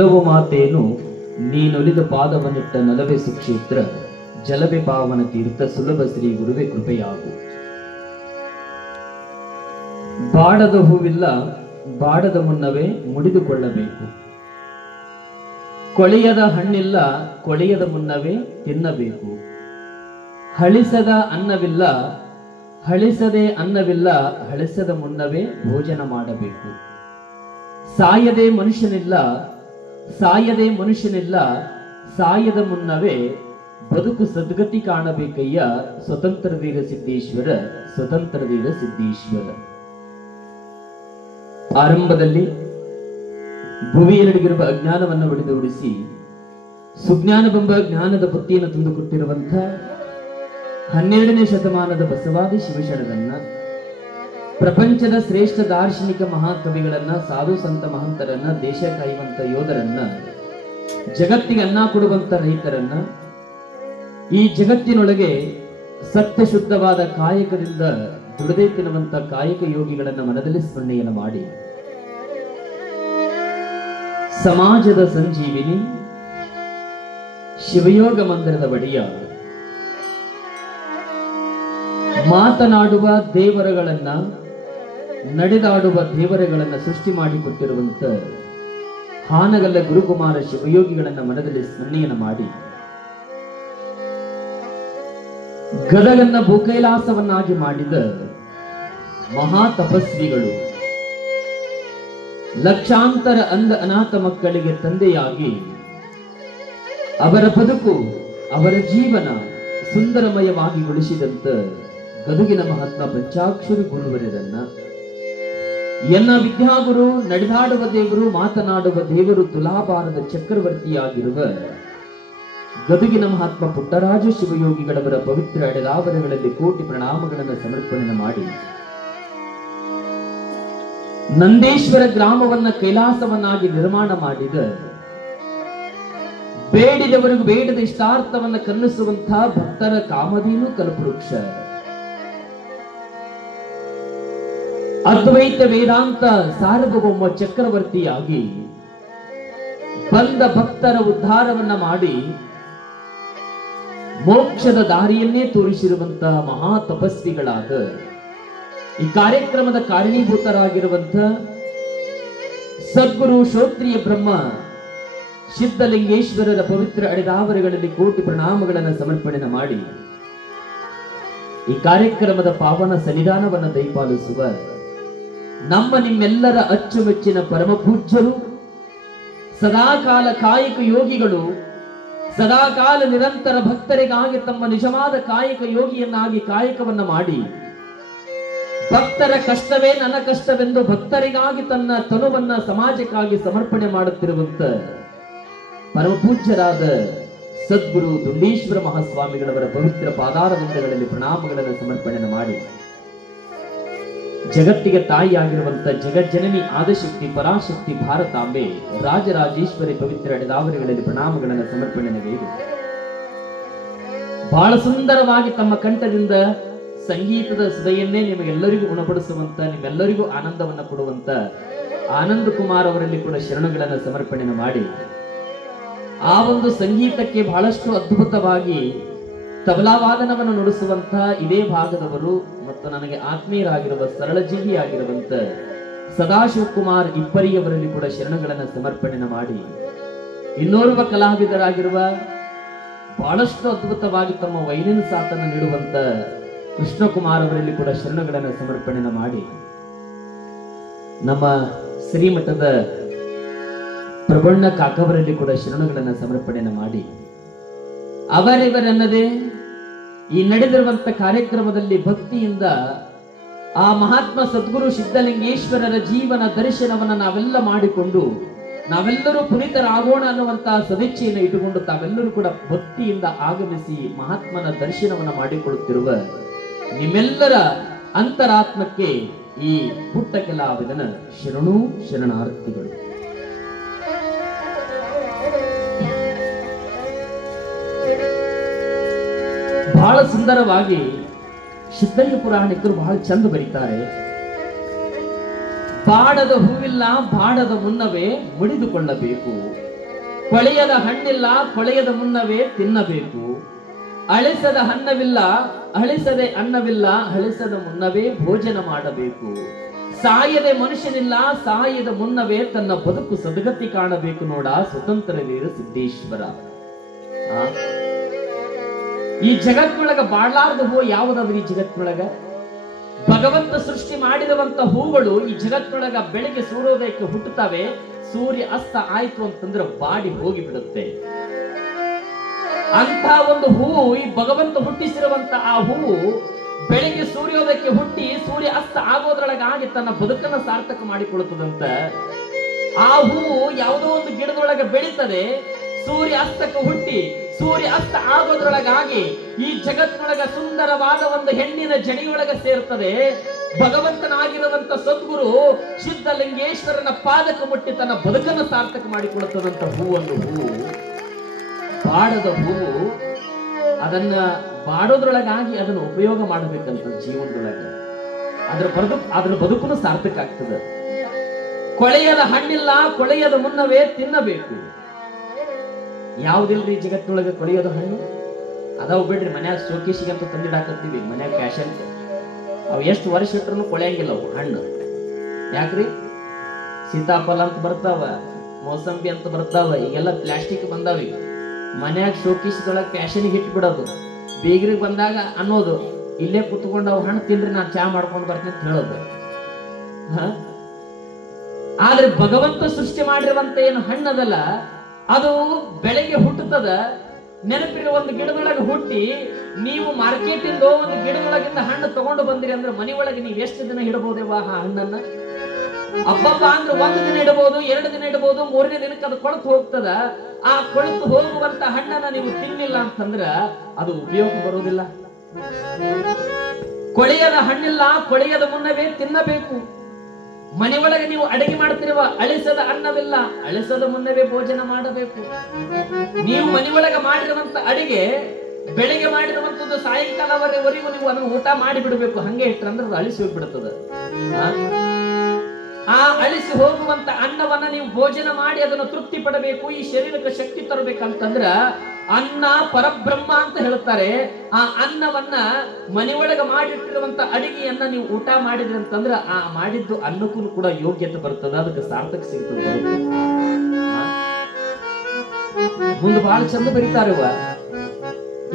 ಹಲವು ಮಾತೇನು ನೀನೊಲಿದ ಪಾದವನ್ನಿಟ್ಟ ನಲವೇ ಸುಕ್ಷೇತ್ರ ಜಲವೇ ಪಾವನ ತೀರ್ಥ ಸುಲಭ ಶ್ರೀ ಗುರುವೆ ಕೃಪೆಯಾಗು. ಬಾಡದ ಹೂವಿಲ್ಲ ಬಾಡದ ಮುನ್ನವೇ ಮುಡಿದುಕೊಳ್ಳಬೇಕು. ಕೊಳೆಯದ ಹಣ್ಣಿಲ್ಲ ಕೊಳೆಯದ ಮುನ್ನವೇ ತಿನ್ನಬೇಕು. ಹಳಿಸದ ಅನ್ನವಿಲ್ಲ ಹಳಿಸದೆ ಅನ್ನವಿಲ್ಲ ಹಳಿಸದ ಮುನ್ನವೇ ಭೋಜನ ಮಾಡಬೇಕು. ಸಾಯದೆ ಮನುಷ್ಯನಿಲ್ಲ ಸಾಯದೆ ಮನುಷ್ಯನಿಲ್ಲ ಸಾಯದ ಮುನ್ನವೇ ಬದುಕು ಸದ್ಗತಿ ಕಾಣಬೇಕಯ್ಯ. ಸ್ವತಂತ್ರ ವೀರ ಸಿದ್ದೇಶ್ವರ ಸ್ವತಂತ್ರ ವೀರ ಸಿದ್ದೇಶ್ವರ. ಆರಂಭದಲ್ಲಿ ಭುವಿಯಲ್ಲಿರುವ ಅಜ್ಞಾನವನ್ನು ಹೊಡೆದೋಡಿಸಿ ಸುಜ್ಞಾನವೆಂಬ ಜ್ಞಾನದ ಬುತ್ತಿಯನ್ನು ತಂದುಕೊಟ್ಟಿರುವಂಥ 12ನೇ ಶತಮಾನದ ಬಸವಾದಿ ಶಿವಶರಣರನ್ನ, ಪ್ರಪಂಚದ ಶ್ರೇಷ್ಠ ದಾರ್ಶನಿಕ ಮಹಾಕವಿಗಳನ್ನ, ಸಾಧು ಸಂತ ಮಹಂತರನ್ನ, ದೇಶ ಕಾಯುವಂತ ಯೋಧರನ್ನ, ಜಗತ್ತಿಗೆ ಅನ್ನ ಕೊಡುವಂತ ರೈತರನ್ನ, ಈ ಜಗತ್ತಿನೊಳಗೆ ಸತ್ಯ ಶುದ್ಧವಾದ ಕಾಯಕದಿಂದ ದುಡದೆ ತಿನ್ನುವಂತ ಕಾಯಕ ಯೋಗಿಗಳನ್ನ ಮನದಲ್ಲಿ ಸ್ಮರಣೆಯನ್ನು ಮಾಡಿ, ಸಮಾಜದ ಸಂಜೀವಿನಿ ಶಿವಯೋಗ ಮಂದಿರದ ಒಡೆಯ, ಮಾತನಾಡುವ ದೇವರುಗಳನ್ನ ನಡೆದಾಡುವ ದೇವರುಗಳನ್ನ ಸೃಷ್ಟಿ ಮಾಡಿಕೊಟ್ಟಿರುವಂತ ಹಾನಗಲ್ಲ ಗುರುಕುಮಾರ ಶಿವಯೋಗಿಗಳನ್ನ ಮನದಲ್ಲಿ ಸ್ಮರಣೆಯನ್ನು ಮಾಡಿ, ಗದಗನ್ನ ಭೂಕೈಲಾಸವನ್ನಾಗಿ ಮಾಡಿದ ಮಹಾ ತಪಸ್ವಿಗಳು, ಲಕ್ಷಾಂತರ ಅಂಧ ಅನಾಥ ಮಕ್ಕಳಿಗೆ ತಂದೆಯಾಗಿ ಅವರ ಬದುಕು ಅವರ ಜೀವನ ಸುಂದರಮಯವಾಗಿ ಗೊಳಿಸಿದಂತ ಗದುಗಿನ ಮಹಾತ್ಮ ಪಂಚಾಕ್ಷರಿ ಗುರುವರರನ್ನ, ಎನ್ನ ವಿದ್ಯಾಗುರು, ನಡೆದಾಡುವ ದೇವರು, ಮಾತನಾಡುವ ದೇವರು, ತುಲಾಭಾರದ ಚಕ್ರವರ್ತಿಯಾಗಿರುವ ಗದುಗಿನ ಮಹಾತ್ಮ ಪುಟ್ಟರಾಜ ಶಿವಯೋಗಿಗಳವರ ಪವಿತ್ರ ಅಡೆದಾವರಗಳಲ್ಲಿ ಕೋಟಿ ಪ್ರಣಾಮಗಳನ್ನು ಸಮರ್ಪಣೆ ಮಾಡಿ, ನಂದೇಶ್ವರ ಗ್ರಾಮವನ್ನ ಕೈಲಾಸವನ್ನಾಗಿ ನಿರ್ಮಾಣ ಮಾಡಿದ, ಬೇಡಿದವರಿಗೂ ಬೇಡದ ಇಷ್ಟಾರ್ಥವನ್ನ ಕರುಣಿಸುವಂತಹ ಭಕ್ತರ ಕಾಮಧೇನು ಕಲ್ಪವೃಕ್ಷ, ಅದ್ವೈತ ವೇದಾಂತ ಸಾರ್ವಭೌಮ ಚಕ್ರವರ್ತಿಯಾಗಿ ಬಂದ ಭಕ್ತರ ಉದ್ಧಾರವನ್ನ ಮಾಡಿ ಮೋಕ್ಷದ ದಾರಿಯನ್ನೇ ತೋರಿಸಿರುವಂತಹ ಮಹಾ ತಪಸ್ವಿಗಳಾದ, ಈ ಕಾರ್ಯಕ್ರಮದ ಕಾರಣೀಭೂತರಾಗಿರುವಂತ ಸದ್ಗುರು ಶ್ರೋತ್ರಿಯ ಬ್ರಹ್ಮ ಸಿದ್ಧಲಿಂಗೇಶ್ವರರ ಪವಿತ್ರ ಅಡೆದಾವರಗಳಲ್ಲಿ ಕೋಟಿ ಪ್ರಣಾಮಗಳನ್ನು ಸಮರ್ಪಣೆ ಮಾಡಿ, ಈ ಕಾರ್ಯಕ್ರಮದ ಪಾವನ ಸನ್ನಿಧಾನವನ್ನು ದಯಪಾಲಿಸುವ ನಮ್ಮ ನಿಮ್ಮೆಲ್ಲರ ಅಚ್ಚುಮೆಚ್ಚಿನ ಪರಮ ಪೂಜ್ಯರು, ಸದಾಕಾಲ ಕಾಯಕ ಯೋಗಿಗಳು, ಸದಾಕಾಲ ನಿರಂತರ ಭಕ್ತರಿಗಾಗಿ ತಮ್ಮ ನಿಜವಾದ ಕಾಯಕ ಯೋಗಿಯನ್ನಾಗಿ ಕಾಯಕವನ್ನ ಮಾಡಿ, ಭಕ್ತರ ಕಷ್ಟವೇ ನನ್ನ ಕಷ್ಟವೆಂದು ಭಕ್ತರಿಗಾಗಿ ತನ್ನ ತನುವನ್ನ ಸಮಾಜಕ್ಕಾಗಿ ಸಮರ್ಪಣೆ ಮಾಡುತ್ತಿರುವಂತ ಪರಮ ಪೂಜ್ಯರಾದ ಸದ್ಗುರು ದುಂಡೇಶ್ವರ ಮಹಾಸ್ವಾಮಿಗಳವರ ಪವಿತ್ರ ಪಾದಾರವಿಂದಗಳಲ್ಲಿ ಪ್ರಣಾಮಗಳನ್ನು ಸಮರ್ಪಣೆ ಮಾಡಿ, ಜಗತ್ತಿಗೆ ತಾಯಿಯಾಗಿರುವಂತ ಜಗಜ್ಜನನಿ ಆದಿಶಕ್ತಿ ಪರಾಶಕ್ತಿ ಭಾರತಾಂಬೆ ರಾಜರಾಜೇಶ್ವರಿ ಪವಿತ್ರ ಅಡೆದಾವರಿಗಳಲ್ಲಿ ಪ್ರಣಾಮಗಳನ್ನು ಸಮರ್ಪಣೆ ಗೈದು, ಬಹಳ ಸುಂದರವಾಗಿ ತಮ್ಮ ಕಂಠದಿಂದ ಸಂಗೀತದ ಸುದೆಯನ್ನೇ ನಿಮಗೆಲ್ಲರಿಗೂ ಉಣಪಡಿಸುವಂತ, ನಿಮ್ಮೆಲ್ಲರಿಗೂ ಆನಂದವನ್ನ ಕೊಡುವಂತ ಆನಂದ ಕುಮಾರ್ ಅವರಲ್ಲಿ ಕೂಡ ಶರಣಗಳನ್ನು ಸಮರ್ಪಣೆ ಮಾಡಿ, ಆ ಒಂದು ಸಂಗೀತಕ್ಕೆ ಬಹಳಷ್ಟು ಅದ್ಭುತವಾಗಿ ತಬಲಾವಾದನವನ್ನು ನುಡಿಸುವಂತ ಇದೇ ಭಾಗದವರು ಮತ್ತು ನನಗೆ ಆತ್ಮೀಯರಾಗಿರುವ ಸರಳ ಜೀವಿಯಾಗಿರುವಂತ ಸದಾಶಿವ ಕುಮಾರ್ ಇಬ್ಬರಿಯವರಲ್ಲಿ ಕೂಡ ಶರಣಗಳನ್ನು ಸಮರ್ಪಣೆ ಮಾಡಿ, ಇನ್ನೋರ್ವ ಕಲಾವಿದರಾಗಿರುವ ಬಹಳಷ್ಟು ಅದ್ಭುತವಾಗಿ ತಮ್ಮ ವೈಲಿನ್ ಸಾಥನ್ನು ನೀಡುವಂತ ಕೃಷ್ಣಕುಮಾರ್ ಅವರಲ್ಲಿ ಕೂಡ ಶರಣಗಳನ್ನು ಸಮರ್ಪಣೆ ಮಾಡಿ, ನಮ್ಮ ಶ್ರೀಮಠದ ಪ್ರಬಣ್ಣ ಕಾಕವರಲ್ಲಿ ಕೂಡ ಶರಣಗಳನ್ನು ಸಮರ್ಪಣೆ ಮಾಡಿ, ಅವರಿವರನ್ನದೇ ಈ ನಡೆದಿರುವಂತ ಕಾರ್ಯಕ್ರಮದಲ್ಲಿ ಭಕ್ತಿಯಿಂದ ಆ ಮಹಾತ್ಮ ಸದ್ಗುರು ಸಿದ್ಧಲಿಂಗೇಶ್ವರರ ಜೀವನ ದರ್ಶನವನ್ನ ನಾವೆಲ್ಲ ಮಾಡಿಕೊಂಡು ನಾವೆಲ್ಲರೂ ಪುನೀತರಾಗೋಣ ಅನ್ನುವಂತಹ ಸದಿಚ್ಛೆಯನ್ನು ಇಟ್ಟುಕೊಂಡು ತಾವೆಲ್ಲರೂ ಕೂಡ ಭಕ್ತಿಯಿಂದ ಆಗಮಿಸಿ ಮಹಾತ್ಮನ ದರ್ಶನವನ್ನ ಮಾಡಿಕೊಳ್ಳುತ್ತಿರುವ ನಿಮ್ಮೆಲ್ಲರ ಅಂತರಾತ್ಮಕ್ಕೆ ಈ ಪುಟ್ಟ ಕಲಾವಿದನ ಶರಣು ಶರಣಾರ್ಥಿಗಳು. ಬಹಳ ಸುಂದರವಾಗಿ ಸಿದ್ಧಯ್ಯ ಪುರಾಣಿಕರು ಬಹಳ ಚಂದ ಬರೀತಾರೆ. ಬಾಡದ ಹೂವಿಲ್ಲ ಬಾಡದ ಮುನ್ನವೇ ಮುಡಿದುಕೊಳ್ಳಬೇಕು. ಕೊಳೆಯದ ಹಣ್ಣಿಲ್ಲ, ಕೊಳೆಯದ ಮುನ್ನವೇ ತಿನ್ನಬೇಕು. ಅಳಿಸದ ಅನ್ನವಿಲ್ಲ, ಅಳಿಸದೆ ಅನ್ನವಿಲ್ಲ, ಅಳಿಸದ ಮುನ್ನವೇ ಭೋಜನ ಮಾಡಬೇಕು. ಸಾಯದೆ ಮನುಷ್ಯನಿಲ್ಲ, ಸಾಯದ ಮುನ್ನವೇ ತನ್ನ ಬದುಕು ಸದ್ಗತಿ ಕಾಣಬೇಕು. ನೋಡ ಸ್ವತಂತ್ರ ವೀರ ಸಿದ್ದೇಶ್ವರ. ಈ ಜಗತ್ತಿನೊಳಗ ಬಾಳಾರ್ದ ಹೂ ಯಾವುದಾದ್ರೂ ಈ ಜಗತ್ತಿನೊಳಗ? ಭಗವಂತ ಸೃಷ್ಟಿ ಮಾಡಿರುವಂತ ಹೂಗಳು ಈ ಜಗತ್ತಿನೊಳಗ ಬೆಳಿಗ್ಗೆ ಸೂರ್ಯೋದಯಕ್ಕೆ ಹುಟ್ಟುತ್ತವೆ. ಸೂರ್ಯ ಅಸ್ತ ಆಯ್ತು ಅಂತಂದ್ರೆ ಬಾಡಿ ಹೋಗಿ ಬಿಡುತ್ತೆ. ಅಂತ ಒಂದು ಹೂವು, ಈ ಭಗವಂತ ಹುಟ್ಟಿಸಿರುವಂತ ಆ ಹೂವು ಬೆಳಿಗ್ಗೆ ಸೂರ್ಯೋದಯಕ್ಕೆ ಹುಟ್ಟಿ ಸೂರ್ಯ ಅಸ್ತ ಆಗೋದ್ರೊಳಗಾಗಿ ತನ್ನ ಬದುಕನ್ನ ಸಾರ್ಥಕ ಮಾಡಿಕೊಳ್ಳುತ್ತದಂತ. ಆ ಹೂವು ಯಾವುದೋ ಒಂದು ಗಿಡದೊಳಗೆ ಬೆಳೀತದೆ, ಸೂರ್ಯ ಅಸ್ತಕ್ಕೆ ಹುಟ್ಟಿ ಸೂರ್ಯ ಅಸ್ತ ಆಗೋದ್ರೊಳಗಾಗಿ ಈ ಜಗತ್ತಿನೊಳಗ ಸುಂದರವಾದ ಒಂದು ಹೆಣ್ಣಿನ ಜಡಿಯೊಳಗೆ ಸೇರ್ತದೆ. ಭಗವಂತನಾಗಿರುವಂತ ಸದ್ಗುರು ಸಿದ್ಧಲಿಂಗೇಶ್ವರನ ಪಾದಕ ಮುಟ್ಟಿ ತನ್ನ ಬದುಕನ್ನು ಸಾರ್ಥಕ ಮಾಡಿಕೊಳ್ಳುತ್ತದಂತ ಹೂವನ್ನು, ಹೂವು ಬಾಡದ ಹೂವು, ಅದನ್ನ ಬಾಡೋದ್ರೊಳಗಾಗಿ ಅದನ್ನು ಉಪಯೋಗ ಮಾಡಬೇಕಂತ ಜೀವನದೊಳಗೆ. ಅದ್ರ ಬದುಕನ್ನು ಸಾರ್ಥಕ ಆಗ್ತದೆ. ಕೊಳೆಯದ ಹಣ್ಣಿಲ್ಲ, ಕೊಳೆಯದ ಮುನ್ನವೇ ತಿನ್ನಬೇಕು. ಯಾವ್ದಿಲ್ರಿ ಜಗತ್ತಿನೊಳಗೆ ಕೊಳೆಯದ ಹಣ್ಣು? ಅದಾವ್ ಬಿಡ್ರಿ, ಮನ್ಯಾಗ ಶೋಕೇಶಿಗಂತ ತಂದಿಡಾಕತ್ತೀವಿ, ಮನ್ಯಾಗ ಫ್ಯಾಷನ್. ಅವು ಎಷ್ಟು ವರ್ಷ ಇಟ್ರು ಕೊಳೆಯಂಗಿಲ್ಲ ಅವು ಹಣ್ಣು. ಯಾಕ್ರಿ? ಸೀತಾಫಲ ಅಂತ ಬರ್ತಾವ, ಮೋಸಂಬಿ ಅಂತ ಬರ್ತಾವ, ಈಗೆಲ್ಲ ಪ್ಲಾಸ್ಟಿಕ್ ಬಂದಾವ. ಮನ್ಯಾಗ ಶೋಕೇಶದೊಳಗೆ ಫ್ಯಾಷನ್ಗೆ ಇಟ್ಬಿಡೋದು, ಬೀಗ್ರಿಗೆ ಬಂದಾಗ ಅನ್ನೋದು, ಇಲ್ಲೇ ಕುತ್ಕೊಂಡು ಅವು ಹಣ್ಣು ತಿನ್ರಿ, ನಾನು ಚಾ ಮಾಡ್ಕೊಂಡು ಬರ್ತೀನಿ ಅಂತ ಹೇಳೋದು. ಆದ್ರೆ ಭಗವಂತ ಸೃಷ್ಟಿ ಮಾಡಿರುವಂತ ಏನು ಹಣ್ಣದಲ್ಲ, ಅದು ಬೆಳಗ್ಗೆ ಹುಟ್ಟುತ್ತದ. ನೆನಪಿರುವ ಒಂದು ಗಿಡದೊಳಗೆ ಹುಟ್ಟಿ ನೀವು ಮಾರ್ಕೆಟ್ ಇಂದ ಒಂದು ಗಿಡದೊಳಗಿಂದ ಹಣ್ಣು ತಗೊಂಡು ಬಂದಿರಿ ಅಂದ್ರೆ ಮನೆಯೊಳಗೆ ನೀವು ಎಷ್ಟು ದಿನ ಇಡಬಹುದೇವಾ ಆ ಹಣ್ಣನ್ನ? ಹಬ್ಬಬ್ಬ ಅಂದ್ರೆ 1 ದಿನ ಇಡಬಹುದು, 2 ದಿನ ಇಡಬಹುದು, 3ನೇ ದಿನಕ್ಕೆ ಅದು ಕೊಳತು ಹೋಗ್ತದ. ಆ ಕೊಳತು ಹೋಗುವಂತ ಹಣ್ಣನ್ನ ನೀವು ತಿನ್ನಿಲ್ಲ ಅಂತಂದ್ರ ಅದು ಉಪಯೋಗ ಬರುವುದಿಲ್ಲ. ಕೊಳೆಯದ ಹಣ್ಣಿಲ್ಲ, ಕೊಳೆಯದ ಮುನ್ನವೇ ತಿನ್ನಬೇಕು. ಮನೆಯೊಳಗೆ ನೀವು ಅಡಿಗೆ ಮಾಡ್ತಿರುವ ಅಳಿಸದ ಅನ್ನವಿಲ್ಲ, ಅಳಿಸದ ಮುನ್ನವೇ ಭೋಜನ ಮಾಡಬೇಕು. ನೀವು ಮನೆಯೊಳಗೆ ಮಾಡಿರುವಂತ ಅಡಿಗೆ ಬೆಳಿಗ್ಗೆ ಮಾಡಿರುವಂತದ್ದು ಸಾಯಂಕಾಲವರೆಗೂ ನೀವು ಅದನ್ನು ಊಟ ಮಾಡಿ ಬಿಡಬೇಕು. ಹಂಗೆ ಇಟ್ಟಂದ್ರೆ ಅದು ಅಳಿಸಿ ಹೋಗ್ಬಿಡುತ್ತದೆ. ಆ ಅಳಿಸಿ ಹೋಗುವಂತ ಅನ್ನವನ್ನ ನೀವು ಭೋಜನ ಮಾಡಿ ಅದನ್ನು ತೃಪ್ತಿ ಪಡಬೇಕು. ಈ ಶರೀರಕ್ಕೆ ಶಕ್ತಿ ತರಬೇಕಂತಂದ್ರ ಅನ್ನ ಪರಬ್ರಹ್ಮ ಅಂತ ಹೇಳ್ತಾರೆ. ಆ ಅನ್ನವನ್ನ ಮನೆಯೊಳಗೆ ಮಾಡಿಟ್ಟಿರುವಂತ ಅಡಿಗೆಯನ್ನ ನೀವು ಊಟ ಮಾಡಿದ್ರಿ ಅಂತಂದ್ರ ಆ ಮಾಡಿದ್ದು ಅನ್ನಕ್ಕೂ ಕೂಡ ಯೋಗ್ಯತೆ ಬರ್ತದ, ಅದಕ್ಕೆ ಸಾರ್ಥಕ ಸಿಗ್ತದೆ. ಮುಂದೆ ಬಹಳ ಚಂದ ಬರೀತಾರವ,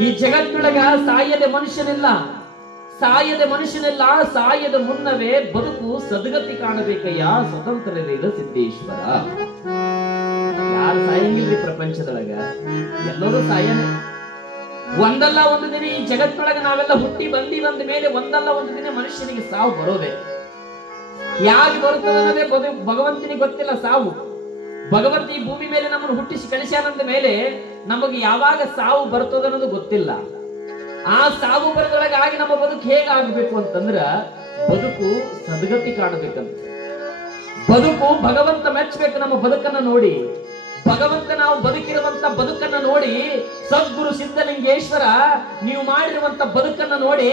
ಈ ಜಗತ್ತಿನೊಳಗ ಸಾಯದೆ ಮನುಷ್ಯನಿಲ್ಲ, ಸಾಯದೆ ಮನುಷ್ಯನಿಲ್ಲ, ಸಾಯದ ಮುನ್ನವೇ ಬದುಕು ಸದ್ಗತಿ ಕಾಣಬೇಕಯ್ಯ ಸ್ವತಂತ್ರ ವೀರ ಸಿದ್ದೇಶ್ವರ. ಯಾರು ಸಾಯಂಗಿಲ್ರಿ ಪ್ರಪಂಚದೊಳಗ? ಎಲ್ಲರೂ ಸಾಯನೆ. ಒಂದಲ್ಲ ಒಂದು ದಿನ ಈ ಜಗತ್ತಿನೊಳಗ ನಾವೆಲ್ಲ ಹುಟ್ಟಿ ಬಂದ ಮೇಲೆ ಒಂದಲ್ಲ ಒಂದು ದಿನ ಮನುಷ್ಯನಿಗೆ ಸಾವು ಬರೋದೆ. ಯಾರು ಬರುತ್ತದೆ ಅನ್ನೋದೇ ಭಗವಂತನಿಗೆ ಗೊತ್ತಿಲ್ಲ. ಸಾವು ಭಗವಂತ ಈ ಭೂಮಿ ಮೇಲೆ ನಮ್ಮನ್ನು ಹುಟ್ಟಿಸಿ ಕಳಿಸ್ಯಾನಂದ ಮೇಲೆ ನಮಗೆ ಯಾವಾಗ ಸಾವು ಬರ್ತದ ಅನ್ನೋದು ಗೊತ್ತಿಲ್ಲ. ಆ ಸಾವು ಬರದೊಳಗಾಗಿ ನಮ್ಮ ಬದುಕು ಹೇಗಾಗಬೇಕು ಅಂತಂದ್ರ ಬದುಕು ಸದ್ಗತಿ ಕಾಣಬೇಕಂತ. ಬದುಕು ಭಗವಂತ ಮೆಚ್ಚಬೇಕು ನಮ್ಮ ಬದುಕನ್ನ ನೋಡಿ. ಭಗವಂತ ನಾವು ಬದುಕಿರುವಂತ ಬದುಕನ್ನ ನೋಡಿ, ಸದ್ಗುರು ಸಿದ್ಧಲಿಂಗೇಶ್ವರ ನೀವು ಮಾಡಿರುವಂತ ಬದುಕನ್ನ ನೋಡಿ,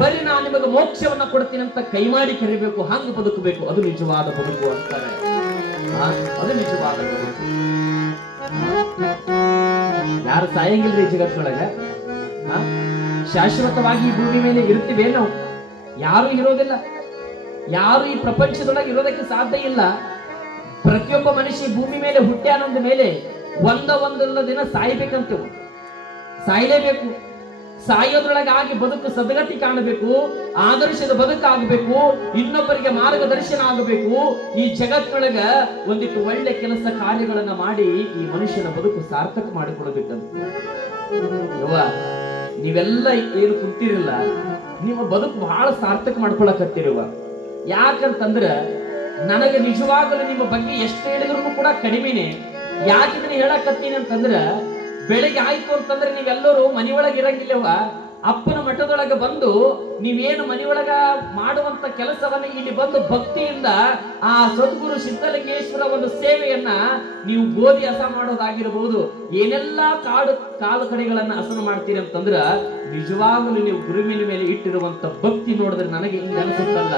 ಬರೀ ನಾನು ನಿಮಗೆ ಮೋಕ್ಷವನ್ನ ಕೊಡ್ತೀನಿ ಅಂತ ಕೈ ಮಾಡಿ ಕರಿಬೇಕು. ಹಂಗ ಬದುಕಬೇಕು, ಅದು ನಿಜವಾದ ಬದುಕು ಅಂತಾರೆ. ಅದು ನಿಜವಾದ ಬದುಕು. ಯಾರು ಸಾಯಂಗಿಲ್ರಿ ಜಗತ್ತಿನೊಳಗ? ಶಾಶ್ವತವಾಗಿ ಈ ಭೂಮಿ ಮೇಲೆ ಇರ್ತೀವಿ ನಾವು? ಯಾರು ಇರೋದಿಲ್ಲ. ಯಾರು ಈ ಪ್ರಪಂಚದೊಳಗೆ ಇರೋದಕ್ಕೆ ಸಾಧ್ಯ ಇಲ್ಲ. ಪ್ರತಿಯೊಬ್ಬ ಮನುಷ್ಯ ಭೂಮಿ ಮೇಲೆ ಹುಟ್ಟ್ಯಾನಂದ ಮೇಲೆ ಒಂದಲ್ಲ ದಿನ ಸಾಯ್ಬೇಕಂತೇವು, ಸಾಯ್ಲೇಬೇಕು. ಸಾಯೋದ್ರೊಳಗಾಗಿ ಬದುಕು ಸದ್ಗತಿ ಕಾಣಬೇಕು, ಆದರ್ಶದ ಬದುಕಾಗಬೇಕು, ಇನ್ನೊಬ್ಬರಿಗೆ ಮಾರ್ಗದರ್ಶನ ಆಗಬೇಕು. ಈ ಜಗತ್ತಿನೊಳಗ ಒಂದಿಟ್ಟು ಒಳ್ಳೆ ಕೆಲಸ ಕಾರ್ಯಗಳನ್ನ ಮಾಡಿ ಈ ಮನುಷ್ಯನ ಬದುಕು ಸಾರ್ಥಕ ಮಾಡಿಕೊಳ್ಬೇಕಂತ. ನೀವೆಲ್ಲ ಏನು ಕುಂತಿರಲ್ಲ, ನಿಮ್ಮ ಬದುಕು ಬಹಳ ಸಾರ್ಥಕ ಮಾಡ್ಕೊಳಕತ್ತಿರುವ. ಯಾಕಂತಂದ್ರ ನನಗೆ ನಿಜವಾಗಲೂ ನಿಮ್ಮ ಬಗ್ಗೆ ಎಷ್ಟು ಹೇಳಿದ್ರು ಕೂಡ ಕಡಿಮೆನೆ. ಯಾಕಿದ್ರೆ ಹೇಳಕತ್ತೀನಿ ಅಂತಂದ್ರ, ಬೆಳಿಗ್ಗೆ ಆಯ್ತು ಅಂತಂದ್ರೆ ನೀವೆಲ್ಲರೂ ಮನೆಯೊಳಗೆ ಇರಂಗಿಲ್ಲವ. ಅಪ್ಪನ ಮಠದೊಳಗೆ ಬಂದು ನೀವೇನು ಮನೆಯೊಳಗ ಮಾಡುವಂತ ಕೆಲಸವನ್ನ ಇಲ್ಲಿ ಬಂದು ಭಕ್ತಿಯಿಂದ ಆ ಸದ್ಗುರು ಸಿದ್ಧಲಿಂಗೇಶ್ವರ ಒಂದು ಸೇವೆಯನ್ನ ನೀವು ಗೋಧಿ ಹಸ ಮಾಡೋದಾಗಿರಬಹುದು, ಏನೆಲ್ಲಾ ಕಾಲು ಕಡೆಗಳನ್ನ ಹಸನ ಮಾಡ್ತೀರಿ ಅಂತಂದ್ರ ನಿಜವಾಗಲೂ ನೀವು ಗುರುವಿನ ಮೇಲೆ ಇಟ್ಟಿರುವಂತ ಭಕ್ತಿ ನೋಡಿದ್ರೆ ನನಗೆ ಹಿಂಗ ಅನ್ಸುತ್ತಲ್ಲ,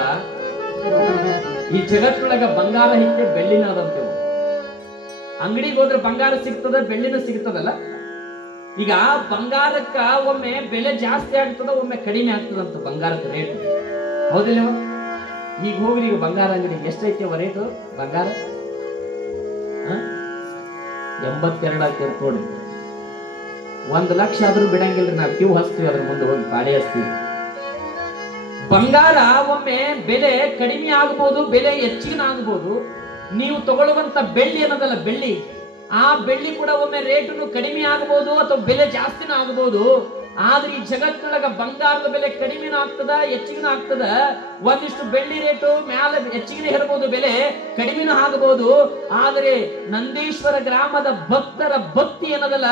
ಈ ಜಗತ್ತಿನೊಳಗ ಬಂಗಾರ ಹಿಂದೆ ಬೆಳ್ಳಿನಾದಂತೆವು. ಅಂಗಡಿಗೆ ಹೋದ್ರೆ ಬಂಗಾರ ಸಿಗ್ತದ, ಬೆಳ್ಳಿನೂ ಸಿಗ್ತದಲ್ಲ. ಈಗ ಬಂಗಾರಕ್ಕ ಒಮ್ಮೆ ಬೆಲೆ ಜಾಸ್ತಿ ಆಗ್ತದ, ಒಮ್ಮೆ ಕಡಿಮೆ ಆಗ್ತದಂತ ಬಂಗಾರಕ್ಕೆ ರೇಟ್, ಹೌದಿಲ್ಲ? ಈಗ ಹೋಗ್ರಿ, ಈಗ ಬಂಗಾರ ಅಂಗಡಿ ಎಷ್ಟೈತಿ ರೇಟು ಬಂಗಾರ? 82 ಆಗ್ತದೆ ನೋಡಿ. 1 ಲಕ್ಷ ಆದ್ರೂ ಬಿಡಂಗಿಲ್ರಿ, ನಾವು ಕ್ಯೂ ಹಚ್ತೀವಿ, ಅದ್ರ ಮುಂದೆ ಹೋಗಿ ಪಾಳಿ ಹಚ್ತೀವಿ. ಬಂಗಾರ ಒಮ್ಮೆ ಬೆಲೆ ಕಡಿಮೆ ಆಗಬಹುದು, ಬೆಲೆ ಹೆಚ್ಚಿಗೆ ಆಗಬಹುದು. ನೀವು ತಗೊಳ್ಳುವಂತ ಬೆಳ್ಳಿ ಅನ್ನೋದಲ್ಲ, ಬೆಳ್ಳಿ, ಆ ಬೆಳ್ಳಿ ಕೂಡ ಒಮ್ಮೆ ರೇಟು ಕಡಿಮೆ ಆಗಬಹುದು ಅಥವಾ ಬೆಲೆ ಜಾಸ್ತಿನೂ ಆಗಬಹುದು. ಆದ್ರೆ ಈ ಜಗತ್ತಿನೊಳಗ ಬಂಗಾರದ ಬೆಲೆ ಕಡಿಮೆನೂ ಆಗ್ತದ, ಹೆಚ್ಚಿಗೆನೂ ಆಗ್ತದ. ಒಂದಿಷ್ಟು ಬೆಳ್ಳಿ ರೇಟು ಮ್ಯಾಲ ಹೆಚ್ಚಿಗೆ ಇರಬಹುದು, ಬೆಲೆ ಕಡಿಮೆನೂ ಆಗಬಹುದು. ಆದರೆ ನಂದೀಶ್ವರ ಗ್ರಾಮದ ಭಕ್ತರ ಭಕ್ತಿ ಏನದಲ್ಲ,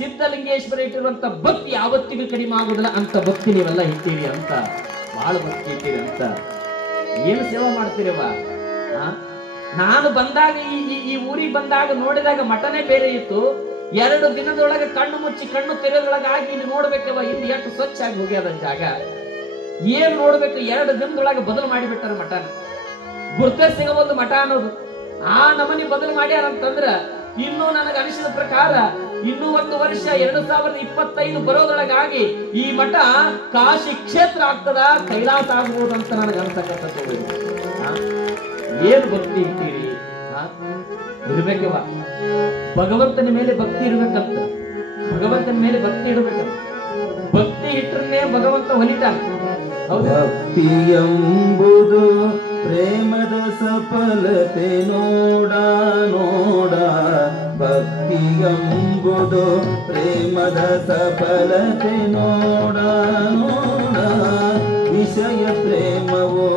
ಸಿದ್ಧಲಿಂಗೇಶ್ವರ ಇಟ್ಟಿರುವಂತ ಭಕ್ತಿ ಯಾವತ್ತಿಗೂ ಕಡಿಮೆ ಆಗುದಿಲ್ಲ. ಅಂತ ಭಕ್ತಿ ನೀವೆಲ್ಲ ಇಟ್ಟಿರಿ ಅಂತ, ಬಹಳ ಭಕ್ತಿ ಇಟ್ಟಿರಿ ಅಂತ. ಏನು ಸೇವಾ ಮಾಡ್ತೀರವ? ನಾನು ಬಂದಾಗ, ಈ ಊರಿಗೆ ಬಂದಾಗ ನೋಡಿದಾಗ ಮಠನೇ ಬೇರೆ ಇತ್ತು. 2 ದಿನದೊಳಗೆ ಕಣ್ಣು ಮುಚ್ಚಿ ಕಣ್ಣು ತೆರೆದೊಳಗಾಗಿ ಇಲ್ಲಿ ನೋಡ್ಬೇಕವ, ಇಲ್ಲಿ ಎಷ್ಟು ಸ್ವಚ್ಛ ಆಗಿ ಹೋಗ್ಯದ ಜಾಗ. ಏನ್ ನೋಡ್ಬೇಕು, 2 ದಿನದೊಳಗೆ ಬದಲು ಮಾಡಿಬಿಟ್ಟಾರ ಮಠನ. ಗುರ್ತೇ ಸಿಗಬಹುದು ಮಠ ಅನ್ನೋದು. ಆ ನಮನಿ ಬದಲು ಮಾಡ್ಯಾರಂತಂದ್ರ ಇನ್ನೂ ನನಗೆ ಅನಿಸಿದ ಪ್ರಕಾರ ಇನ್ನೂ 1 ವರ್ಷ 2025 ಬರೋದೊಳಗಾಗಿ ಈ ಮಠ ಕಾಶಿ ಕ್ಷೇತ್ರ ಆಗ್ತದ, ಕೈಲಾಸ ಆಗ್ಬಹುದಂತ ನನಗೆ ಅನ್ಸಕತ್ತ. ಏನ್ ಭಕ್ತಿ ಇರ್ತೀರಿ ಇರ್ಬೇಕವ? ಭಗವಂತನ ಮೇಲೆ ಭಕ್ತಿ ಇರ್ಬೇಕಂತ, ಭಗವಂತನ ಮೇಲೆ ಭಕ್ತಿ ಇಡಬೇಕಂತ. ಭಕ್ತಿ ಇಟ್ಟರೆ ಭಗವಂತ ಹೊಲಿತಾನೆ. ಭಕ್ತಿ ಎಂಬುದು ಪ್ರೇಮದ ಸಫಲತೆ ನೋಡ ನೋಡ. ಭಕ್ತಿ ಎಂಬುದು ಪ್ರೇಮದ ಸಫಲತೆ ನೋಡ ನೋಡ. ವಿಷಯ ಪ್ರೇಮವು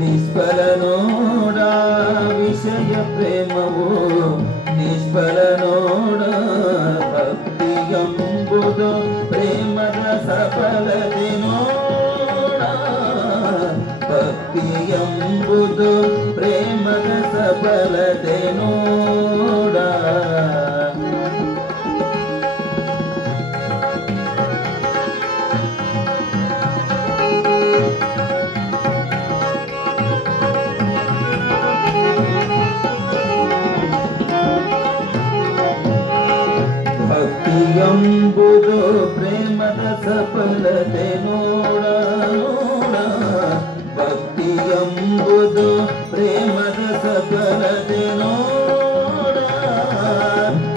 ನಿಷ್ಫಲ ನೋಡ, ವಿಷಯ ಪ್ರೇಮವು ನಿಷ್ಫಲ ನೋಡ. ಭಕ್ತಿ ಎಂಬುದು ಪ್ರೇಮದ ಸಫಲತೆ ನೋಡ, ಭಕ್ತಿ ಎಂಬುದು ಪ್ರೇಮದ ಸಫಲತೆ ನೋಡ. ಭಕ್ತಿ ಎಂಬುದು ಪ್ರೇಮದ ಸಫಲತೆ ನೋಡ ನೋಡ. ಭಕ್ತಿ ಎಂಬುದು ಪ್ರೇಮದ ಸಫಲತೆ ನೋಡ.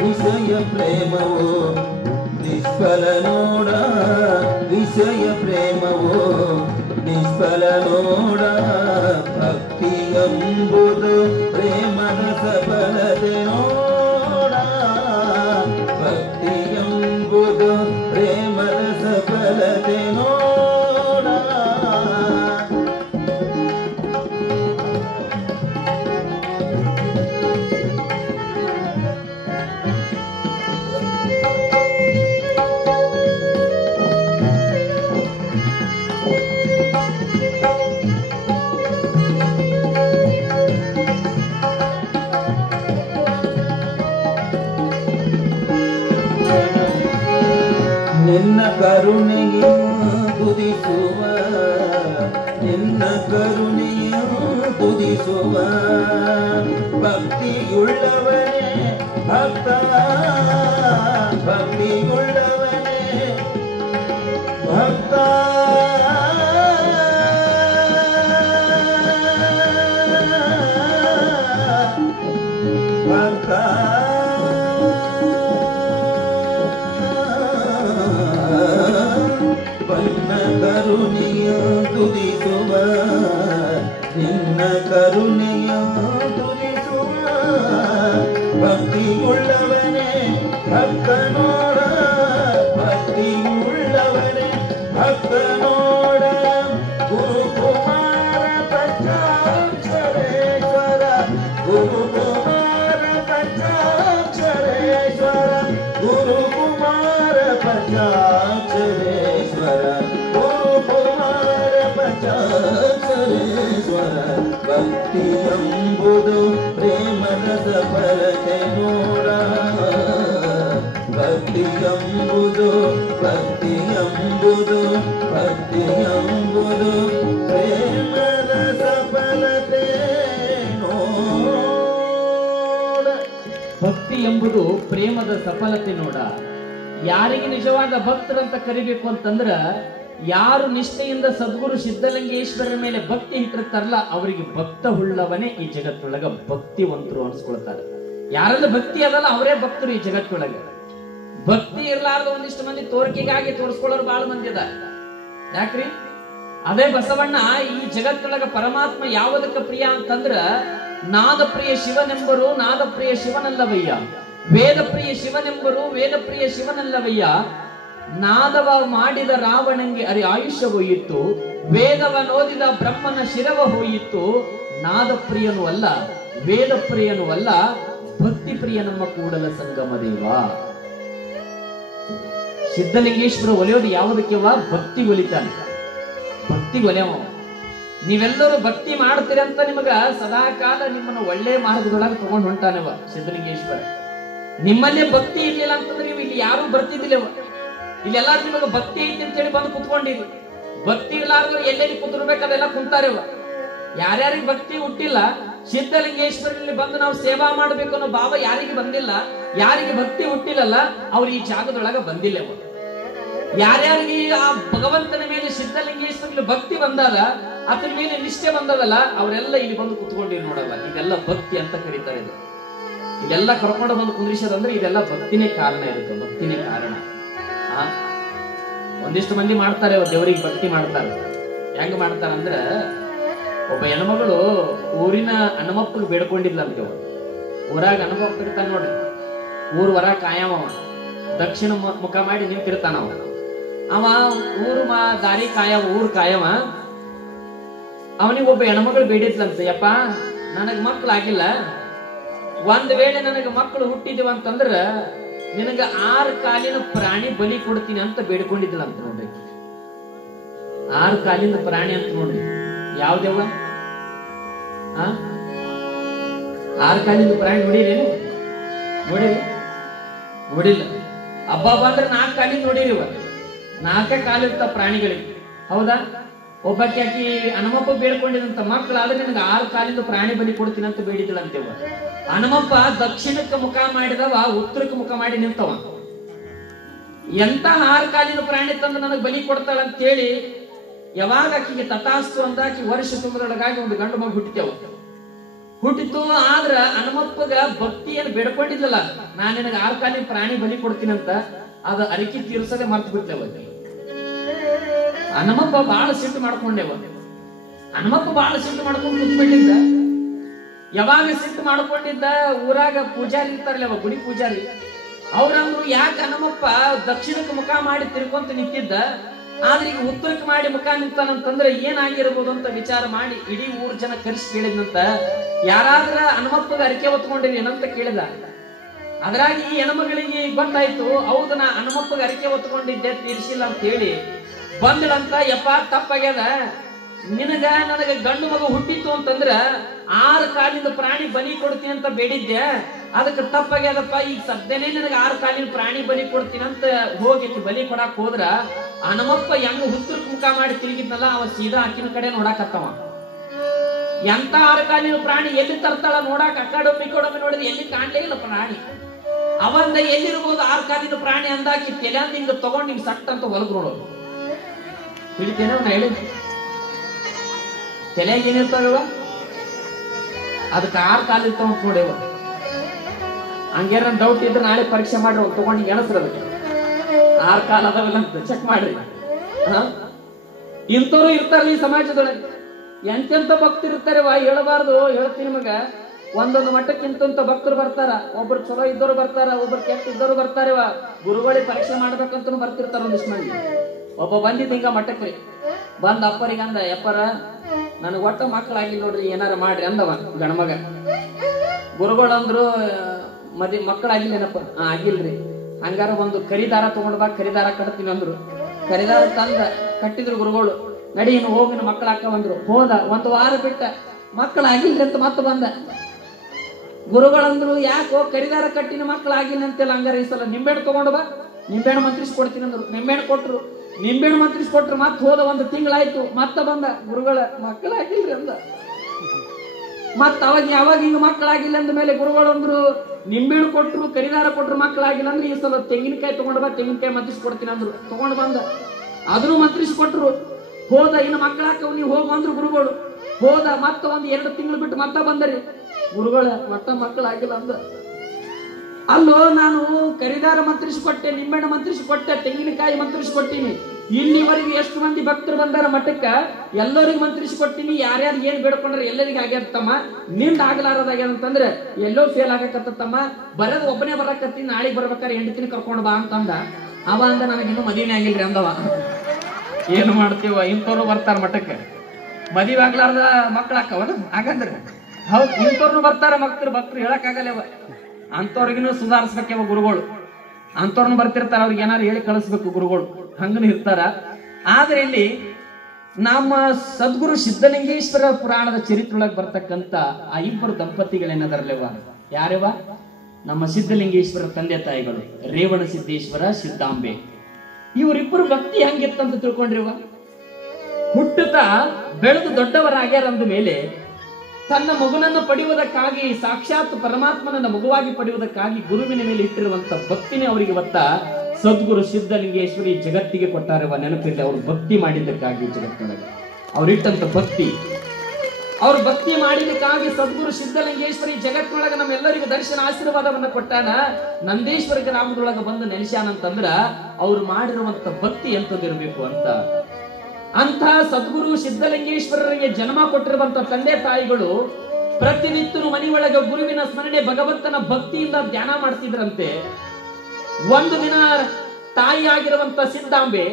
ವಿಷಯ ಪ್ರೇಮವು ನಿಷ್ಫಲ ನೋಡ, ವಿಷಯ ಪ್ರೇಮವು ನಿಷ್ಫಲ ನೋಡ. ಭಕ್ತಿ ಎಂಬುದು ಪ್ರೇಮದ ಸಫಲತೆ ನೋಡ, ಭಕ್ತಿ ಎಂಬುದು ಪ್ರೇಮದ ಸಫಲತೆ ನೋಡ. ನಿನ್ನ ಕರುಣೆಯು ತುದಿಸುವ, ನಿನ್ನ ಕರುಣೆಯು ತುದಿಸುವ. ಭಕ್ತಿಯುಳ್ಳವನೇ ಭಕ್ತ, ಭಕ್ತಿಯುಳ್ಳವನೇ ಭಕ್ತ. ಭಕ್ತ ಕರುಣೆಯ ತುದಿಸುವ, ನಿನ್ನ ಕರುಣೆಯ ತುದಿಸುವ. ಭಕ್ತಿಯುಳ್ಳವನೇ ಭಕ್ತ ನೋಡ, ಭಕ್ತಿಯುಳ್ಳವನೇ ಭಕ್ತ ನೋಡ. ಗುರುಕುಮಾರ ಪಂಚಾಕ್ಷರೇಶ್ವರ, ಗುರುಕುಮಾರ ಪಂಚಾಕ್ಷರೇಶ್ವರ, ಗುರುಕುಮಾರ ಪಂಚಾಕ್ಷರೇಶ್ವರ, ಗುರುಕುಮಾರ ಪಂಚಾಕ್ಷರೇಶ್ವರ. ಭಕ್ತಿ ಎಂಬುದು ಪ್ರೇಮದ ಸಫಲತೆ ನೋಡ, ಭಕ್ತಿ ಎಂಬುದು, ಭಕ್ತಿ ಎಂಬುದು, ಭಕ್ತಿ ಎಂಬುದು ಪ್ರೇಮದ ಸಫಲತೆ ನೋಡ. ಎಂಬುದು ಪ್ರೇಮದ ಸಫಲತೆ ನೋಡ. ಯಾರಿಗೆ ನಿಜವಾದ ಭಕ್ತರಂತ ಕರಿಬೇಕು ಅಂತಂದ್ರ ಯಾರು ನಿಷ್ಠೆಯಿಂದ ಸದ್ಗುರು ಸಿದ್ಧಲಿಂಗೇಶ್ವರರ ಮೇಲೆ ಭಕ್ತಿ ಇಟ್ಟಿರ್ತಾರಲ್ಲ ಅವರಿಗೆ ಭಕ್ತ ಉಳ್ಳವನೇ ಈ ಜಗತ್ತೊಳಗ ಭಕ್ತಿವಂತರು ಅನ್ಸ್ಕೊಳ್ತಾರೆ. ಯಾರೆಲ್ಲ ಭಕ್ತಿ ಅದಲ್ಲ ಅವರೇ ಭಕ್ತರು ಈ ಜಗತ್ತೊಳಗ. ಭಕ್ತಿ ಇರ್ಲಾರ್ದ ಒಂದಿಷ್ಟು ಮಂದಿ ತೋರಿಕೆಗಾಗಿ ತೋರಿಸ್ಕೊಳ್ಳೋರು ಬಹಳ ಮಂದಿ ಅದ. ಯಾಕ್ರಿ? ಅದೇ ಬಸವಣ್ಣ ಈ ಜಗತ್ತೊಳಗ ಪರಮಾತ್ಮ ಯಾವುದಕ್ಕ ಪ್ರಿಯ ಅಂತಂದ್ರ ನಾದ ಪ್ರಿಯ ಶಿವನೆಂಬರು ನಾದ ಪ್ರಿಯ ಶಿವನಲ್ಲವಯ್ಯ, ವೇದ ಪ್ರಿಯ ಶಿವನೆಂಬರು ವೇದ ಪ್ರಿಯ ಶಿವನಲ್ಲವಯ್ಯ. ನಾದವ ಮಾಡಿದ ರಾವಣಂಗೆ ಆಯುಷ್ಯ ಹೋಯಿತು, ವೇದವನೋದಿದ ಬ್ರಹ್ಮನ ಶಿರವ ಹೋಯಿತು. ನಾದ ಪ್ರಿಯನೂ ಅಲ್ಲ, ವೇದ ಪ್ರಿಯನೂ ಅಲ್ಲ, ಭಕ್ತಿ ಪ್ರಿಯ ನಮ್ಮ ಕೂಡಲ ಸಂಗಮ ದೇವ. ಸಿದ್ಧಲಿಂಗೇಶ್ವರ ಒಲೆಯೋದು ಯಾವುದಕ್ಕೆವ? ಭಕ್ತಿ ಒಲಿತಾನೆ, ಭಕ್ತಿ ಒಲೆವ. ನೀವೆಲ್ಲರೂ ಭಕ್ತಿ ಮಾಡ್ತೀರಿ ಅಂತ ನಿಮಗ ಸದಾ ಕಾಲ ನಿಮ್ಮನ್ನು ಒಳ್ಳೆ ಮಾರ್ಗದೊಳಗೆ ತಗೊಂಡು ಹೊಂಟಾನವ ಸಿದ್ಧಲಿಂಗೇಶ್ವರ. ನಿಮ್ಮಲ್ಲೇ ಭಕ್ತಿ ಇರ್ಲಿಲ್ಲ ಅಂತಂದ್ರೆ ನೀವು ಇಲ್ಲಿ ಯಾರು ಬರ್ತಿದ್ದಿಲ್ಲವ. ಇಲ್ಲೆಲ್ಲಾರು ನಿಮಗ ಭಕ್ತಿ ಐತಿ ಅಂತ ಹೇಳಿ ಬಂದು ಕುತ್ಕೊಂಡಿರಿ. ಭಕ್ತಿ ಇರ್ಲಾರ್ದು ಎಲ್ಲೆಲ್ಲಿ ಕುಂತಿರ್ಬೇಕದೆಲ್ಲ ಕುಂತಾರೆವ. ಯಾರ್ಯಾರಿಗೆ ಭಕ್ತಿ ಹುಟ್ಟಿಲ್ಲ ಸಿದ್ಧಲಿಂಗೇಶ್ವರಲ್ಲಿ ಬಂದು ನಾವು ಸೇವಾ ಮಾಡ್ಬೇಕು ಅನ್ನೋ ಭಾವ ಯಾರಿಗೆ ಬಂದಿಲ್ಲ, ಯಾರಿಗೆ ಭಕ್ತಿ ಹುಟ್ಟಿಲ್ಲಲ್ಲ ಅವ್ರು ಈ ಜಾಗದೊಳಗ ಬಂದಿಲ್ಲವ. ಯಾರ್ಯಾರಿಗೆ ಆ ಭಗವಂತನ ಮೇಲೆ ಸಿದ್ಧಲಿಂಗೇಶ್ವರಲ್ಲಿ ಭಕ್ತಿ ಬಂದಾಗ ಆತನ ಮೇಲೆ ನಿಷ್ಠೆ ಬಂದದಲ್ಲ ಅವರೆಲ್ಲ ಇಲ್ಲಿ ಬಂದು ಕುತ್ಕೊಂಡಿರಿ ನೋಡಲ್ಲ. ಇದೆಲ್ಲ ಭಕ್ತಿ ಅಂತ ಕರೀತಾರೆ. ಇದು ಇದೆಲ್ಲ ಕರ್ಕೊಂಡು ಬಂದು ಕುಂದ್ರಿಸೋದಂದ್ರೆ ಇದೆಲ್ಲ ಭಕ್ತಿನೇ ಕಾರಣ ಇರುತ್ತೆ, ಭಕ್ತಿನೇ ಕಾರಣ. ಒಂದಿಷ್ಟು ಮಂದಿ ಮಾಡ್ತಾರೆ ದೇವರಿಗೆ ಭಕ್ತಿ ಮಾಡ್ತಾರೆ. ಹೆಂಗ್ ಮಾಡ್ತಾರ ಅಂದ್ರ ಒಬ್ಬ ಹೆಣ್ಮಗಳು ಊರಿನ ಹನುಮಪ್ಪಗೆ ಬೇಡ್ಕೊಂಡಿದ್ಲಂತೆ. ಊರಾಗ ಹನುಮಪ್ಪ ಇರ್ತಾನ ನೋಡ್ರಿ, ಊರ್ ವರ ಕಾಯವ, ದಕ್ಷಿಣ ಮುಖ ಮಾಡಿ ನಿಂತಿರ್ತಾನ ಅವ ಊರು ದಾರಿ ಕಾಯವ, ಊರ್ ಕಾಯವ. ಅವನಿಗೆ ಒಬ್ಬ ಹೆಣ್ಮಗಳು ಬೇಡಿದ್ಲಂತೆ, ಯಪ್ಪ ನನಗ್ ಮಕ್ಳಾಗಿಲ್ಲ, ಒಂದ್ ವೇಳೆ ನನಗ ಮಕ್ಕಳು ಹುಟ್ಟಿದಿವ ಅಂತಂದ್ರ ನಿನಗ 6 ಕಾಲಿನ ಪ್ರಾಣಿ ಬಲಿ ಕೊಡ್ತೀನಿ ಅಂತ ಬೇಡ್ಕೊಂಡಿದ್ಲಂತ ನೋಡ್ರಿ. 6 ಕಾಲಿನ ಪ್ರಾಣಿ ಅಂತ ನೋಡ್ರಿ ಯಾವ್ದೇವ? 6 ಕಾಲಿನ ಪ್ರಾಣಿ ನೋಡಿರೇನು? ನೋಡಿಲ್ಲ. ಹಬ್ಬ ಅಂದ್ರೆ 4 ಕಾಲಿನ ನೋಡಿರಿವ. 4 ಕಾಲಿರ್ತ ಪ್ರಾಣಿಗಳಿಗೆ, ಹೌದಾ? ಒಬ್ಬಕ್ಕೆ ಆಕಿ ಹನುಮಪ್ಪ ಬೇಡ್ಕೊಂಡಿದಂತ ಮಕ್ಕಳಾದ್ರೆ ನಿನಗೆ 6 ಕಾಲಿಂದ ಪ್ರಾಣಿ ಬಲಿ ಕೊಡ್ತೀನಿ ಅಂತ ಬೇಡಿದಳಂತೆವ. ಹನುಮಪ್ಪ ದಕ್ಷಿಣಕ್ಕೆ ಮುಖ ಮಾಡಿದವ, ಉತ್ತರಕ್ಕೆ ಮುಖ ಮಾಡಿ ನಿಂತವ. ಎಂತ 6 ಕಾಲಿನ ಪ್ರಾಣಿ ತಂದು ನನಗೆ ಬಲಿ ಕೊಡ್ತಾಳ ಅಂತ ಹೇಳಿ ಯಾವಾಗ ಆಕಿಗೆ ತಥಾಸ್ತು ಅಂತ ಆಕಿ ವರ್ಷ ತುಂಬದೊಳಗಾಗಿ ಒಂದು ಗಂಡು ಮಗು ಹುಟ್ಟಿತು. ಆದ್ರ ಹನುಮಪ್ಪಗ ಭಕ್ತಿಯನ್ನು ಬೇಡ್ಕೊಂಡಿದ್ಲಲ್ಲ, ನಾನ್ ನಿನಗೆ 6 ಕಾಲಿನ ಪ್ರಾಣಿ ಬಲಿ ಕೊಡ್ತೀನಿ ಅಂತ, ಅದು ಅರಿಕೆ ತೀರ್ಸದೆ ಮರ್ತು ಬಿಟ್ಲೇವ. ಹನುಮಪ್ಪ ಬಹಳ ಸಿಟ್ಟು ಮಾಡ್ಕೊಂಡೇವ. ಹನುಮಪ್ಪ ಬಹಳ ಸಿಟ್ಟು ಮಾಡ್ಕೊಂಡು ಕೂತ್ಬಿಟ್ಟಿದ್ದ. ಯಾವಾಗ ಸಿಟ್ಟು ಮಾಡ್ಕೊಂಡಿದ್ದ ಊರಾಗ ಪೂಜಾರಿ ಇರ್ತಾರಲ್ಲ, ಗುಡಿ ಪೂಜಾರಿ, ಅವ್ರಂದ್ರು ಯಾಕೆ ಹನುಮಪ್ಪ ದಕ್ಷಿಣಕ್ಕೆ ಮುಖ ಮಾಡಿ ತಿರ್ಕೊಂತ ನಿಂತಿದ್ದ, ಆದ್ರೆ ಈಗ ಉತ್ತರಕ್ಕೆ ಮಾಡಿ ಮುಖ ನಿಂತಾನಂತಂದ್ರೆ ಏನಾಗಿರ್ಬೋದು ಅಂತ ವಿಚಾರ ಮಾಡಿ ಇಡೀ ಊರ್ ಜನ ಕರೆಸಿ ಕೇಳಿದ್ನಂತ, ಯಾರಾದ್ರ ಹನುಮಪ್ಪಗ ಅರಿಕೆ ಹೊತ್ಕೊಂಡಿರಿ ಏನಂತ ಕೇಳಿದ. ಅದ್ರಾಗಿ ಈ ಹೆಣ್ಮಗಳಿಗೆ ಗೊತ್ತಾಯ್ತು, ಹೌದು ನಾ ಹನುಮಪ್ಪಗ ಅರಿಕೆ ಹೊತ್ಕೊಂಡಿದ್ದೆ, ತೀರ್ಸಿಲ್ಲ ಅಂತ ಹೇಳಿ ಬಂದಳಂತ. ಯಪ್ಪ ತಪ್ಪಾಗ್ಯದ, ನಿನಗ ನನಗ ಗಂಡು ಮಗ ಹುಟ್ಟಿತ್ತು ಅಂತಂದ್ರ 6 ಕಾಲಿನ ಪ್ರಾಣಿ ಬಲಿ ಕೊಡ್ತೀನಿ ಅಂತ ಬೇಡಿದ್ದೆ, ಅದಕ್ಕೆ ತಪ್ಪಾಗ್ಯದಪ್ಪ. ಈಗ ಸದ್ಯನೇ ನನಗೆ 6 ಕಾಲಿನ ಪ್ರಾಣಿ ಬಲಿ ಕೊಡ್ತೀನಿ ಅಂತ ಹೋಗಿ ಬಲಿ ಕೊಡಾಕ್ ಹೋದ್ರ ಹನುಮಪ್ಪ ಹೆಂಗ ಉತ್ತರಕ್ಕೆ ಮುಖ ಮಾಡಿ ತಿರುಗಿದ್ನಲ್ಲ, ಅವ ಸೀದಾ ಆಕಿನ ಕಡೆ ನೋಡಾಕತ್ತವ. ಎಂತ 6 ಕಾಲಿನ ಪ್ರಾಣಿ ಎಲ್ಲಿ ತರ್ತಾಳ ನೋಡಾಕ ಅಕ್ಕಡೊಮ್ಮೆ ಕೊಡೊಮ್ಮೆ ನೋಡಿದ್ರೆ ಎಲ್ಲಿ ಕಾಣ್ಲೇ ಇಲ್ಲ ಪ್ರಾಣಿ. ಅವಂದ ಎಲ್ಲಿರ್ಬೋದು 6 ಕಾಲಿನ ಪ್ರಾಣಿ ಅಂದಾಕಿ ತೆಲ್ಯಾಂದ ಹಿಂಗ ತಗೊಂಡ್ ಹಿಂಗ್ ಸಟ್ ಅಂತ ಹೊಲಗ್ ನೋಡೋದು. ಹಿಡಿತೇನೆ ನಾ ಹೇಳಿ ತಲೆಯಾಗ ಏನಿರ್ತಾವ ಅದಕ್ಕೆ 6 ಕಾಲ ಇರ್ತಾವ ಅಂತ ನೋಡೇವ. ಹಂಗೇನ ಡೌಟ್ ಇದ್ರೆ ನಾಳೆ ಪರೀಕ್ಷೆ ಮಾಡ್ರಿ, ತಗೊಂಡು ಎಣಸ್ರದಕ್ಕೆ 6 ಕಾಲ ಅದಾವಲ್ಲ ಅಂತ ಚೆಕ್ ಮಾಡ್ರಿ. ಇಂಥವ್ರು ಇರ್ತಾರಲ್ಲ ಈ ಸಮಾಜದೊಳಗೆ, ಎಂತೆಂತ ಭಕ್ತರು ಇರ್ತಾರೆ. ಹೇಳಬಾರ್ದು, ಹೇಳ್ತೀನಿ ನಿಮಗ. ಒಂದೊಂದು ಮಟ್ಟಕ್ಕೆ ಇಂತ ಭಕ್ತರು ಬರ್ತಾರ. ಒಬ್ರು ಚಲೋ ಇದ್ದವ್ರು ಬರ್ತಾರ, ಒಬ್ರು ಕೆಟ್ಟ ಇದ್ದವ್ರು ಬರ್ತಾರೆ. ಗುರುಗಳಿಗೆ ಪರೀಕ್ಷೆ ಮಾಡ್ಬೇಕಂತ ಬರ್ತಿರ್ತಾರ ಒಂದಿಷ್ಟು ಮಂದಿ. ಒಬ್ಬ ಬಂದಿದ್ದ ಹಿಂಗ ಮಟ್ಟಕ್ರಿ ಬಂದ ಅಪ್ಪರಿಗೆ ಅಂದ, ಯಪ್ಪರ ನನಗ್ ಒಟ್ಟ ಮಕ್ಕಳಾಗಿಲ್ಲ ನೋಡ್ರಿ, ಏನಾರ ಮಾಡ್ರಿ ಅಂದವ ಗಣಮಗ. ಗುರುಗಳಂದ್ರು ಮಕ್ಕಳಾಗಿಲ್ಲೇನಪ್ಪ? ಆಗಿಲ್ರಿ. ಹಂಗಾರ ಒಂದು ಕರಿದಾರ ತಗೊಂಡ್ ಬಾ, ಕರಿದಾರ ಕಟ್ತೀನಿ ಅಂದ್ರು. ಕರಿದಾರ ತಂದ ಕಟ್ಟಿದ್ರು ಗುರುಗಳು. ನಡಿ ಇನ್ನು ಹೋಗಿನ ಮಕ್ಕಳಾಕ ಬಂದ್ರು. ಹೋದ, 1 ವಾರ ಬಿಟ್ಟ ಮಕ್ಕಳಾಗಿಲ್ರಿ ಅಂತ ಮತ್ತೆ ಬಂದ. ಗುರುಗಳಂದ್ರು ಯಾಕೋ ಕರಿದಾರ ಕಟ್ಟಿನ ಮಕ್ಕಳಾಗಿಲ್ಲ ಅಂತೆಲ್ಲ. ಹಂಗಾರ ಈ ಸಲ ನಿಂಬೆಣ್ಣು ತಗೊಂಡು ಬಾ, ನಿಂಬೆಣ್ಣು ಮಂತ್ರಿಸಿ ಕೊಡ್ತೀನಿ ಅಂದ್ರು. ನಿಂಬೆಣ್ಣು ಕೊಟ್ರು, ನಿಂಬೆಣ್ಣು ಮಂತ್ರಿಸಿ ಕೊಟ್ರು. ಮತ್ತೆ ಹೋದ, 1 ತಿಂಗಳಾಯ್ತು, ಮತ್ತೆ ಬಂದ. ಗುರುಗಳ ಮಕ್ಕಳಾಗಿಲ್ರಿ ಅಂದ. ಮತ್ತ ಅವಾಗ ಯಾವಾಗ ಹಿಂಗ ಮಕ್ಕಳಾಗಿಲ್ಲ ಅಂದ ಮೇಲೆ ಗುರುಗಳು ಅಂದ್ರು, ನಿಂಬೆಹಣ್ಣು ಕೊಟ್ರು, ಕರಿದಾರ ಕೊಟ್ರು, ಮಕ್ಕಳಾಗಿಲ್ಲ ಅಂದ್ರೆ ಈ ಸಲ ತೆಂಗಿನಕಾಯಿ ತಗೊಂಡ್ ಬಾ, ತೆಂಗಿನಕಾಯಿ ಮಂತ್ರಿಸಿ ಕೊಡ್ತೀನಿ ಅಂದ್ರು. ತಗೊಂಡ್ ಬಂದ, ಅದನ್ನು ಮಂತ್ರಿಸಿ ಕೊಟ್ರು. ಹೋದ, ಇನ್ನು ಮಕ್ಕಳಾಕವ್ ನೀವು ಹೋಗು ಅಂದ್ರು ಗುರುಗಳು. ಹೋದ, ಮತ್ತ ಒಂದ್ 2 ತಿಂಗಳು ಬಿಟ್ಟು ಮತ್ತ ಬಂದರಿ ಗುರುಗಳ, ಮತ್ತ ಮಕ್ಕಳಾಗಿಲ್ಲ ಅಂದ. ಅಲ್ಲೋ, ನಾನು ಕರಿದಾರ ಮಂತ್ರಿಸಿ ಕೊಟ್ಟೆ, ನಿಂಬೆಹಣ್ಣು ಮಂತ್ರಿಸಿ ಕೊಟ್ಟೆ, ತೆಂಗಿನಕಾಯಿ ಮಂತ್ರಿಸಿ ಕೊಟ್ಟೀನಿ. ಇಲ್ಲಿವರೆಗೆ ಎಷ್ಟು ಮಂದಿ ಭಕ್ತರು ಬಂದಾರ ಮಠಕ್ಕ, ಎಲ್ಲರಿಗೂ ಮಂತ್ರಿಸಿ ಕೊಟ್ಟಿನಿ. ಯಾರ್ಯಾರು ಏನ್ ಬೇಡ್ಕೊಂಡ್ರೆ ಎಲ್ಲರಿಗೂ ಆಗ್ಯಾರ್ತಮ್ಮ, ನಿಂದ ಆಗ್ಲಾರದಾಗ್ಯಾರ ಅಂತಂದ್ರೆ ಎಲ್ಲೋ ಫೇಲ್ ಆಗಕತ್ತಮ್ಮ. ಬರೋದು ಒಬ್ಬನೇ ಬರಕತ್ತಿ, ನಾಳೆಗೆ ಬರ್ಬೇಕಾರೆ ಹೆಂಡತಿನ ಕರ್ಕೊಂಡು ಬಾ ಅಂತಂದ. ಅವ ಅಂದ, ನನಗಿನ್ನೂ ಮದುವೆ ಆಗಿಲ್ರಿ ಅಂದವ. ಏನು ಮಾಡ್ತೀವ, ಇಂಥವ್ರು ಬರ್ತಾರ ಮಠಕ್ಕೆ, ಮದುವೆ ಆಗ್ಲಾರ್ದ ಮಕ್ಕಳಾಕವನ ಹಾಗಂದ್ರೆ. ಹೌದು, ಇಂಥವ್ರು ಬರ್ತಾರ ಭಕ್ತರು ಹೇಳಕ್ ಆಗಲ್ಲವ. ಅಂತವ್ರಿಗಿನ್ನೂ ಸುಧಾರಿಸ್ಬೇಕವ ಗುರುಗಳು. ಅಂತವ್ರನ್ನ ಬರ್ತಿರ್ತಾರ, ಅವ್ರಿಗೆ ಏನಾರು ಹೇಳಿ ಕಳಿಸ್ಬೇಕು ಗುರುಗಳು, ಹಂಗನು ಇರ್ತಾರ. ಆದ್ರೆ ಇಲ್ಲಿ ನಮ್ಮ ಸದ್ಗುರು ಸಿದ್ಧಲಿಂಗೇಶ್ವರ ಪುರಾಣದ ಚರಿತ್ರೊಳಗೆ ಬರ್ತಕ್ಕಂತ ಆ ಇಬ್ಬರು ದಂಪತಿಗಳೇನದರ್ಲೇವ, ಯಾರೇವ? ನಮ್ಮ ಸಿದ್ಧಲಿಂಗೇಶ್ವರ ತಂದೆ ತಾಯಿಗಳು, ರೇವಣ ಸಿದ್ದೇಶ್ವರ, ಸಿದ್ದಾಂಬೆ. ಇವರಿಬ್ಬರು ಭಕ್ತಿ ಹಂಗಿತ್ತಂತ ತಿಳ್ಕೊಂಡ್ರಿವ. ಹುಟ್ಟುತ್ತಾ ಬೆಳೆದು ದೊಡ್ಡವರಾಗ್ಯಾರ ಅಂದ ಮೇಲೆ ತನ್ನ ಮಗುನನ್ನು ಪಡೆಯುವುದಕ್ಕಾಗಿ, ಸಾಕ್ಷಾತ್ ಪರಮಾತ್ಮನನ್ನ ಮಗುವಾಗಿ ಪಡೆಯುವುದಕ್ಕಾಗಿ ಗುರುವಿನ ಮೇಲೆ ಇಟ್ಟಿರುವಂತ ಭಕ್ತಿನೇ ಅವರಿಗೆ ಇವತ್ತ ಸದ್ಗುರು ಸಿದ್ಧಲಿಂಗೇಶ್ವರಿ ಜಗತ್ತಿಗೆ ಕೊಟ್ಟಾರವ. ನೆನಪಿರಲಿ, ಅವರು ಭಕ್ತಿ ಮಾಡಿದ್ದಕ್ಕಾಗಿ ಜಗತ್ತಿನೊಳಗೆ ಅವರಿಟ್ಟಂತ ಭಕ್ತಿ, ಅವ್ರು ಭಕ್ತಿ ಮಾಡಿದಕ್ಕಾಗಿ ಸದ್ಗುರು ಸಿದ್ಧಲಿಂಗೇಶ್ವರಿ ಜಗತ್ತಿನೊಳಗೆ ನಮ್ಮೆಲ್ಲರಿಗೂ ದರ್ಶನ ಆಶೀರ್ವಾದವನ್ನ ಕೊಟ್ಟಾನ. ನಂದೇಶ್ವರ ಗ್ರಾಮದೊಳಗೆ ಬಂದು ನೆಲೆಸ್ಯಾನಂತಂದ್ರ ಅವ್ರು ಮಾಡಿರುವಂತ ಭಕ್ತಿ ಎಂತದಿರ್ಬೇಕು ಅಂತ. ಅಂತ ಸದ್ಗುರು ಸಿದ್ಧಲಿಂಗೇಶ್ವರರಿಗೆ ಜನ್ಮ ಕೊಟ್ಟಿರುವಂತ ತಂದೆ ತಾಯಿಗಳು ಪ್ರತಿನಿತ್ಯನು ಮನೆಯೊಳಗೆ ಗುರುವಿನ ಸ್ಮರಣೆ, ಭಗವಂತನ ಭಕ್ತಿಯಿಂದ ಧ್ಯಾನ ಮಾಡ್ತಿದ್ರಂತೆ. ಒಂದು ದಿನ ತಾಯಿಯಾಗಿರುವಂತ ಸಿದ್ದಾಂಬೆ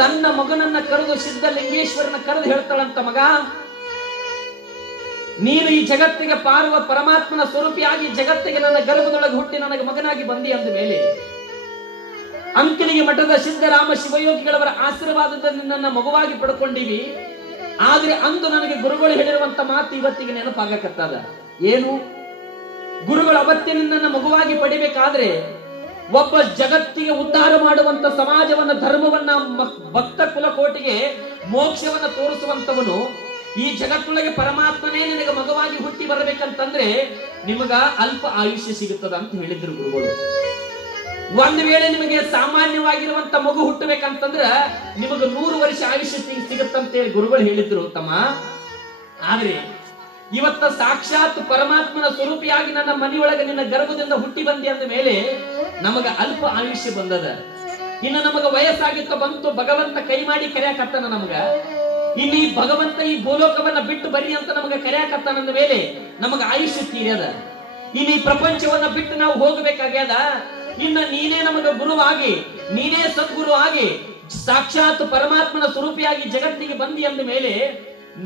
ತನ್ನ ಮಗನನ್ನ ಕರೆದು, ಸಿದ್ಧಲಿಂಗೇಶ್ವರನ ಕರೆದು ಹೇಳ್ತಾಳಂತ, ಮಗ, ನೀನು ಈ ಜಗತ್ತಿಗೆ ಪರಮಾತ್ಮನ ಸ್ವರೂಪಿಯಾಗಿ ಜಗತ್ತಿಗೆ ನನ್ನ ಗರ್ಭದೊಳಗೆ ಹುಟ್ಟಿ ನನಗೆ ಮಗನಾಗಿ ಬಂದಿ ಅಂದ ಮೇಲೆ ಅಂಕಲಿಗೆ ಮಠದ ಸಿದ್ದರಾಮ ಶಿವಯೋಗಿಗಳವರ ಆಶೀರ್ವಾದದಿಂದ ನನ್ನ ಮಗುವಾಗಿ ಪಡ್ಕೊಂಡಿವಿ. ಆದ್ರೆ ಅಂದು ನನಗೆ ಗುರುಗಳು ಹೇಳಿರುವಂತ ಮಾತು ಇವತ್ತಿಗೆ ನೆನಪಾಗಕತ್ತದ. ಏನು? ಗುರುಗಳು ಅವತ್ತಿನ ನನ್ನ ಮಗುವಾಗಿ ಪಡಿಬೇಕಾದ್ರೆ ಒಬ್ಬ ಜಗತ್ತಿಗೆ ಉದ್ಧಾರ ಮಾಡುವಂತ ಸಮಾಜವನ್ನ, ಧರ್ಮವನ್ನ, ಭಕ್ತ ಕುಲಕೋಟಿಗೆ ಮೋಕ್ಷವನ್ನ ತೋರಿಸುವಂತವನು, ಈ ಜಗತ್ತೊಳಗೆ ಪರಮಾತ್ಮನೇ ನಿನಗೆ ಮಗುವಾಗಿ ಹುಟ್ಟಿ ಬರಬೇಕಂತಂದ್ರೆ ನಿಮಗ ಅಲ್ಪ ಆಯುಷ್ಯ ಸಿಗುತ್ತದ ಅಂತ ಹೇಳಿದ್ರು ಗುರುಗಳು. ಒಂದು ವೇಳೆ ನಿಮಗೆ ಸಾಮಾನ್ಯವಾಗಿರುವಂತ ಮಗು ಹುಟ್ಟಬೇಕಂತಂದ್ರ ನಿಮಗೆ 100 ವರ್ಷ ಆಯುಷ್ಯ ಸಿಗುತ್ತಂತೇಳಿ ಗುರುಗಳು ಹೇಳಿದ್ರು ತಮ್ಮ. ಆದ್ರೆ ಇವತ್ತ ಸಾಕ್ಷಾತ್ ಪರಮಾತ್ಮನ ಸ್ವರೂಪಿಯಾಗಿ ನನ್ನ ಮನೆಯೊಳಗೆ ನಿನ್ನ ಗರ್ಭದಿಂದ ಹುಟ್ಟಿ ಬಂದಿ ಅಂದ ಮೇಲೆ ನಮಗ ಅಲ್ಪ ಆಯುಷ್ಯ ಬಂದದ. ಇನ್ನು ನಮಗ ವಯಸ್ಸಾಗಿತ್ತ ಬಂತು, ಭಗವಂತ ಕೈ ಮಾಡಿ ಕರೆಯಾಕತ್ತಾನ ನಮಗ. ಇಲ್ಲಿ ಭಗವಂತ ಈ ಭೂಲೋಕವನ್ನ ಬಿಟ್ಟು ಬರ್ರಿ ಅಂತ ನಮಗ ಕರೆಯಾಕತ್ತಾನಂದ ಮೇಲೆ ನಮಗ ಆಯುಷ್ಯ ತೀರ್ಯದ. ಇನ್ನು ಈ ಪ್ರಪಂಚವನ್ನ ಬಿಟ್ಟು ನಾವು ಹೋಗಬೇಕಾಗ್ಯದ. ಇನ್ನ ನೀನೇ ನಮಗ ಗುರುವಾಗಿ, ನೀನೇ ಸದ್ಗುರು ಆಗಿ ಸಾಕ್ಷಾತ್ ಪರಮಾತ್ಮನ ಸ್ವರೂಪಿಯಾಗಿ ಜಗತ್ತಿಗೆ ಬಂದಿ ಅಂದ ಮೇಲೆ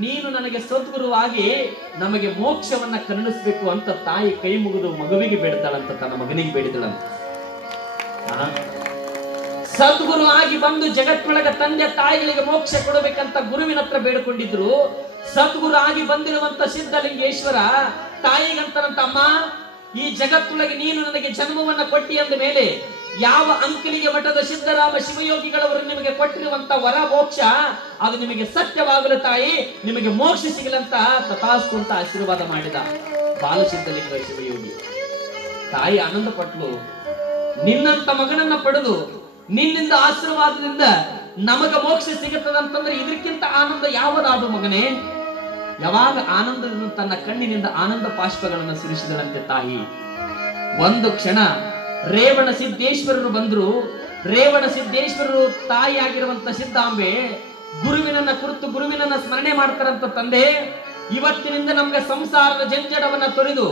ನೀನು ನನಗೆ ಸದ್ಗುರುವಾಗಿ ನಮಗೆ ಮೋಕ್ಷವನ್ನ ಕರುಣಿಸಬೇಕು ಅಂತ ತಾಯಿ ಕೈ ಮುಗಿದು ಮಗುವಿಗೆ ಬೇಡ್ತಾಳಂತ, ತನ್ನ ಮಗನಿಗೆ ಬೇಡಿದಳಂತ. ಸದ್ಗುರು ಆಗಿ ಬಂದು ಜಗತ್ತಿನೊಳಗ ತಂದೆ ತಾಯಿಗಳಿಗೆ ಮೋಕ್ಷ ಕೊಡಬೇಕಂತ ಗುರುವಿನ ಹತ್ರ ಬೇಡಿಕೊಂಡಿದ್ರು. ಸದ್ಗುರು ಆಗಿ ಬಂದಿರುವಂತ ಸಿದ್ಧಲಿಂಗೇಶ್ವರ ತಾಯಿಗಂತನಂತ, ಅಮ್ಮ, ಈ ಜಗತ್ತೊಳಗೆ ನೀನು ನನಗೆ ಜನ್ಮವನ್ನ ಕೊಟ್ಟಿ ಅಂದ ಮೇಲೆ ಯಾವ ಅಂಕಲಿಗೆ ಮಠದ ಸಿದ್ದರಾಮ ಶಿವಯೋಗಿಗಳವರು ನಿಮಗೆ ಕೊಟ್ಟಿರುವಂತ ವರ ಮೋಕ್ಷ ಅದು ನಿಮಗೆ ಸತ್ಯವಾಗಲು ತಾಯಿ, ನಿಮಗೆ ಮೋಕ್ಷ ಸಿಗಲಂತ ತಥಾಸ್ತು ಅಂತ ಆಶೀರ್ವಾದ ಮಾಡಿದ ಬಾಲಸಿದ್ಧಲಿಂಗ ಶಿವಯೋಗಿ. ತಾಯಿ ಆನಂದ ಪಟ್ಲು. ನಿನ್ನಂತ ಮಗನನ್ನ ಪಡೆದು ನಿನ್ನಿಂದ ಆಶೀರ್ವಾದದಿಂದ ನಮಗ ಮೋಕ್ಷ ಸಿಗುತ್ತದಂತಂದ್ರೆ ಇದಕ್ಕಿಂತ ಆನಂದ ಯಾವುದಾದು ಮಗನೇ? ಯಾವಾಗ ಆನಂದದಿಂದ ತನ್ನ ಕಣ್ಣಿನಿಂದ ಆನಂದ ಪಾಷ್ಪಗಳನ್ನು ಸುರಿಸಿದಳಂತೆ ತಾಯಿ. ಒಂದು ಕ್ಷಣ ರೇವಣ ಸಿದ್ದೇಶ್ವರರು ಬಂದ್ರು. ರೇವಣ ಸಿದ್ದೇಶ್ವರರು ತಾಯಿಯಾಗಿರುವಂತ ಸಿದ್ದಾಂಬೆ ಗುರುವಿನನ್ನ ಕುರಿತು ಗುರುವಿನನ್ನ ಸ್ಮರಣೆ ಮಾಡ್ತಾರಂತ, ತಂದೆ, ಇವತ್ತಿನಿಂದ ನಮ್ಗೆ ಸಂಸಾರದ ಜಂಜಡವನ್ನ ತೊರೆದು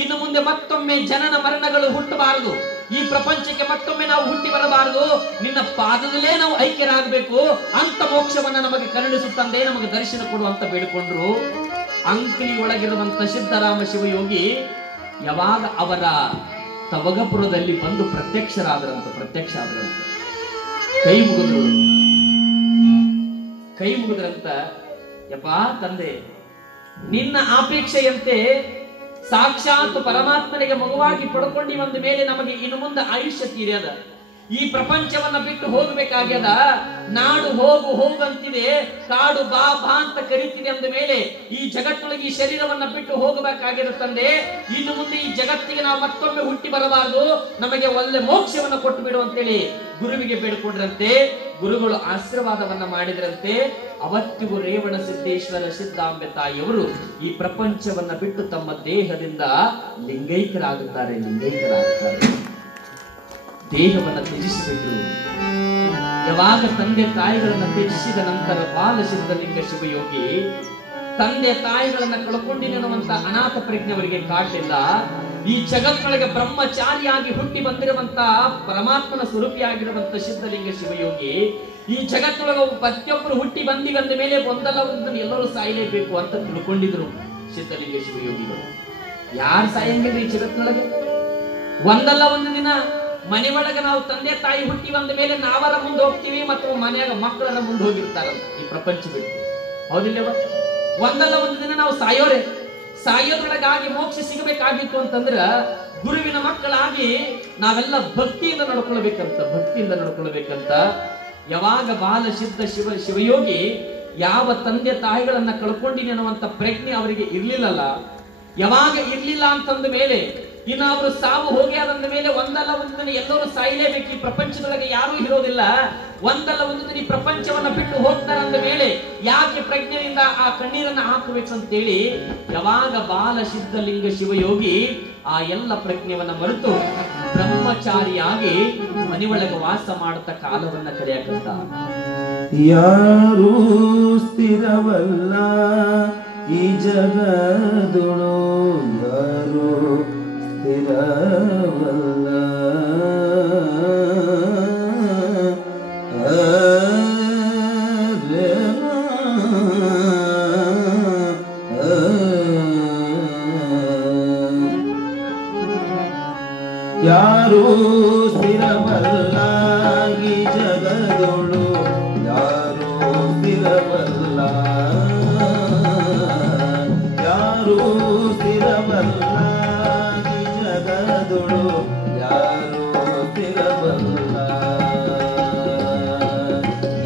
ಇನ್ನು ಮುಂದೆ ಮತ್ತೊಮ್ಮೆ ಜನನ ಮರಣಗಳು ಹುಟ್ಟಬಾರದು, ಈ ಪ್ರಪಂಚಕ್ಕೆ ಮತ್ತೊಮ್ಮೆ ನಾವು ಹುಟ್ಟಿ ಬರಬಾರದು, ನಿನ್ನ ಪಾದದಲ್ಲೇ ನಾವು ಐಕ್ಯರಾಗಬೇಕು ಅಂತ ಮೋಕ್ಷವನ್ನ ನಮಗೆ ಕರುಣಿಸುತ್ತಂದೆ, ನಮಗೆ ದರ್ಶನ ಕೊಡುವಂತ ಬೇಡಿಕೊಂಡ್ರು. ಅಂಕಲಿ ಒಳಗಿರುವಂತ ಸಿದ್ದರಾಮ ಶಿವಯೋಗಿ ಯಾವಾಗ ಅವರ ತವಗಪುರದಲ್ಲಿ ಬಂದು ಪ್ರತ್ಯಕ್ಷ ಆದ್ರಂತ ಕೈ ಮುಗಿದ್ರಂತ, ಯಪ್ಪಾ ತಂದೆ, ನಿನ್ನ ಅಪೇಕ್ಷೆಯಂತೆ ಸಾಕ್ಷಾತ್ ಪರಮಾತ್ಮನಿಗೆ ಮಗುವಾಗಿ ಪಡ್ಕೊಂಡಿ ಬಂದ ಮೇಲೆ ನಮಗೆ ಇನ್ನು ಮುಂದೆ ಆಯುಷ್ಯ ತೀರ್ಯದ. ಈ ಪ್ರಪಂಚವನ್ನ ಬಿಟ್ಟು ಹೋಗಬೇಕಾಗ್ಯದ. ನಾಡು ಹೋಗು ಹೋಗಂತಿದೆ, ಕಾಡು ಬಾ ಬಾ ಅಂತ ಕರೀತಿದೆ. ಅಂದ ಮೇಲೆ ಈ ಜಗತ್ತೊಳಗೆ ಈ ಶರೀರವನ್ನ ಬಿಟ್ಟು ಹೋಗಬೇಕಾಗ್ಯದ ತಂದೆ. ಇನ್ನು ಮುಂದೆ ಈ ಜಗತ್ತಿಗೆ ನಾವು ಮತ್ತೊಮ್ಮೆ ಹುಟ್ಟಿ ಬರಬಾರದು, ನಮಗೆ ಒಳ್ಳೆ ಮೋಕ್ಷವನ್ನ ಕೊಟ್ಟು ಬಿಡು ಅಂತೇಳಿ ಗುರುವಿಗೆ ಬೇಡಿಕೊಂಡ್ರಂತೆ. ಗುರುಗಳು ಆಶೀರ್ವಾದವನ್ನ ಮಾಡಿದ್ರಂತೆ. ಅವತ್ತಿಗೂ ರೇವಣ ಸಿದ್ದೇಶ್ವರ ಸಿದ್ದಾಂಬೆ ತಾಯಿಯವರು ಈ ಪ್ರಪಂಚವನ್ನ ಬಿಟ್ಟು ತಮ್ಮ ದೇಹದಿಂದ ಲಿಂಗೈಕ್ಯರಾಗುತ್ತಾರೆ. ದೇಹವನ್ನ ತ್ಯಜಿಸಿಬಿಟ್ರು. ಯಾವಾಗ ತಂದೆ ತಾಯಿಗಳನ್ನ ತ್ಯಜಿಸಿದ ನಂತರ ಬಾಲಸಿದ್ಧಲಿಂಗ ಶಿವಯೋಗಿ ತಂದೆ ತಾಯಿಗಳನ್ನ ಕಳ್ಕೊಂಡಿರುವಂತ ಅನಾಥ ಪ್ರಜ್ಞೆ ಅವರಿಗೆ ಕಾಟಲಿಲ್ಲ. ಈ ಜಗತ್ತೊಳಗೆ ಬ್ರಹ್ಮಚಾರಿಯಾಗಿ ಹುಟ್ಟಿ ಬಂದಿರುವಂತ ಪರಮಾತ್ಮನ ಸ್ವರೂಪಿಯಾಗಿರುವಂತ ಸಿದ್ಧಲಿಂಗ ಶಿವಯೋಗಿ ಈ ಜಗತ್ತೊಳಗೆ ಪ್ರತಿಯೊಬ್ಬರು ಹುಟ್ಟಿ ಬಂದಿಗಂದ ಮೇಲೆ ಒಂದಲ್ಲ ಒಂದನ್ನು ಎಲ್ಲರೂ ಸಾಯಲೇಬೇಕು ಅಂತ ತಿಳ್ಕೊಂಡಿದ್ರು ಸಿದ್ಧಲಿಂಗ ಶಿವಯೋಗಿಗಳು. ಯಾರು ಸಾಯಂಗಿಲ್ಲ ಈ ಜಗತ್ತಿನೊಳಗೆ. ಒಂದಲ್ಲ ಒಂದು ದಿನ ಮನೆ ಒಳಗೆ ನಾವು ತಂದೆ ತಾಯಿ ಹುಟ್ಟಿ ಬಂದ ಮೇಲೆ ನಾವರ ಮುಂದೆ ಹೋಗ್ತೀವಿ ಮತ್ತು ಮನೆಯಾಗ ಮಕ್ಕಳನ್ನ ಮುಂದೆ ಹೋಗಿರ್ತಾರಂತ ಈ ಪ್ರಪಂಚ ಬಿಟ್ಟು. ಹೌದಿಲ್ಲವ? ಒಂದಲ್ಲ ಒಂದು ದಿನ ನಾವು ಸಾಯೋದ್ರೊಳಗಾಗಿ ಮೋಕ್ಷ ಸಿಗಬೇಕಾಗಿತ್ತು ಅಂತಂದ್ರ ಗುರುವಿನ ಮಕ್ಕಳಾಗಿ ನಾವೆಲ್ಲ ಭಕ್ತಿಯಿಂದ ನಡ್ಕೊಳ್ಬೇಕಂತ ಯಾವಾಗ ಬಾಲ ಸಿದ್ಧ ಶಿವಯೋಗಿ ಯಾವ ತಂದೆ ತಾಯಿಗಳನ್ನ ಕಳ್ಕೊಂಡಿನಿ ಅನ್ನುವಂತ ಪ್ರಜ್ಞೆ ಅವರಿಗೆ ಇರ್ಲಿಲ್ಲಲ್ಲ. ಯಾವಾಗ ಇರ್ಲಿಲ್ಲ ಅಂತಂದ ಮೇಲೆ ಇನ್ನು ಅವರು ಸಾವು ಹೋಗ್ಯಾದಂದ ಮೇಲೆ ಒಂದಲ್ಲ ಒಂದು ದಿನ ಎಲ್ಲರೂ ಸಾಯಲೇಬೇಕು. ಈ ಪ್ರಪಂಚದೊಳಗೆ ಯಾರೂ ಇರೋದಿಲ್ಲ. ಒಂದಲ್ಲ ಒಂದು ದಿನ ಈ ಪ್ರಪಂಚವನ್ನ ಬಿಟ್ಟು ಹೋಗ್ತಾರಂದ ಮೇಲೆ ಯಾಕೆ ಪ್ರಜ್ಞೆಯಿಂದ ಆ ಕಣ್ಣೀರನ್ನ ಹಾಕಬೇಕಂತೇಳಿ ಯಾವಾಗ ಬಾಲ ಸಿದ್ಧಲಿಂಗ ಶಿವಯೋಗಿ ಆ ಎಲ್ಲ ಪ್ರಜ್ಞೆಯನ್ನ ಮರೆತು ಬ್ರಹ್ಮಚಾರಿಯಾಗಿ ಮನೆಯೊಳಗೆ ವಾಸ ಮಾಡುತ್ತ ಕಾಲವನ್ನ ಕಳೆಯಕಂತ. ಯಾರೂ ಸ್ಥಿರವಲ್ಲ ಈ ಜಗದೊಳು, ಯಾರೂ ಸ್ಥಿರವಲ್ಲ. ಯಾರೂ ಸ್ಥಿರವಲ್ಲ ಈ ಜಗದೊಳು, ಯಾರೂ ಸ್ಥಿರವಲ್ಲ, ಯಾರೂ ಸ್ಥಿರವಲ್ಲ ಈ ಜಗದೊಳು, ಯಾರೂ ಸ್ಥಿರವಲ್ಲ.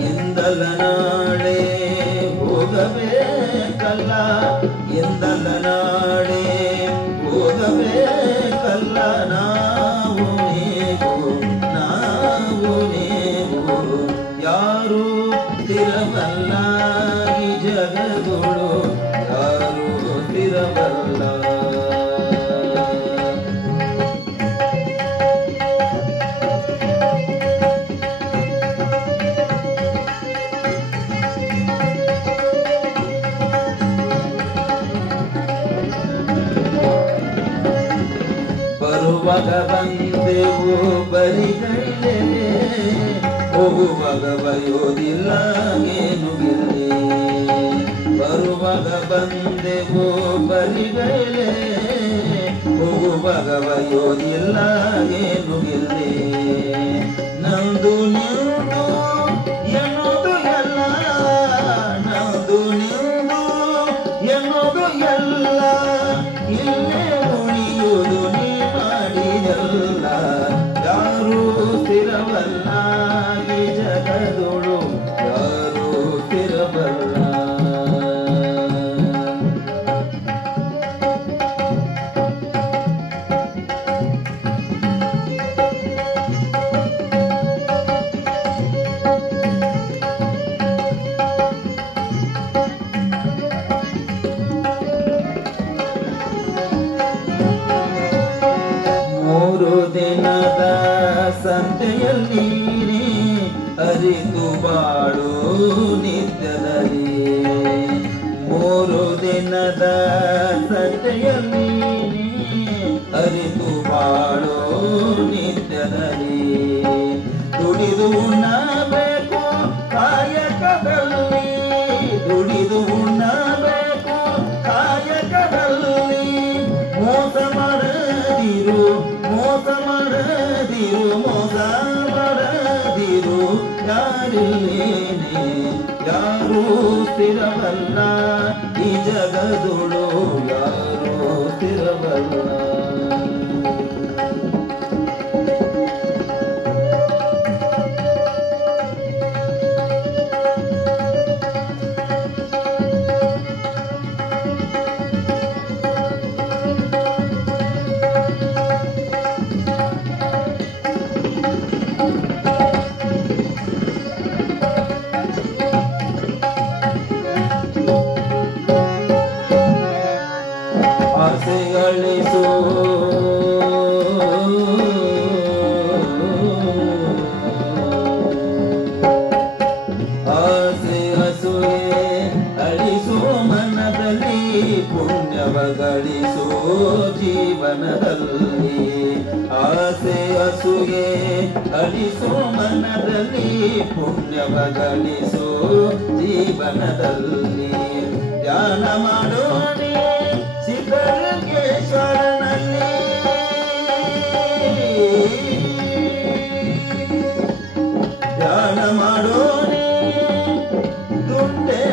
ಎಂದಲ ನಾಳೆ ಹೋಗಬೇಕಲ್ಲ, ಎಂದಲ ನಾಳೆ ಹೋಗಬೇಕಲ್ಲ. ನಾವು ನೀವು ಯಾರೂ ಸ್ಥಿರವಲ್ಲ ಈ ಜಗದೊಳು, ಯಾರೂ ಸ್ಥಿರವಲ್ಲ. ಬರುವಾಗ ಬಂದೆವು ಬರಿಗೈಲೆ, ಹೋಗುವಾಗ ಬಯೋದಿಲ್ಲ ಏನು ಗಿಲ್ಲೆ. ಬರುವಾಗ ಬಂದೆವು ಬರಿಗೈಲೆ, ಹೋಗುವಾಗ ಬಯೋದಿಲ್ಲ ಏನು ಗಿಲ್ಲೆ. ನಂದು ನಿಂದು ಎನ್ನುವುದು ಎಲ್ಲ, ನಂದು ನಿಂದು ಎನ್ನುವುದು ಎಲ್ಲ, ಇಲ್ಲೇ ಉಳಿಯುವುದು ನೀ ಮಾಡಿದಲ್ಲ. ಯಾರೂ ಸ್ಥಿರವಲ್ಲ ಈ ಜಗದೊಳು, ಯಾರೂ ಸ್ಥಿರವಲ್ಲ. ದಿನದ ಸಂತೆಯಲ್ಲಿ ಅರಿತು ಬಾಳು ನಿತ್ಯದಲ್ಲಿ, ಮೂರು ದಿನದ ಸಂತೆಯಲ್ಲಿ ಅರಿತು ಬಾಳು ನಿತ್ಯದಲ್ಲಿ. ದುಡಿದು ಉಣ್ಣಬೇಕು ಕಾಯಕದಲ್ಲಿ, ದುಡಿದು ಉಣ್ಣಬೇಕು ಕಾಯಕದಲ್ಲಿ. ಮೋಸ ಮಾಡದಿರು, ಮೋಸ ಮಾಡದಿರು, ಮೋಸ ಮಾಡದಿರು. ಯಾರಿಲ್ಲೇನೆ ಯಾರೂ ಸ್ಥಿರವಲ್ಲ ಈ ಜಗದೊಳು, ಯಾರೂ ಸ್ಥಿರವಲ್ಲ. ಆಸೆ ಅಳಿಸು ಆಸೆ ಹಸುವೆ ಅಳಿಸು ಮನದಲ್ಲಿ ಪುಣ್ಯವ ಗಳಿಸು ಜೀವನದಲ್ಲಿ ಆಸೆ ಹಸುಗೆ ಅಳಿಸು ಮನದಲ್ಲಿ ಪುಣ್ಯವ ಗಳಿಸು ಜೀವನದಲ್ಲಿ ಧ್ಯಾನ ಮಾಡೋಣೆ ಸಿದ್ಧಲಿಂಗೇಶ್ವರನಲ್ಲಿ ಧ್ಯಾನ ಮಾಡೋಣೆ ದುಂಡೇಶ್ವರನಲ್ಲಿ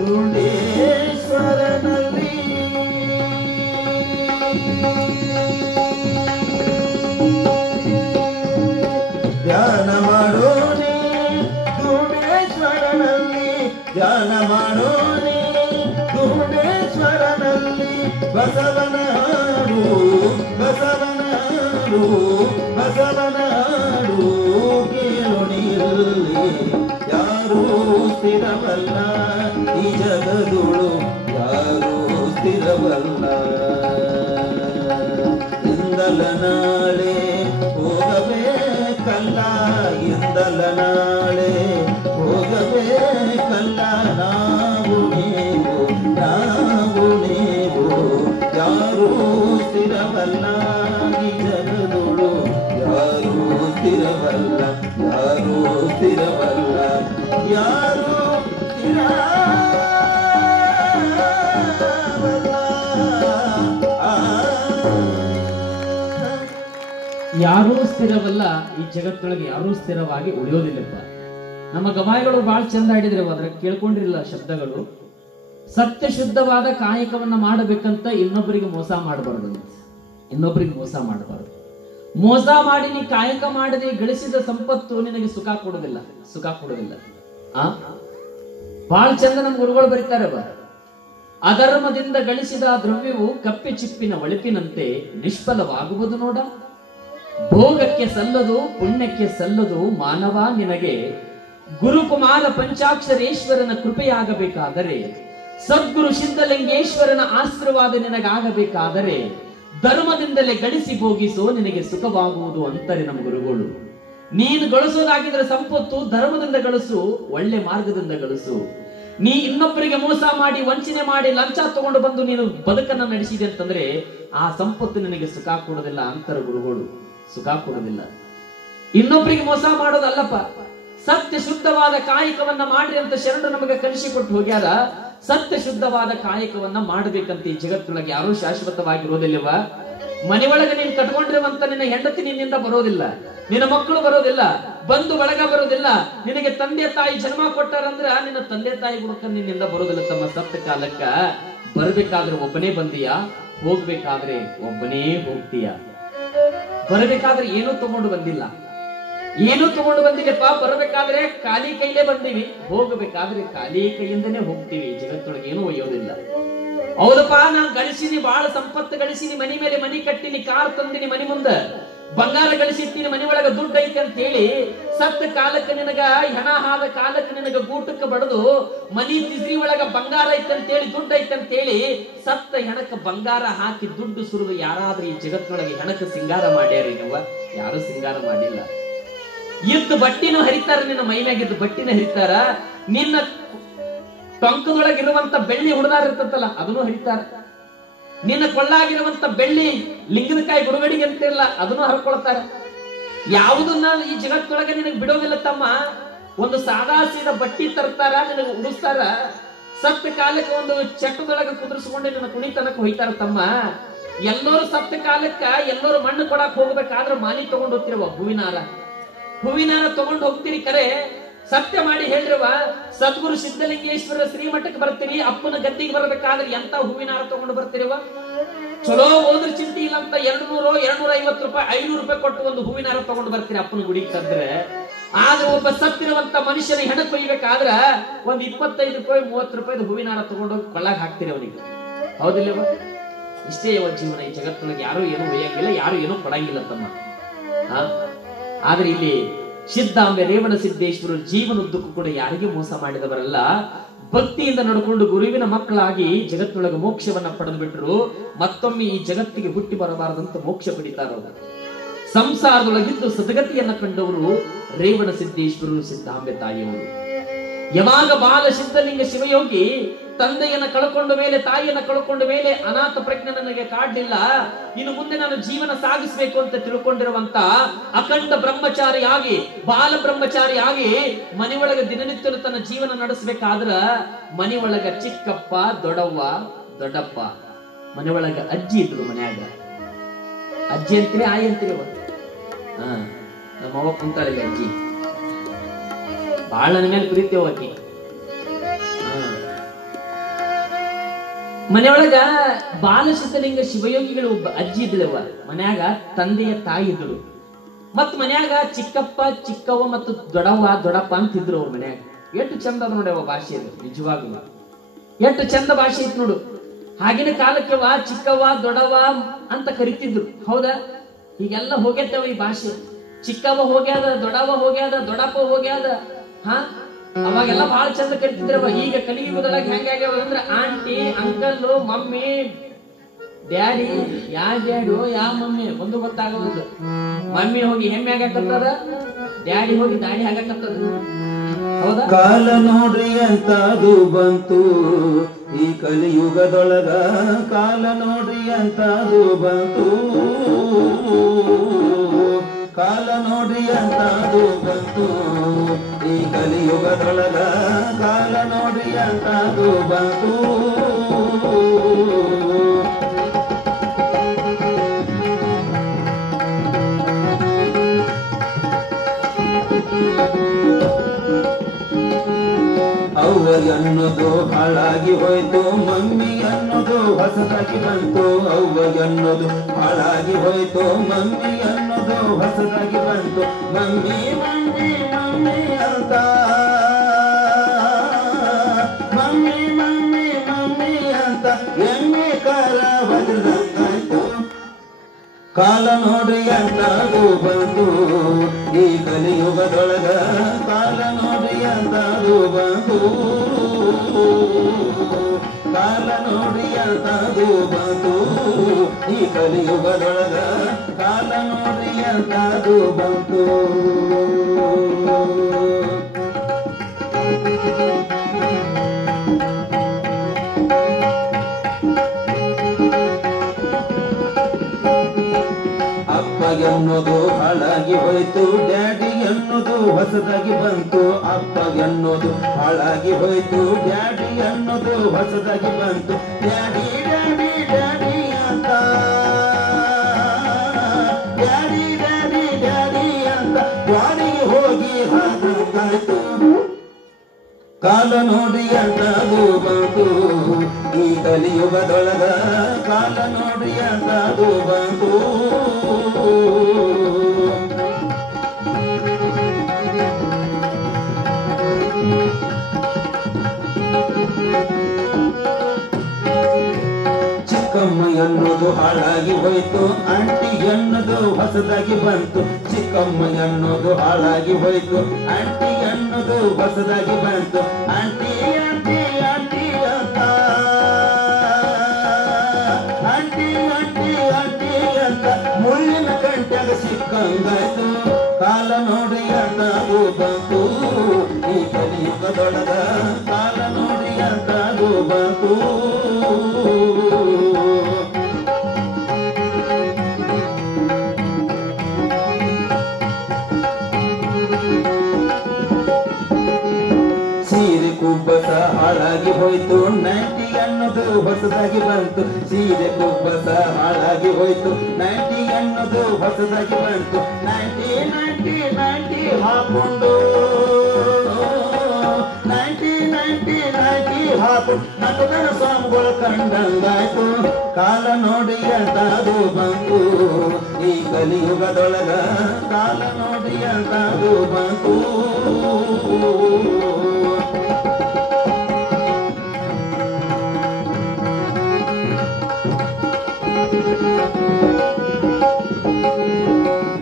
ದುಂಡೇಶ್ವರನಲ್ಲಿ ಧ್ಯಾನ ಮಾಡೋಣೆ ದುಂಡೇಶ್ವರನಲ್ಲಿ ಧ್ಯಾನ ಮಾಡೋಣೆ ದುಂಡೇಶ್ವರನಲ್ಲಿ ಬಸವನ ಹಾಡು ಬಸವನ ಹಾಡು ಬಸವನ ಹಾಡು ಕೇಳೋಣಿಯಲ್ಲಿ ಯಾರೂ ಸ್ಥಿರವಲ್ಲ ಈ ಜಗದುಳು ಯಾರೂ ಸ್ಥಿರವಲ್ಲ ಇಂದಲ ನಾಳೆ ಹೋಗಬೇಕಲ್ಲ ಇಂದಲ ನಾಳೆ ಹೋಗಬೇಕಲ್ಲ ನಾವು ನೀವು ಯಾರೂ ಸ್ಥಿರವಲ್ಲ ಈ ಜಗದುಳು ಯಾರೂ ಸ್ಥಿರವಲ್ಲ ಯಾರೂ ಸ್ಥಿರವಲ್ಲ ಯಾರೂ ಯಾರೂ ಸ್ಥಿರವಲ್ಲ ಈ ಜಗತ್ತೊಳಗೆ ಯಾರೂ ಸ್ಥಿರವಾಗಿ ಉಳಿಯೋದಿಲ್ಲಪ್ಪ. ನಮ್ಮ ಗವಾಯಿಗಳು ಬಹಳ ಚಂದ ಹಾಡಿದ್ರೆ ಅದ್ರ ಕೇಳ್ಕೊಂಡಿರಲಿಲ್ಲ ಶಬ್ದಗಳು. ಸತ್ಯ ಶುದ್ಧವಾದ ಕಾಯಕವನ್ನ ಮಾಡಬೇಕಂತ ಇನ್ನೊಬ್ಬರಿಗೆ ಮೋಸ ಮಾಡಬಾರ್ದು, ಇನ್ನೊಬ್ಬರಿಗೆ ಮೋಸ ಮಾಡಬಾರ್ದು. ಮೋಸ ಮಾಡಿ ನೀ ಕಾಯಕ ಮಾಡದೆ ಗಳಿಸಿದ ಸಂಪತ್ತು ನಿನಗೆ ಸುಖ ಕೊಡುವುದಿಲ್ಲ, ಸುಖ ಕೊಡುವುದಿಲ್ಲ. ಬಹಳ ಚಂದ ನಮ್ಮ ಗುರುಗಳು ಬರೀತಾರೆ, ಅಧರ್ಮದಿಂದ ಗಳಿಸಿದ ದ್ರವ್ಯವು ಕಪ್ಪೆ ಚಿಪ್ಪಿನ ಒಳಪಿನಂತೆ ನಿಷ್ಫಲವಾಗುವುದು ನೋಡ. ಭೋಗಕ್ಕೆ ಸಲ್ಲದು ಪುಣ್ಯಕ್ಕೆ ಸಲ್ಲದು ಮಾನವ ನಿನಗೆ. ಗುರುಕುಮಾರ ಪಂಚಾಕ್ಷರೇಶ್ವರನ ಕೃಪೆಯಾಗಬೇಕಾದರೆ, ಸದ್ಗುರು ಸಿದ್ಧಲಿಂಗೇಶ್ವರನ ಆಶೀರ್ವಾದ ನಿನಗಾಗಬೇಕಾದರೆ ಧರ್ಮದಿಂದಲೇ ಗಳಿಸಿ ಭೋಗಿಸೋ ನಿನಗೆ ಸುಖವಾಗುವುದು ಅಂತಾರೆ ನಮ್ಮ ಗುರುಗಳು. ನೀನು ಗಳಿಸೋದಾಗಿದ್ರೆ ಸಂಪತ್ತು ಧರ್ಮದಿಂದ ಗಳಿಸು, ಒಳ್ಳೆ ಮಾರ್ಗದಿಂದ ಗಳಿಸು. ನೀ ಇನ್ನೊಬ್ಬರಿಗೆ ಮೋಸ ಮಾಡಿ ವಂಚನೆ ಮಾಡಿ ಲಂಚ ತಗೊಂಡು ಬಂದು ನೀನು ಬದುಕನ್ನ ನಡೆಸಿದೆ ಅಂತಂದ್ರೆ ಆ ಸಂಪತ್ತು ನಿನಗೆ ಸುಖ ಕೊಡೋದಿಲ್ಲ ಅಂತಾರೆ ಗುರುಗಳು, ಸುಖ ಕೊಡೋದಿಲ್ಲ. ಇನ್ನೊಬ್ಬರಿಗೆ ಮೋಸ ಮಾಡೋದಲ್ಲಪ್ಪ, ಸತ್ಯ ಶುದ್ಧವಾದ ಕಾಯಕವನ್ನ ಮಾಡ್ರಿ ಅಂತ ಶರಣರು ನಮಗೆ ಕಲಿಸಿಕೊಟ್ಟು ಹೋಗ್ಯಾರ. ಸತ್ಯ ಶುದ್ಧವಾದ ಕಾಯಕವನ್ನ ಮಾಡಬೇಕಂತ ಈ ಜಗತ್ತೊಳಗೆ ಯಾರೂ ಶಾಶ್ವತವಾಗಿರೋದಿಲ್ಲವ. ಮನೆಯೊಳಗೆ ನೀನು ಕಟ್ಕೊಂಡಿರುವಂತ ನಿನ್ನ ಹೆಂಡತಿ ನಿನ್ನಿಂದ ಬರೋದಿಲ್ಲ, ನಿನ್ನ ಮಕ್ಕಳು ಬರೋದಿಲ್ಲ, ಬಂಧು ಬಳಗ ಬರೋದಿಲ್ಲ. ನಿನಗೆ ತಂದೆ ತಾಯಿ ಜನ್ಮ ಕೊಟ್ಟಾರಂದ್ರ ನಿನ್ನ ತಂದೆ ತಾಯಿ ಗುಣಕ ನಿನ್ನಿಂದ ಬರೋದಿಲ್ಲ. ತಮ್ಮ ಸತ್ತ ಕಾಲಕ್ಕ ಬರ್ಬೇಕಾದ್ರೆ ಒಬ್ಬನೇ ಬಂದೀಯಾ, ಹೋಗ್ಬೇಕಾದ್ರೆ ಒಬ್ಬನೇ ಹೋಗ್ತೀಯ. ಬರಬೇಕಾದ್ರೆ ಏನೂ ತಗೊಂಡು ಬಂದಿಲ್ಲ, ಏನೂ ತಗೊಂಡು ಬಂದಿಲ್ಲಪ್ಪ. ಬರಬೇಕಾದ್ರೆ ಖಾಲಿ ಕೈಲೇ ಬಂದೀವಿ, ಹೋಗಬೇಕಾದ್ರೆ ಖಾಲಿ ಕೈಯಿಂದನೇ ಹೋಗ್ತೀವಿ. ಜಗತ್ತೊಳಗೆ ಏನೂ ಒಯ್ಯೋದಿಲ್ಲ. ಹೌದಪ್ಪ, ನಾನ್ ಗಳಿಸಿನಿ, ಬಹಳ ಸಂಪತ್ತು ಗಳಿಸಿನಿ, ಮನಿ ಮೇಲೆ ಮನಿ ಕಟ್ಟಿನಿ, ಕಾರ್ ತಂದಿನಿ, ಮನಿ ಮುಂದ ಬಂಗಾರ ಗಳಿಸಿಟ್ಟಿನಿ, ಮನಿ ಒಳಗ ದುಡ್ಡು ಐತೆ ಅಂತ ಹೇಳಿ ಸತ್ತ ಕಾಲಕ್ಕೆ ನಿನಗ ಹೆಣ ಹಾದ ಕಾಲಕ್ಕೆ ನಿನಗ ಗೂಟಕ್ಕೆ ಬಡದು ಮನಿ ತಿಸ್ರಿ ಒಳಗ ಬಂಗಾರ ಐತೆ ಅಂತ ಹೇಳಿ ದುಡ್ಡು ಐತೆ ಅಂತ ಹೇಳಿ ಸತ್ತ ಹೆಣಕ್ಕೆ ಬಂಗಾರ ಹಾಕಿ ದುಡ್ಡು ಸುರಿದು ಯಾರಾದ್ರೂ ಈ ಜಗತ್ತಿನೊಳಗೆ ಹೆಣಕ್ಕೆ ಸಿಂಗಾರ ಮಾಡ್ಯಾರ? ಯಾರು ಸಿಂಗಾರ ಮಾಡಿಲ್ಲ. ಇದ್ದು ಬಟ್ಟಿನೂ ಹರಿತಾರ, ನಿನ್ನ ಮೈಮ್ಯಾಗಿದ್ದು ಬಟ್ಟಿನ ಹರಿತಾರ. ನಿನ್ನ ಟೊಂಕದೊಳಗಿರುವಂತ ಬೆಳ್ಳಿ ಹುಡುದಾರ ಇರ್ತಲ್ಲ ಅದನ್ನು ಹರಿತಾರ. ನಿನ್ನ ಕೊಳ್ಳಾಗಿರುವಂತ ಬೆಳ್ಳಿ ಲಿಂಗದಕಾಯಿ ಗುಡುಗಡಿಗೆ ಅಂತಿರಲ್ಲ ಅದನ್ನು ಹರ್ಕೊಳ್ತಾರ. ಯಾವುದನ್ನ ಈ ಜಗತ್ತೊಳಗೆ ನಿನಗೆ ಬಿಡೋದಿಲ್ಲ ತಮ್ಮ. ಒಂದು ಸಾದಾ ಸೀದಾ ಬಟ್ಟಿ ತರ್ತಾರ, ನಿನಗೆ ಉಡಿಸ್ತಾರ. ಸತ್ತ ಕಾಲಕ್ಕೆ ಒಂದು ಚಟ್ಟದೊಳಗೆ ಕುದುರಿಸ್ಕೊಂಡು ನಿನ್ನ ಕುಣಿತನಕ್ಕೆ ಹೋಯ್ತಾರ ತಮ್ಮ. ಎಲ್ಲರೂ ಸತ್ತ ಕಾಲಕ್ಕ ಎಲ್ಲರೂ ಮಣ್ಣು ಕೊಡಾಕ್ ಹೋಗ್ಬೇಕಾದ್ರೆ ಮಾಲಿ ತಗೊಂಡು ಹೋಗ್ತಿರವ, ಹೂವಿನಾರ ತಗೊಂಡು ಹೋಗ್ತೀರಿ. ಕರೆ ಸತ್ಯ ಮಾಡಿ ಹೇಳ್ರವ, ಸದ್ಗುರು ಸಿದ್ಧಲಿಂಗೇಶ್ವರ ಶ್ರೀಮಠಕ್ಕೆ ಬರ್ತೀರಿ, ಅಪ್ಪನ ಗದ್ದಿಗೆ ಬರ್ಬೇಕಾದ್ರೆ ಎಂತ ಹೂವಿನಾರ ತಗೊಂಡು ಬರ್ತೀರವ. ಚಲೋ ಹೋದ್ರ ಚಿಂತೆ ಇಲ್ಲ ಅಂತ 200, 250 ರೂಪಾಯಿ, 500 ರೂಪಾಯಿ ಕೊಟ್ಟು ಒಂದು ಹೂವಿನಾರ ತಗೊಂಡು ಬರ್ತೀರಿ ಅಪ್ಪನ ಗುಡಿಗೆ ತಂದ್ರೆ. ಆದ್ರೆ ಒಬ್ಬ ಸತ್ತಿರುವಂತ ಮನುಷ್ಯನ ಹೆಣ ಕೊಯ್ಬೇಕಾದ್ರ ಒಂದ್ 25 ರೂಪಾಯಿ 30 ರೂಪಾಯಿ ಹೂವಿನಾರ ತಗೊಂಡೋಗಿ ಕೊಳ್ಳಾಗ ಹಾಕ್ತೀರಿ ಅವನಿಗೆ. ಹೌದಿಲ್ಲವ? ಇಷ್ಟೇ ಜೀವನ. ಈ ಜಗತ್ತಿನೊಳಗೆ ಯಾರು ಏನೂ ಒಯ್ಯಂಗಿಲ್ಲ, ಯಾರು ಏನೂ ಕೊಡಂಗಿಲ್ಲ ತಮ್ಮ. ಆದ್ರೆ ಇಲ್ಲಿ ಸಿದ್ದಾಂಬೆ ರೇವಣ ಸಿದ್ದೇಶ್ವರರು ಜೀವನದುದ್ದಕ್ಕೂ ಕೂಡ ಯಾರಿಗೆ ಮೋಸ ಮಾಡಿದವರಲ್ಲ. ಭಕ್ತಿಯಿಂದ ನಡ್ಕೊಂಡು ಗುರುವಿನ ಮಕ್ಕಳಾಗಿ ಜಗತ್ತೊಳಗೆ ಮೋಕ್ಷವನ್ನ ಪಡೆದು ಬಿಟ್ಟರು. ಮತ್ತೊಮ್ಮೆ ಈ ಜಗತ್ತಿಗೆ ಹುಟ್ಟಿ ಬರಬಾರದಂತ ಮೋಕ್ಷ ಪಡಿತಾರವರು. ಸಂಸಾರದೊಳಗಿದ್ದು ಸದ್ಗತಿಯನ್ನ ಕಂಡವರು ರೇವಣ ಸಿದ್ದೇಶ್ವರರು, ಸಿದ್ದಾಂಬೆ ತಾಯಿಯವರು. ಯಾವಾಗ ಬಾಲ ಸಿದ್ಧಲಿಂಗ ಶಿವಯೋಗಿ ತಂದೆಯನ್ನ ಕಳ್ಕೊಂಡ ಮೇಲೆ, ತಾಯಿಯನ್ನ ಕಳ್ಕೊಂಡ ಮೇಲೆ ಅನಾಥ ಪ್ರಜ್ಞೆ ನನಗೆ ಕಾಡ್ಲಿಲ್ಲ, ಇನ್ನು ಮುಂದೆ ನಾನು ಜೀವನ ಸಾಗಿಸ್ಬೇಕು ಅಂತ ತಿಳ್ಕೊಂಡಿರುವಂತ ಅಖಂಡ ಬ್ರಹ್ಮಚಾರಿಯಾಗಿ, ಬಾಲ ಬ್ರಹ್ಮಚಾರಿಯಾಗಿ ಮನೆಯೊಳಗೆ ದಿನನಿತ್ಯಲು ತನ್ನ ಜೀವನ ನಡೆಸಬೇಕಾದ್ರ ಮನೆಯೊಳಗ ಚಿಕ್ಕಪ್ಪ, ದೊಡ್ಡವ್ವ, ದೊಡ್ಡಪ್ಪ, ಮನೆಯೊಳಗ ಅಜ್ಜಿ ಇದ್ರು. ಮನ್ಯಾಗ ಅಜ್ಜಿ ಅಂತೀರಿ, ಆಯಿ ಅಂತೀರಿ. ನಮ್ಮವ್ವ ಕುಂತಾಳಿಲ್ಲ ಅಜ್ಜಿ, ಬಾಳ ನನ್ನ ಮೇಲೆ ಪ್ರೀತಿಯವ ಆಕಿ. ಮನೆಯೊಳಗ ಬಾಲಸಿದ್ಧಲಿಂಗ ಶಿವಯೋಗಿಗಳು ಒಬ್ಬ ಅಜ್ಜಿ ಇದ್ಳವ. ಮನ್ಯಾಗ ತಂದೆಯ ತಾಯಿ ಇದ್ರು. ಮತ್ ಮನ್ಯಾಗ ಚಿಕ್ಕಪ್ಪ, ಚಿಕ್ಕವ್ವ ಮತ್ತು ದೊಡ್ಡವ್ವ, ದೊಡ್ಡಪ್ಪ ಅಂತಿದ್ರು ಅವ್ರ ಮನ್ಯಾಗ. ಎಷ್ಟು ಚಂದ ಅದ ನೋಡ್ಯವ ಭಾಷೆ, ನಿಜವಾಗ್ಲು ಎಷ್ಟು ಚಂದ ಭಾಷೆ ಇತ್ತು ನೋಡು. ಆಗಿನ ಕಾಲಕ್ಕೆವ ಚಿಕ್ಕವ್ವ ದೊಡ್ಡವ್ವ ಅಂತ ಕರಿತಿದ್ರು, ಹೌದಾ? ಈಗೆಲ್ಲ ಹೋಗ್ಯತ್ತವ ಈ ಭಾಷೆ. ಚಿಕ್ಕವ್ವ ಹೋಗ್ಯಾದ, ದೊಡ್ಡವ್ವ ಹೋಗ್ಯಾದ, ದೊಡ್ಡಪ್ಪ ಹೋಗ್ಯಾದ. ಅವಾಗೆಲ್ಲ ಬಹಳ ಚಂದ ಕರಿತಿದ್ರವ. ಈಗ ಕಲಿಯುಗದೊಳಗೆ ಹೆಂಗಾಗ್ಯಾವ ಅಂದ್ರೆ ಆಂಟಿ, ಅಂಕಲ್, ಮಮ್ಮಿ, ಡ್ಯಾಡಿ. ಯಾ ಡ್ಯಾಡು ಯಾ ಮಮ್ಮಿ ಒಂದು ಗೊತ್ತಾಗೋದು. ಮಮ್ಮಿ ಹೋಗಿ ಹೆಮ್ಮೆ ಆಗಾಕತ್ತದ, ಡ್ಯಾಡಿ ಹೋಗಿ ದಾಡಿ ಆಗಾಕತ್ತದ, ಹೌದಾ? ಕಾಲ ನೋಡ್ರಿ ಅಂತದು ಬಂತು ಈ ಕಲಿಯುಗದೊಳಗ, ಕಾಲ ನೋಡ್ರಿ ಅಂತದು ಬಂತು, ಕಾಲ ನೋಡ್ರಿ ಅಂತದು ಬಂತು ಈ ಕಲಿಯುಗದೊಳಗ, ಕಾಲ ನೋಡ್ರಿ ಅಂತದು ಬಂತು. ಅವ್ವ ಅನ್ನೋದು ಹಾಳಾಗಿ ಹೋಯ್ತು, ಮಮ್ಮಿ ಅನ್ನೋದು ಹೊಸದಾಗಿ ಬಂತು. ಅವ್ವ ಅನ್ನೋದು ಹಾಳಾಗಿ ಹೋಯ್ತು, ಮಮ್ಮಿ ಅನ್ನೋದು ಹೊಸದಾಗಿ ಬಂತು. ಮಮ್ಮಿ ಮಮ್ಮಿ ಮಮ್ಮಿ ಅಂತ, ಮಮ್ಮಿ ಮಮ್ಮಿ ಮಮ್ಮಿ ಅಂತ ಎಮ್ಮೆ ಕಾರ ಬದಲಾಯ್ತು. ಕಾಲ ನೋಡ್ರಿ ಅಂತದು ಬಂತು ಈ ಕಲಿಯುಗದೊಳಗ, ಕಾಲ ನೋಡ್ರಿ ಅಂತದು ಬಂತು, ಕಾಲ ನೋಡ್ರಿ ಅಂತದು ಬಂತು ಈ ಕಲಿಯುಗದೊಳಗ, ಕಾಲ ನೋಡ್ರಿ ಅಂತದು ಬಂತು. ಅನ್ನೋದು ಹಾಳಾಗಿ ಹೋಯ್ತು, ಡ್ಯಾಡಿ ಅನ್ನೋದು ಹೊಸದಾಗಿ ಬಂತು. ಅಪ್ಪ ಅನ್ನೋದು ಹಾಳಾಗಿ ಹೋಯ್ತು, ಡ್ಯಾಡಿ ಅನ್ನೋದು ಹೊಸದಾಗಿ ಬಂತು. ಡ್ಯಾಡಿ ಡ್ಯಾಡಿ ಡ್ಯಾಡಿ ಅಂತ, ಡ್ಯಾಡಿ ಡ್ಯಾಡಿ ಡ್ಯಾಡಿ ಅಂತ ಡ್ಯಾಡಿಗೆ ಹೋಗಿ ಹಾಗಾಯ್ತು. ಕಾಲ ನೋಡಿ ಅಂತದು ಬಂತು ಈ ಕಲಿಯುಗದೊಳಗ, ಕಾಲ ನೋಡಿ ಅಂತದು ಬಂತು. ಚಿಕ್ಕಮ್ಮ ಅನ್ನೋದು ಹಾಳಾಗಿ ಹೋಯ್ತು, ಆಂಟಿ ಅನ್ನೋದು ಹೊಸದಾಗಿ ಬಂತು. ಚಿಕ್ಕಮ್ಮ ಅನ್ನೋದು ಹಾಳಾಗಿ ಹೋಯ್ತು, ಆಂಟಿ ಅನ್ನೋದು ಹೊಸದಾಗಿ ಬಂತು. ಆಂಟಿ ಆಂಟಿ ಆಂಟಿ ಅಂತ, ಆಂಟಿ ಆಂಟಿ ಆಂಟಿ ಅಂತ ಮುಳ್ಳಿನ ಗಂಟೆಗ ಸಿಕ್ಕಂಗಾಯ್ತು. ಕಾಲ ನೋಡಿ ಅಂತದು ಬಂತು ಈ ಕಲಿಯುಗದೊಳಗ, ಕಾಲ ನೋಡಿ ಅಂತದು ಬಂತು. ಸೀರೆ ಕುಬ್ಬಸ ಹಾಳಾಗಿ ಹೋಯ್ತು, ನೈಟಿ ಅನ್ನೋದು ಹೊಸದಾಗಿ ಬಂತು. ಸೀರೆ ಕುಬ್ಬಸ ಹಾಳಾಗಿ ಹೋಯ್ತು, ನೈಟಿ ಅನ್ನೋದು ಹೊಸದಾಗಿ ಬಂತು. ನೈಟಿ ನೈಟಿ ನೈಟಿ ಹಾಕೊಂಡು, ನೈಟಿ ನೈಟಿ ನೈಟಿ ಹಾಕೊಂಡು ನಟನ ಸ್ವಾಮಿಗಳು ಕಂಡಂಗಾಯ್ತು. ಕಾಲ ನೋಡಿ ಅಂತದು ಬಂತು ಈ ಕಲಿಯುಗದೊಳಗ, ಕಾಲ ನೋಡಿ ಅಂತದು ಬಂತು.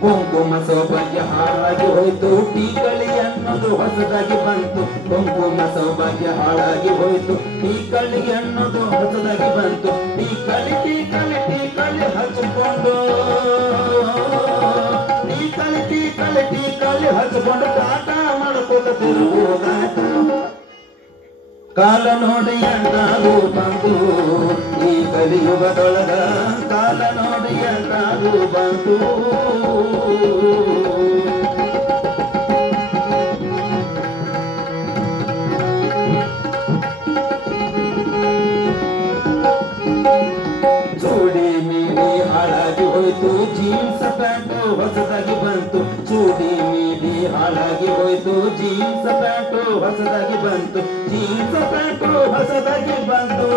ಕುಂಕುಮ ಸೌಭಾಗ್ಯ ಹಾಳಾಗಿ ಹೋಯ್ತು, ಟೀಕಳಿ ಅನ್ನೋದು ಹೊಸದಾಗಿ ಬಂತು ಕುಂಕುಮ ಸೌಭಾಗ್ಯ ಹಾಳಾಗಿ ಹೋಯ್ತು ಟೀಕಳಿ ಅನ್ನೋದು ಹೊಸದಾಗಿ ಬಂತು ಟೀಕಳಿ ಟೀಕಳಿ ಟೀಕಳಿ ಹಚ್ಚಿಕೊಂಡು ಟೀಕಳಿ ಟೀಕಳಿ ಟೀಕಳಿ ಹಚ್ಚಿಕೊಂಡು ಕಾಟ ಮಾಡ್ಕೋತ ತಿರುಗುವುದಾಯ್ತು ಕಾಲ ನೋಡಿ ಎಂದಾಗೂ ಬಂತು ಈ ಕಲಿಯುಗದೊಳಗ ಕಾಲ ನೋಡಿ ಎಂದಾಗೂ ಬಂತು ಚೂಡಿ ಮೀಡಿ ಹಾಳಾಗಿ ಹೋಯ್ತು ಜೀನ್ಸ್ ಪ್ಯಾಂಟು ಹೊಸದಾಗಿ ಬಂತು ಚೂಡಿ ಮೀಡಿ ಹಾಳಾಗಿ ಹೋಯ್ತು ಜೀನ್ಸ್ ಪ್ಯಾಂಟು ಹೊಸದಾಗಿ ಬಂತು ಜೀನ್ಸ್ ಪ್ಯಾಂಟು ಹೊಸದಾಗಿ ಬಂತು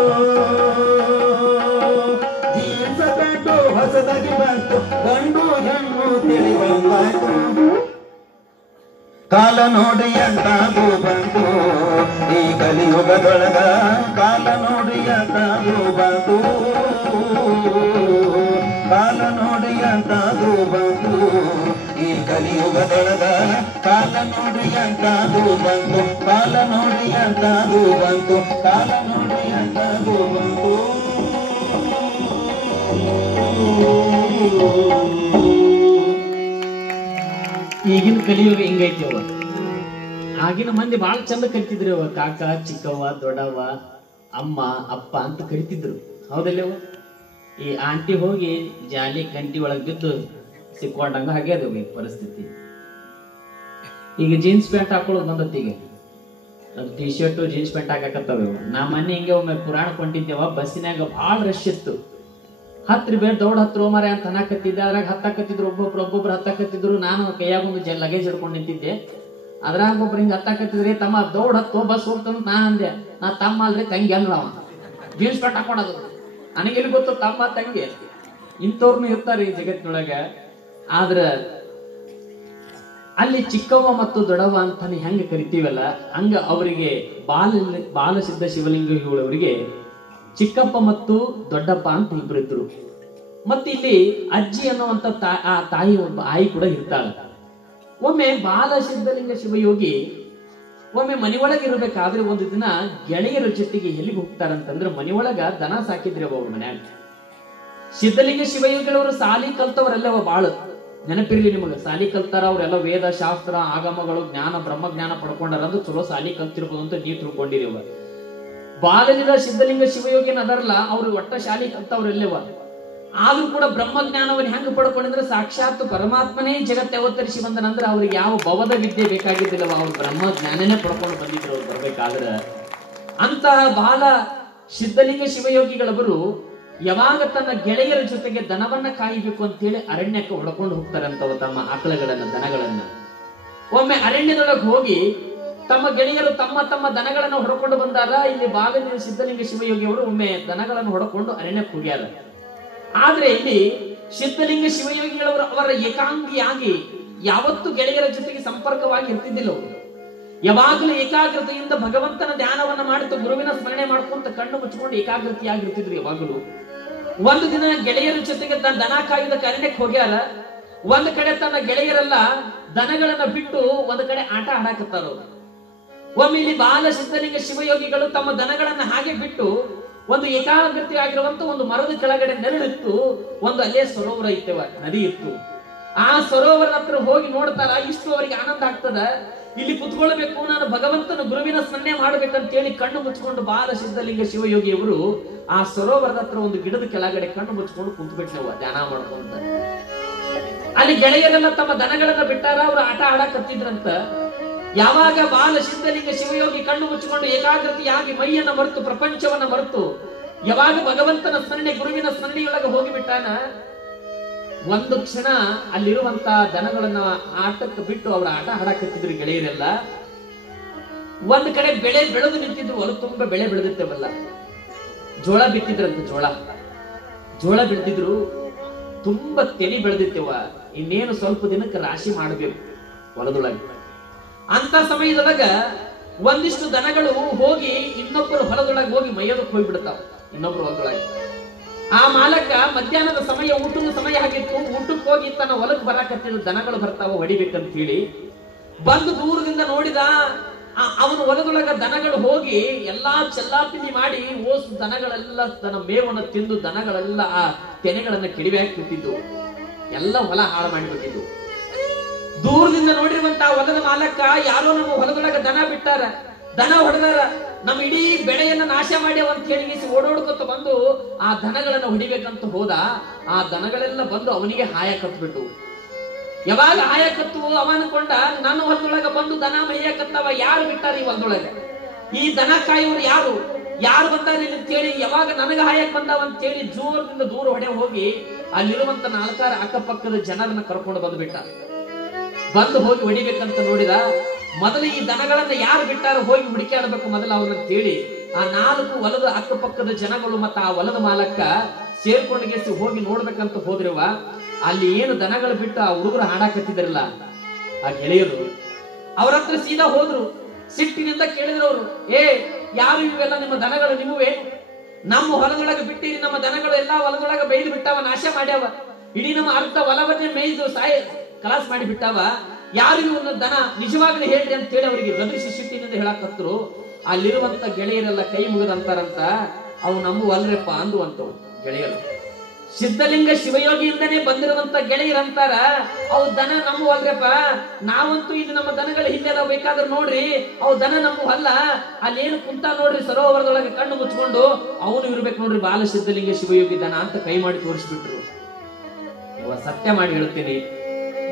ಜೀನ್ಸ್ ಪ್ಯಾಂಟು ಹೊಸದಾಗಿ ಬಂತು ಗಂಡು ಹೆಣ್ಣು ತಿಳಿವಂಗಾಯ್ತು ಕಾಲ ನೋಡಿ ಎಂದಾಗೂ ಬಂತು ಈ ಕಲಿಯುಗದೊಳಗ ಕಾಲ ನೋಡಿ ಎಂದಾಗೂ ಬಂತು ಕಾಲ ನೋಡಿ ಎಂದಾಗೂ ಬಂತು ಈ ಕಲಿಯುಗದೊಳಗ ಕಾಲ ನೋಡಿ ಎಂದಾಗೂ ಬಂತು ಕಾಲ ನೋಡಿ ಎಂದಾಗೂ ಬಂತು ಕಾಲ ನೋಡಿ ಎಂದಾಗೂ ಬಂತು ಈಗಿನ ಕಲಿಯುಗ ಹಿಂಗೈತಿ ಅವ ಆಗಿನ ಮಂದಿ ಬಾಳ ಚಂದ ಕರಿತಿದ್ರು ಅವ ಕಾಕ ಚಿಕ್ಕವ್ವ ದೊಡ್ಡವ್ವ ಅಮ್ಮ ಅಪ್ಪ ಅಂತ ಕರಿತಿದ್ರು ಹೌದಲ್ಲವ ಈ ಆಂಟಿ ಹೋಗಿ ಜಾಲಿ ಕಂಟಿ ಒಳಗ್ ಬಿದ್ದು ಸಿಕ್ಕೊಂಡಂಗ ಹಾಗೆ ಅದು ಪರಿಸ್ಥಿತಿ ಈಗ ಜೀನ್ಸ್ ಪ್ಯಾಂಟ್ ಹಾಕೊಳ್ಳೋದು ಬಂದತ್ ಈಗ ಟಿ ಶರ್ಟ್ ಜೀನ್ಸ್ ಪ್ಯಾಂಟ್ ಹಾಕತ್ತವ ನಾ ಮೊನ್ನೆ ಹಿಂಗೆ ಒಮ್ಮೆ ಪುರಾಣ ಕೊಂಡಿದ್ದೇವ ಬಸ್ಸಿನಾಗ ಭಾಳ ರಶ್ ಇತ್ತು ಹತ್ರಿ ಬೇಡ ದೌಡ್ ಹತ್ರ ಮಾರೆ ಅಂತ ಅನ್ನಕತ್ತಿದ್ದೆ ಅದ್ರಾಗ ಹತ್ತಾಕತ್ತಿದ್ರು ಒಬ್ಬೊಬ್ರು ಹತ್ತಾಕತ್ತಿದ್ರು ನಾನು ಕೈಯಾಗ ಒಂದು ಲಗೇಜ್ ಹಿಡ್ಕೊಂಡು ನಿಂತಿದ್ದೆ ಅದ್ರಾಗ ಒಬ್ರು ಹಿಂಗ ಹತ್ತಾಕತ್ತಿದ್ರಿ ತಮ್ಮ ದೌಡ್ ಹತ್ತು ಬಸ್ ಹೋಗ್ತಾನ ನಾ ಅಂದೆ ನಾ ತಮ್ಮ ಅಲ್ರಿ ತಂಗಿ ಅಲ್ಲ ಅವ ಜೀನ್ಸ್ ಪ್ಯಾಂಟ್ ಹಾಕೊಂಡದು ನನಗೆಲ್ಲಿ ಗೊತ್ತು ತಮ್ಮ ತಂಗಿ ಇಂಥವ್ರನ್ನು ಇರ್ತಾರೆ ಈ ಜಗತ್ತಿನೊಳಗ ಆದ್ರ ಅಲ್ಲಿ ಚಿಕ್ಕವ್ವ ಮತ್ತು ದೊಡ್ಡವ್ವ ಅಂತಾನೆ ಹೆಂಗ ಕರಿತೀವಲ್ಲ ಹಂಗ ಅವರಿಗೆ ಬಾಲಸಿದ್ಧ ಶಿವಲಿಂಗಗಳವರಿಗೆ ಚಿಕ್ಕಪ್ಪ ಮತ್ತು ದೊಡ್ಡಪ್ಪ ಅಂತ ಇಬ್ಬರಿದ್ರು ಮತ್ತೆ ಇಲ್ಲಿ ಅಜ್ಜಿ ಅನ್ನುವಂತ ಆ ತಾಯಿ ಒಬ್ಬ ಆಯಿ ಕೂಡ ಇರ್ತಾಳ ಒಮ್ಮೆ ಬಾಲಸಿದ್ಧಲಿಂಗ ಶಿವಯೋಗಿ ಒಮ್ಮೆ ಮನೆಯೊಳಗೆ ಇರಬೇಕಾದ್ರೆ ಒಂದು ದಿನ ಗೆಳೆಯರ ಜೊತೆಗೆ ಎಲ್ಲಿಗೆ ಹೋಗ್ತಾರಂತಂದ್ರೆ ಮನೆಯೊಳಗ ದನ ಸಾಕಿದ್ರೆ ಅವ್ರ ಮನ್ಯಾಗ ಸಿದ್ಧಲಿಂಗ ಶಿವಯೋಗಿಗಳವರು ಸಾಲಿ ಕಲ್ತವರೆಲ್ಲವ ಬಾಳ ನೆನಪಿರ್ಲಿ ನಿಮಗೆ ಸಾಲಿ ಕಲ್ತಾರ ಅವ್ರೆಲ್ಲ ವೇದ ಶಾಸ್ತ್ರ ಆಗಮಗಳು ಜ್ಞಾನ ಬ್ರಹ್ಮಜ್ಞಾನ ಪಡ್ಕೊಂಡಾರ ಅಂದ್ರೆ ಚಲೋ ಸಾಲಿ ಕಲ್ತಿರ್ಬೋದು ಅಂತ ನೀವು ತಿಳ್ಕೊಂಡಿರಿ ಅವ ಬಾಲಲಿಂಗ ಸಿದ್ಧಲಿಂಗ ಶಿವಯೋಗಿನ ಅದರಲ್ಲ ಅವ್ರು ಒಟ್ಟ ಶಾಲಿ ಕಲ್ತವ್ರೆಲ್ಲವ ಆದ್ರೂ ಕೂಡ ಬ್ರಹ್ಮಜ್ಞಾನವನ್ನು ಹೆಂಗ್ ಪಡ್ಕೊಂಡಿದ್ರೆ ಸಾಕ್ಷಾತ್ ಪರಮಾತ್ಮನೇ ಜಗತ್ತೆ ಅವತರಿಸಿ ಬಂದನಂದ್ರೆ ಅವ್ರಿಗೆ ಯಾವ ಭವದ ವಿದ್ಯೆ ಬೇಕಾಗಿದ್ದಿಲ್ಲವ ಅವ್ರು ಬ್ರಹ್ಮಜ್ಞಾನನೇ ಪಡ್ಕೊಂಡು ಬಂದಿದ್ರು ಅವ್ರು ಬರ್ಬೇಕಾದ್ರೆ ಅಂತಹ ಬಾಲ ಸಿದ್ಧಲಿಂಗ ಶಿವಯೋಗಿಗಳವರು ಯಾವಾಗ ತನ್ನ ಗೆಳೆಯರ ಜೊತೆಗೆ ದನವನ್ನ ಕಾಯಬೇಕು ಅಂತೇಳಿ ಅರಣ್ಯಕ್ಕೆ ಹೊಡ್ಕೊಂಡು ಹೋಗ್ತಾರಂತವ ತಮ್ಮ ಆಕಳಗಳನ್ನ ದನಗಳನ್ನ ಒಮ್ಮೆ ಅರಣ್ಯದೊಳಗೆ ಹೋಗಿ ತಮ್ಮ ಗೆಳೆಯರು ತಮ್ಮ ತಮ್ಮ ದನಗಳನ್ನು ಹೊಡ್ಕೊಂಡು ಬಂದಾಗ ಇಲ್ಲಿ ಬಾಲಲಿಂಗ ಸಿದ್ಧಲಿಂಗ ಶಿವಯೋಗಿಯವರು ಒಮ್ಮೆ ದನಗಳನ್ನು ಹೊಡ್ಕೊಂಡು ಅರಣ್ಯಕ್ಕೆ ಹೋಗ್ಯಾರ ಆದ್ರೆ ಇಲ್ಲಿ ಸಿದ್ಧಲಿಂಗ ಶಿವಯೋಗಿಗಳವರು ಅವರ ಏಕಾಂಗಿಯಾಗಿ ಯಾವತ್ತು ಗೆಳೆಯರ ಜೊತೆಗೆ ಸಂಪರ್ಕವಾಗಿ ಇರ್ತಿದ್ದಿಲ್ಲ ಅವರು ಯಾವಾಗಲೂ ಏಕಾಗ್ರತೆಯಿಂದ ಭಗವಂತನ ಧ್ಯಾನವನ್ನ ಮಾಡುತ್ತಾ ಗುರುವಿನ ಸ್ಮರಣೆ ಮಾಡ್ಕೊಂತ ಕಣ್ಣು ಮುಚ್ಚಿಕೊಂಡು ಏಕಾಗ್ರತೆಯಾಗಿರ್ತಿದ್ರು ಯಾವಾಗಲೂ ಒಂದು ದಿನ ಗೆಳೆಯರ ಜೊತೆಗೆ ತನ್ನ ದನ ಕಾಯ್ದ ಅರಣ್ಯಕ್ಕೆ ಹೋಗ್ಯಾರ ಒಂದ್ ಕಡೆ ತನ್ನ ಗೆಳೆಯರೆಲ್ಲ ದನಗಳನ್ನ ಬಿಟ್ಟು ಒಂದ್ ಕಡೆ ಆಟ ಆಡಾಕತ್ತಾರ ಒಮ್ಮೆ ಇಲ್ಲಿ ಬಾಲ ಸಿದ್ಧಲಿಂಗ ಶಿವಯೋಗಿಗಳು ತಮ್ಮ ದನಗಳನ್ನ ಹಾಗೆ ಬಿಟ್ಟು ಒಂದು ಏಕಾಗ್ರತೆ ಆಗಿರುವಂತ ಒಂದು ಮರದ ಕೆಳಗಡೆ ನೆರಳಿತ್ತು ಒಂದು ಅಲ್ಲೇ ಸರೋವರ ಇತ್ತವ ನದಿ ಇತ್ತು ಆ ಸರೋವರ ಹತ್ರ ಹೋಗಿ ನೋಡ್ತಾರ ಇಷ್ಟು ಅವರಿಗೆ ಆನಂದ ಆಗ್ತದ ಇಲ್ಲಿ ಕುತ್ಕೊಳ್ಬೇಕು ನಾನು ಭಗವಂತನ ಗುರುವಿನ ಸ್ಮರಣೆ ಮಾಡ್ಬೇಕಂತ ಹೇಳಿ ಕಣ್ಣು ಮುಚ್ಚಿಕೊಂಡು ಬಾಲ ಸಿದ್ಧಲಿಂಗ ಶಿವಯೋಗಿಯವರು ಆ ಸರೋವರದ ಹತ್ರ ಒಂದು ಗಿಡದ ಕೆಳಗಡೆ ಕಣ್ಣು ಮುಚ್ಚಿಕೊಂಡು ಕುಂತ್ಬಿಟ್ನವ ಧ್ಯಾನ ಮಾಡ್ಕೊಂತ ಅಲ್ಲಿ ಗೆಳೆಯರೆಲ್ಲ ತಮ್ಮ ದನಗಳನ್ನ ಬಿಟ್ಟಾರ ಅವ್ರು ಆಟ ಆಡಕತ್ತಿದ್ರಂತ ಯಾವಾಗ ಬಾಲ ಸಿದ್ಧಲಿಂಗ ಶಿವಯೋಗಿ ಕಣ್ಣು ಮುಚ್ಚಿಕೊಂಡು ಏಕಾಗ್ರತೆಯಾಗಿ ಮೈಯನ್ನ ಮರೆತು ಪ್ರಪಂಚವನ್ನ ಮರೆತು ಯಾವಾಗ ಭಗವಂತನ ಸ್ಮರಣೆ ಗುರುವಿನ ಸ್ಮರಣೆಯೊಳಗೆ ಹೋಗಿಬಿಟ್ಟಾನ ಒಂದು ಕ್ಷಣ ಅಲ್ಲಿರುವಂತ ದನಗಳನ್ನ ಆಟಕ್ಕೆ ಬಿಟ್ಟು ಅವ್ರ ಆಟ ಆಡಕತ್ತಿದ್ರು ಗೆಳೆಯರೆಲ್ಲ ಒಂದ್ ಕಡೆ ಬೆಳೆ ಬೆಳೆದು ನಿಂತಿದ್ರು ಹೊರ ತುಂಬಾ ಬೆಳೆ ಬೆಳೆದಿತ್ತವಲ್ಲ ಜೋಳ ಬಿತ್ತಿದ್ರಂತ ಜೋಳ ಬೆಳೆದಿದ್ರು ತುಂಬಾ ತೆನಿ ಬೆಳೆದಿತ್ತವ ಇನ್ನೇನು ಸ್ವಲ್ಪ ದಿನಕ್ಕೆ ರಾಶಿ ಮಾಡಬೇಕು ಹೊಲದೊಳಗೆ ಅಂತ ಸಮಯದೊಳಗ ಒಂದಿಷ್ಟು ದನಗಳು ಹೋಗಿ ಇನ್ನೊಬ್ಬರು ಹೊಲದೊಳಗೆ ಹೋಗಿ ಮೈಯೋದಕ್ಕೆ ಹೋಗ್ಬಿಡ್ತಾವ ಇನ್ನೊಬ್ರು ಹೊಲದೊಳಗೆ ಆ ಮಾಲಕ ಮಧ್ಯಾಹ್ನದ ಊಟದ ಸಮಯ ಆಗಿತ್ತು ಊಟಕ್ಕೆ ಹೋಗಿ ತನ್ನ ಹೊಲಕ್ಕೆ ಬರಾಕತ್ತಿದ ದನಗಳು ಬರ್ತಾವ ಹೊಡಿಬೇಕಂತ ಹೇಳಿ ಬಂದು ದೂರದಿಂದ ನೋಡಿದ ಅವನ ಹೊಲದೊಳಗ ದನಗಳು ಹೋಗಿ ಎಲ್ಲಾ ಚೆಲ್ಲಾಪಿಲ್ಲಿ ಮಾಡಿ ಓಸು ದನಗಳೆಲ್ಲ ತನ್ನ ಮೇವನ್ನು ತಿಂದು ದನಗಳೆಲ್ಲ ಆ ತೆನೆಗಳನ್ನ ಕೆಡವಿ ಹಾಕ್ಬಿಟ್ಟಿದ್ದು, ಎಲ್ಲ ಹೊಲ ಹಾಳು ಮಾಡಿಬಿಟ್ಟಿದ್ದು. ದೂರದಿಂದ ನೋಡಿರುವಂತ ಹೊಲದ ಮಾಲಕ ಯಾರೋ ನಮ್ಮ ಹೊಲದೊಳಗ ದನ ಬಿಟ್ಟಾರ, ದನ ಹೊಡೆದಾರ, ನಮ್ಮ ಇಡೀ ಬೆಳೆಯನ್ನ ನಾಶ ಮಾಡ್ಯಾವ ಅಂತ ಹೇಳಿ ಓಡೋಡ್ಕೊತ ಬಂದು ಆ ದನಗಳನ್ನ ಹೊಡಿಬೇಕಂತ ಹೋದ. ಆ ದನಗಳೆಲ್ಲ ಬಂದು ಅವನಿಗೆ ಹಾಯ ಕತ್ಬಿಟ್ಟು, ಯಾವಾಗ ಹಾಯ ಕತ್ತುವು ಅವ ಅನ್ಕೊಂಡ ನನ್ನ ಹೊಲದೊಳಗ ಬಂದು ದನ ಮೇಯಕತ್ತವ, ಯಾರು ಬಿಟ್ಟಾರ ಈ ಹೊಲದೊಳಗ, ಈ ದನ ಕಾಯುವರು ಯಾರು ಬಂದಾರ ಇಲ್ಲಿ ಅಂತ ಹೇಳಿ ಯಾವಾಗ ನನಗ ಹಾಯಕ್ ಬಂದಾವ ಅಂತ ಹೇಳಿ ಜೋರದಿಂದ ದೂರ ಹೊಡೆ ಹೋಗಿ ಅಲ್ಲಿರುವಂತ 4 ಅಕ್ಕಪಕ್ಕದ ಜನರನ್ನ ಕರ್ಕೊಂಡು ಬಂದ್ಬಿಟ್ಟ. ಬಂದು ಹೋಗಿ ಹೊಡಿಬೇಕಂತ ನೋಡಿದ. ಮೊದಲು ಈ ದನಗಳನ್ನ ಯಾರು ಬಿಟ್ಟಾರ ಹೋಗಿ ಹುಡುಕಾಡಬೇಕು ಮೊದಲು ಅವ್ರನ್ನ ಕೇಳಿ ಆ 4 ಹೊಲದ ಅಕ್ಕಪಕ್ಕದ ಜನಗಳು ಮತ್ತ ಆ ಹೊಲದ ಮಾಲಕ್ಕ ಸೇರ್ಕೊಂಡ್ಗೆಸಿ ಹೋಗಿ ನೋಡ್ಬೇಕಂತ ಹೋದ್ರವ. ಅಲ್ಲಿ ಏನು ದನಗಳು ಬಿಟ್ಟು ಆ ಹುಡುಗರು ಹಾಡಾಕತ್ತಿದ್ರಲ್ಲ ಆ ಗೆಳೆಯರು, ಅವ್ರ ಹತ್ರ ಸೀದಾ ಹೋದ್ರು. ಸಿಟ್ಟಿನಿಂದ ಕೇಳಿದ್ರು ಅವರು, ಯಾರು ಇವೆಲ್ಲ ನಿಮ್ಮ ದನಗಳು ನಿಮ್ಮವೇ? ನಮ್ಮ ಹೊಲದೊಳಗೆ ಬಿಟ್ಟಿರಿ, ನಮ್ಮ ದನಗಳು ಎಲ್ಲಾ ಹೊಲದೊಳಗ ಬೈದು ಬಿಟ್ಟಾವ, ನಾಶ ಮಾಡ್ಯಾವ, ಇಡೀ ನಮ್ಮ ಅರ್ಧ ಹೊಲವನ್ನೇ ಮೇಯ್ದು ಕಲಾಸ್ ಮಾಡಿ ಬಿಟ್ಟಾವ, ಯಾರು ಇವನ್ನ ದನ ನಿಜವಾಗ್ಲೂ ಹೇಳ್ರಿ ಅಂತ ಹೇಳಿ ಅವರಿಗೆ ಗದರಿಸಿ ಸಿಟ್ಟಿನಿಂದ ಹೇಳಾಕತ್ರು. ಅಲ್ಲಿರುವಂತ ಗೆಳೆಯರೆಲ್ಲ ಕೈ ಮುಗಿದಂತಾರಂತ, ಅವು ನಮ್ಮ ಅಲ್ರಪ್ಪ ಅಂದುವಂತವು ಗೆಳೆಯರು. ಸಿದ್ಧಲಿಂಗ ಶಿವಯೋಗಿಯಿಂದನೇ ಬಂದಿರುವಂತ ಗೆಳೆಯರಂತಾರ, ಅವು ದನ ನಮ್ಮ ಅಲ್ರಪ್ಪ, ನಾವಂತೂ ಇದು ನಮ್ಮ ದನಗಳ ಹಿಂದೆ ಅದಾವ, ಬೇಕಾದ್ರೆ ನೋಡ್ರಿ ಅವು ದನ ನಮ್ಮ ಅಲ್ಲ, ಅಲ್ಲೇನು ಕುಂತ ನೋಡ್ರಿ ಸರೋವರದೊಳಗೆ ಕಣ್ಣು ಮುಚ್ಕೊಂಡು, ಅವನು ಇರ್ಬೇಕು ನೋಡ್ರಿ ಬಾಲ ಸಿದ್ಧಲಿಂಗ ಶಿವಯೋಗಿ ದನ ಅಂತ ಕೈ ಮಾಡಿ ತೋರಿಸ್ಬಿಟ್ರು. ಸತ್ಯ ಮಾಡಿ ಹೇಳ್ತೀನಿ,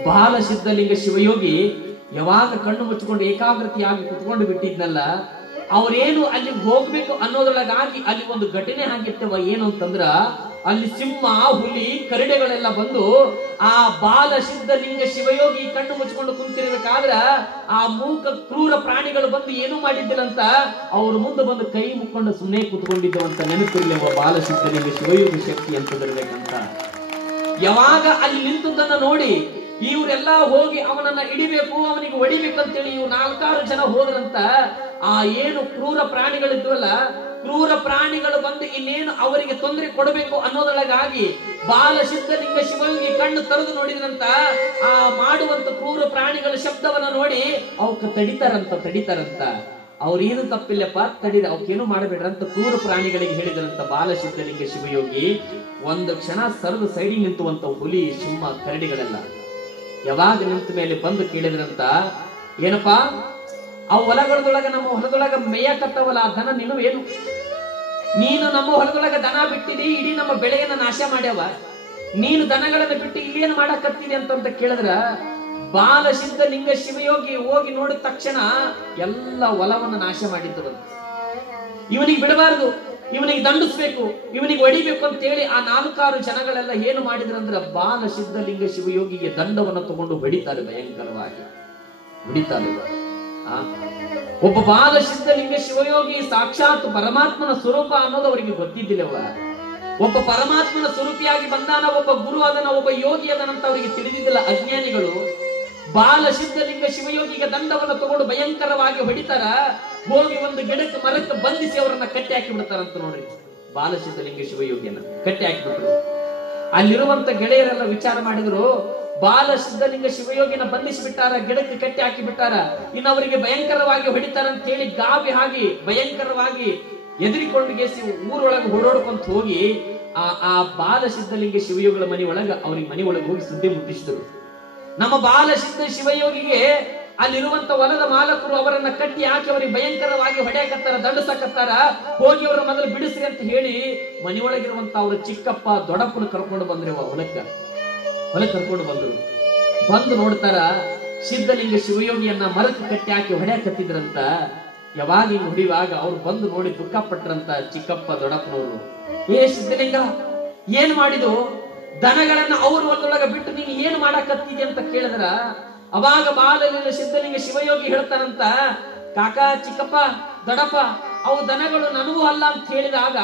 ಬಾಲ ಸಿದ್ಧಲಿಂಗ ಶಿವಯೋಗಿ ಯಾವಾಗ ಕಣ್ಣು ಮುಚ್ಚಿಕೊಂಡು ಏಕಾಗ್ರತೆಯಾಗಿ ಕುತ್ಕೊಂಡು ಬಿಟ್ಟಿದ್ನಲ್ಲ, ಅವ್ರೇನು ಅಲ್ಲಿ ಹೋಗ್ಬೇಕು ಅನ್ನೋದ್ರೊಳಗಾಗಿ ಅಲ್ಲಿ ಒಂದು ಘಟನೆ ಆಗಿರ್ತವ. ಏನು ಅಂತಂದ್ರ ಅಲ್ಲಿ ಸಿಂಹ, ಹುಲಿ, ಕರಡೆಗಳೆಲ್ಲ ಬಂದು ಆ ಬಾಲ ಸಿದ್ಧಲಿಂಗ ಶಿವಯೋಗಿ ಕಣ್ಣು ಮುಚ್ಚಿಕೊಂಡು ಕುಂತಿರ್ಬೇಕಾದ್ರ ಆ ಮೂಕ ಕ್ರೂರ ಪ್ರಾಣಿಗಳು ಬಂದು ಏನೂ ಮಾಡಿದ್ದಿಲ್ಲಂತ ಅವ್ರ ಮುಂದೆ ಬಂದು ಕೈ ಮುಕ್ಕೊಂಡು ಸುಮ್ಮನೆ ಕುತ್ಕೊಂಡಿದ್ದವಂತ ನೆನಪಿರ್ಲಿ ಬಾಲ ಸಿದ್ಧಲಿಂಗ ಶಿವಯೋಗಿ ಶಕ್ತಿ ಅಂತದಿರ್ಬೇಕಂತ. ಯಾವಾಗ ಅಲ್ಲಿ ನಿಂತದನ್ನ ನೋಡಿ ಇವರೆಲ್ಲ ಹೋಗಿ ಅವನನ್ನ ಹಿಡಿಬೇಕು, ಅವನಿಗೆ ಹೊಡಿಬೇಕಂತೇಳಿ ಇವ್ರು 4 ಜನ ಹೋದ್ರಂತ. ಆ ಏನು ಕ್ರೂರ ಪ್ರಾಣಿಗಳಿದ್ವಲ್ಲ, ಕ್ರೂರ ಪ್ರಾಣಿಗಳು ಬಂದು ಇನ್ನೇನು ಅವರಿಗೆ ತೊಂದರೆ ಕೊಡಬೇಕು ಅನ್ನೋದೊಳಗಾಗಿ ಬಾಲ ಸಿದ್ಧಲಿಂಗ ಶಿವಯೋಗಿ ಕಣ್ಣು ತೆರೆದು ನೋಡಿದ್ರಂತ. ಆ ಮಾಡುವಂತ ಕ್ರೂರ ಪ್ರಾಣಿಗಳ ಶಬ್ದವನ್ನ ನೋಡಿ ಅವಕ್ಕೆ ತಡಿತಾರಂತ. ಅವ್ರೇನು ತಪ್ಪಿಲ್ಲಪ್ಪ, ತಡಿದ ಅವಕ್ಕೇನು ಮಾಡಬೇಡ್ರ ಅಂತ ಕ್ರೂರ ಪ್ರಾಣಿಗಳಿಗೆ ಹೇಳಿದ್ರಂತ ಬಾಲ ಸಿದ್ಧಲಿಂಗ ಶಿವಯೋಗಿ. ಒಂದು ಕ್ಷಣ ಸರದು ಸೈಡಿಗೆ ನಿಂತುವಂತ ಹುಲಿ, ಸಿಂಹ, ಕರಡಿಗಳೆಲ್ಲ ಯಾವಾಗ ನಿಂತ ಮೇಲೆ ಬಂದು ಕೇಳಿದ್ರಂತ, ಏನಪ್ಪಾ ಅವು ಹೊಲಗಳದೊಳಗ ನಮ್ಮ ಹೊಲದೊಳಗ ಮೇಯಕತ್ತವಲ್ಲ ಆ ದನ ಏನು? ನೀನು ನಮ್ಮ ಹೊಲದೊಳಗ ದನ ಬಿಟ್ಟಿದಿ, ಇಡೀ ನಮ್ಮ ಬೆಳೆಯನ್ನ ನಾಶ ಮಾಡ್ಯಾವ, ನೀನು ದನಗಳನ್ನ ಬಿಟ್ಟು ಇಲ್ಲೇನು ಮಾಡಕತ್ತಿದಿ ಅಂತ ಕೇಳಿದ್ರ ಬಾಲ ಸಿದ್ಧಲಿಂಗ ಶಿವಯೋಗಿ ಹೋಗಿ ನೋಡಿದ ತಕ್ಷಣ ಎಲ್ಲ ಹೊಲವನ್ನ ನಾಶ ಮಾಡಿದ್ದವಂತ. ಇವನಿಗೆ ಬಿಡಬಾರದು, ಇವನಿಗೆ ದಂಡಿಸ್ಬೇಕು, ಇವನಿಗೆ ಹೊಡಿಬೇಕು ಅಂತ ಹೇಳಿ ಆ 4 ಜನಗಳೆಲ್ಲ ಏನು ಮಾಡಿದ್ರಂದ್ರ ಬಾಲ ಸಿದ್ಧಲಿಂಗ ಶಿವಯೋಗಿಗೆ ದಂಡವನ್ನು ತಗೊಂಡು ಹೊಡಿತಾರೆ, ಭಯಂಕರವಾಗಿ ಹೊಡಿತಾರೆ. ಒಬ್ಬ ಬಾಲ ಸಿದ್ಧಲಿಂಗ ಶಿವಯೋಗಿ ಸಾಕ್ಷಾತ್ ಪರಮಾತ್ಮನ ಸ್ವರೂಪ ಅನ್ನೋದು ಅವರಿಗೆ ಗೊತ್ತಿದ್ದಿಲ್ಲವ. ಒಬ್ಬ ಪರಮಾತ್ಮನ ಸ್ವರೂಪಿಯಾಗಿ ಬಂದಾನ, ಒಬ್ಬ ಗುರು ಅದನ್ನ, ಒಬ್ಬ ಯೋಗಿ ಅದನ್ನಂತ ಅವರಿಗೆ ತಿಳಿದಿದ್ದಿಲ್ಲ ಅಜ್ಞಾನಿಗಳು. ಬಾಲ ಸಿದ್ಧಲಿಂಗ ಶಿವಯೋಗಿಗೆ ದಂಡವನ್ನು ತಗೊಂಡು ಭಯಂಕರವಾಗಿ ಹೊಡಿತಾರ. ಹೋಗಿ ಒಂದು ಗಿಡಕ್ಕೆ ಮರಕ್ಕೆ ಬಂಧಿಸಿ ಅವರನ್ನ ಕಟ್ಟಿ ಹಾಕಿ ಬಿಡ್ತಾರಂತ ನೋಡ್ರಿ. ಬಾಲ ಸಿದ್ಧಲಿಂಗ ಶಿವಯೋಗಿಯನ್ನ ಕಟ್ಟಿ ಹಾಕಿಬಿಟ್ರು. ಅಲ್ಲಿರುವಂತ ಗೆಳೆಯರೆಲ್ಲ ವಿಚಾರ ಮಾಡಿದ್ರು, ಬಾಲ ಸಿದ್ಧಲಿಂಗ ಶಿವಯೋಗಿನ ಬಂಧಿಸಿ ಬಿಟ್ಟಾರ, ಗಿಡಕ್ಕೆ ಕಟ್ಟಿ ಹಾಕಿ ಬಿಟ್ಟಾರ, ಇನ್ನು ಅವರಿಗೆ ಭಯಂಕರವಾಗಿ ಹೊಡಿತಾರ ಅಂತ ಹೇಳಿ ಗಾಬಿ ಆಗಿ ಭಯಂಕರವಾಗಿ ಎದುರಿಕೊಂಡು ಗೆಸಿ ಊರೊಳಗೆ ಓಡೋಡ್ಕೊಂತ ಹೋಗಿ ಆ ಬಾಲ ಸಿದ್ಧಲಿಂಗ ಶಿವಯೋಗಿಗಳ ಮನೆ ಒಳಗೆ ಹೋಗಿ ಸುದ್ದಿ ಮುಟ್ಟಿಸಿದ್ರು. ನಮ್ಮ ಬಾಲ ಸಿದ್ಧ ಶಿವಯೋಗಿಗೆ ಅಲ್ಲಿರುವಂತ ಹೊಲದ ಮಾಲಕರು ಅವರನ್ನ ಕಟ್ಟಿ ಹಾಕಿ ಅವರಿಗೆ ಭಯಂಕರವಾಗಿ ಹೊಡೆಯಕತ್ತಾರ, ದಂಡಿಸಕತ್ತಾರ, ಹೋಗಿ ಅವರ ಮೊದಲು ಬಿಡಿಸ್ರಿ ಅಂತ ಹೇಳಿ ಮನೆಯೊಳಗಿರುವಂತ ಅವ್ರ ಚಿಕ್ಕಪ್ಪ ದೊಡ್ಡಪ್ಪನ ಕರ್ಕೊಂಡು ಬಂದ್ರು. ಹೊಲಕ್ಕೆ ಕರ್ಕೊಂಡು ಬಂದು ನೋಡ್ತಾರ ಸಿದ್ಧಲಿಂಗ ಶಿವಯೋಗಿಯನ್ನ ಮರಕ್ಕೆ ಕಟ್ಟಿ ಹಾಕಿ ಹೊಡೆಯಕತ್ತಿದ್ರಂತ. ಯಾವಾಗ ಹಿಂಗ್ ಹೊಡಿವಾಗ ಅವ್ರು ಬಂದು ನೋಡಿ ದುಃಖ ಪಟ್ರಂತ ಚಿಕ್ಕಪ್ಪ ದೊಡ್ಡಪ್ಪನವರು. ಸಿದ್ಧಲಿಂಗ ಏನ್ ಮಾಡಿದು? ದನಗಳನ್ನ ಅವ್ರ ಹೊಲದೊಳಗ ಬಿಟ್ಟು ನೀನು ಏನ್ ಮಾಡಕತ್ತಿದ್ಯ ಅಂತ ಕೇಳಿದ್ರ ಅವಾಗ ಬಾಲಲಿಂಗ ಸಿದ್ಧಲಿಂಗ ಶಿವಯೋಗಿ ಹೇಳ್ತಾರಂತ, ಕಾಕ, ಚಿಕ್ಕಪ್ಪ, ದೊಡ್ಡಪ್ಪ, ಅವು ದನಗಳು ನನಗೂ ಅಲ್ಲ ಅಂತ ಹೇಳಿದಾಗ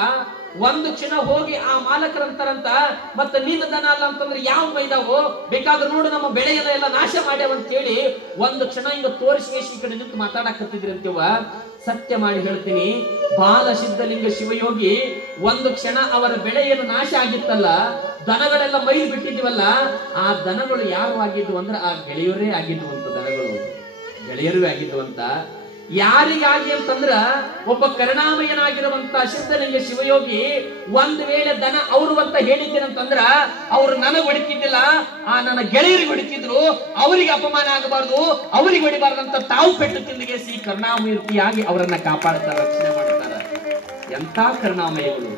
ಒಂದು ಕ್ಷಣ ಹೋಗಿ ಆ ಮಾಲಕರಂತಾರಂತ, ಮತ್ತೆ ನಿನ್ನ ದನ ಅಲ್ಲ ಅಂತಂದ್ರೆ ಯಾವ ಮೈದಾವು ಬೇಕಾದ್ರೂ ನೋಡು, ನಮ್ಮ ಬೆಳೆಯನ್ನ ಎಲ್ಲ ನಾಶ ಮಾಡ್ಯಾವಂತ ಹೇಳಿ ಒಂದು ಕ್ಷಣ ಹಿಂಗ ತೋರಿಸಿ ಈ ಕಡೆ ನಿಂತು ಮಾತಾಡಕತ್ತಿದ್ರಿ ಅಂತೀವ. ಸತ್ಯ ಮಾಡಿ ಹೇಳ್ತೀನಿ, ಬಾಲ ಸಿದ್ಧಲಿಂಗ ಶಿವಯೋಗಿ ಒಂದು ಕ್ಷಣ ಅವರ ಬೆಳೆಯನ್ನು ನಾಶ ಆಗಿತ್ತಲ್ಲ, ದನಗಳೆಲ್ಲ ಮೈದು ಬಿಟ್ಟಿದ್ವಲ್ಲ, ಆ ದನಗಳು ಯಾರು ಆಗಿದ್ವು ಅಂದ್ರೆ ಆ ಗೆಳೆಯರೇ ಆಗಿದ್ವು ಅಂತ ದನಗಳು. ಗೆಳೆಯರು ಆಗಿದ್ದು ಅಂತ. ಯಾರಿಗಾಗಿ ಅಂತಂದ್ರ ಒಬ್ಬ ಕರುಣಾಮಯನಾಗಿರುವಂತ ಸಿದ್ಧಲಿಂಗ ಶಿವಯೋಗಿ ಒಂದ್ ವೇಳೆ ದನ ಅವರು ಅಂತ ಹೇಳಿದ್ದೇನಂತಂದ್ರ ಅವ್ರು ನನಗ್ ಹೊಡಿತಿದ್ದಿಲ್ಲ, ನನ್ನ ಗೆಳೆಯರಿಗೆ ಹೊಡಿತಿದ್ರು, ಅವರಿಗೆ ಅಪಮಾನ ಆಗಬಾರ್ದು, ಅವರಿಗೆ ಹೊಡಿಬಾರ್ದಂತ ತಾವು ಪೆಟ್ಟು ತಿಂದಿಗೆಸಿ ಕರುಣಾಮೂರ್ತಿಯಾಗಿ ಅವರನ್ನ ಕಾಪಾಡ್ತಾರ, ರಕ್ಷಣೆ ಮಾಡ್ತಾರ. ಎಂತ ಕರುಣಾಮಯಗಳು!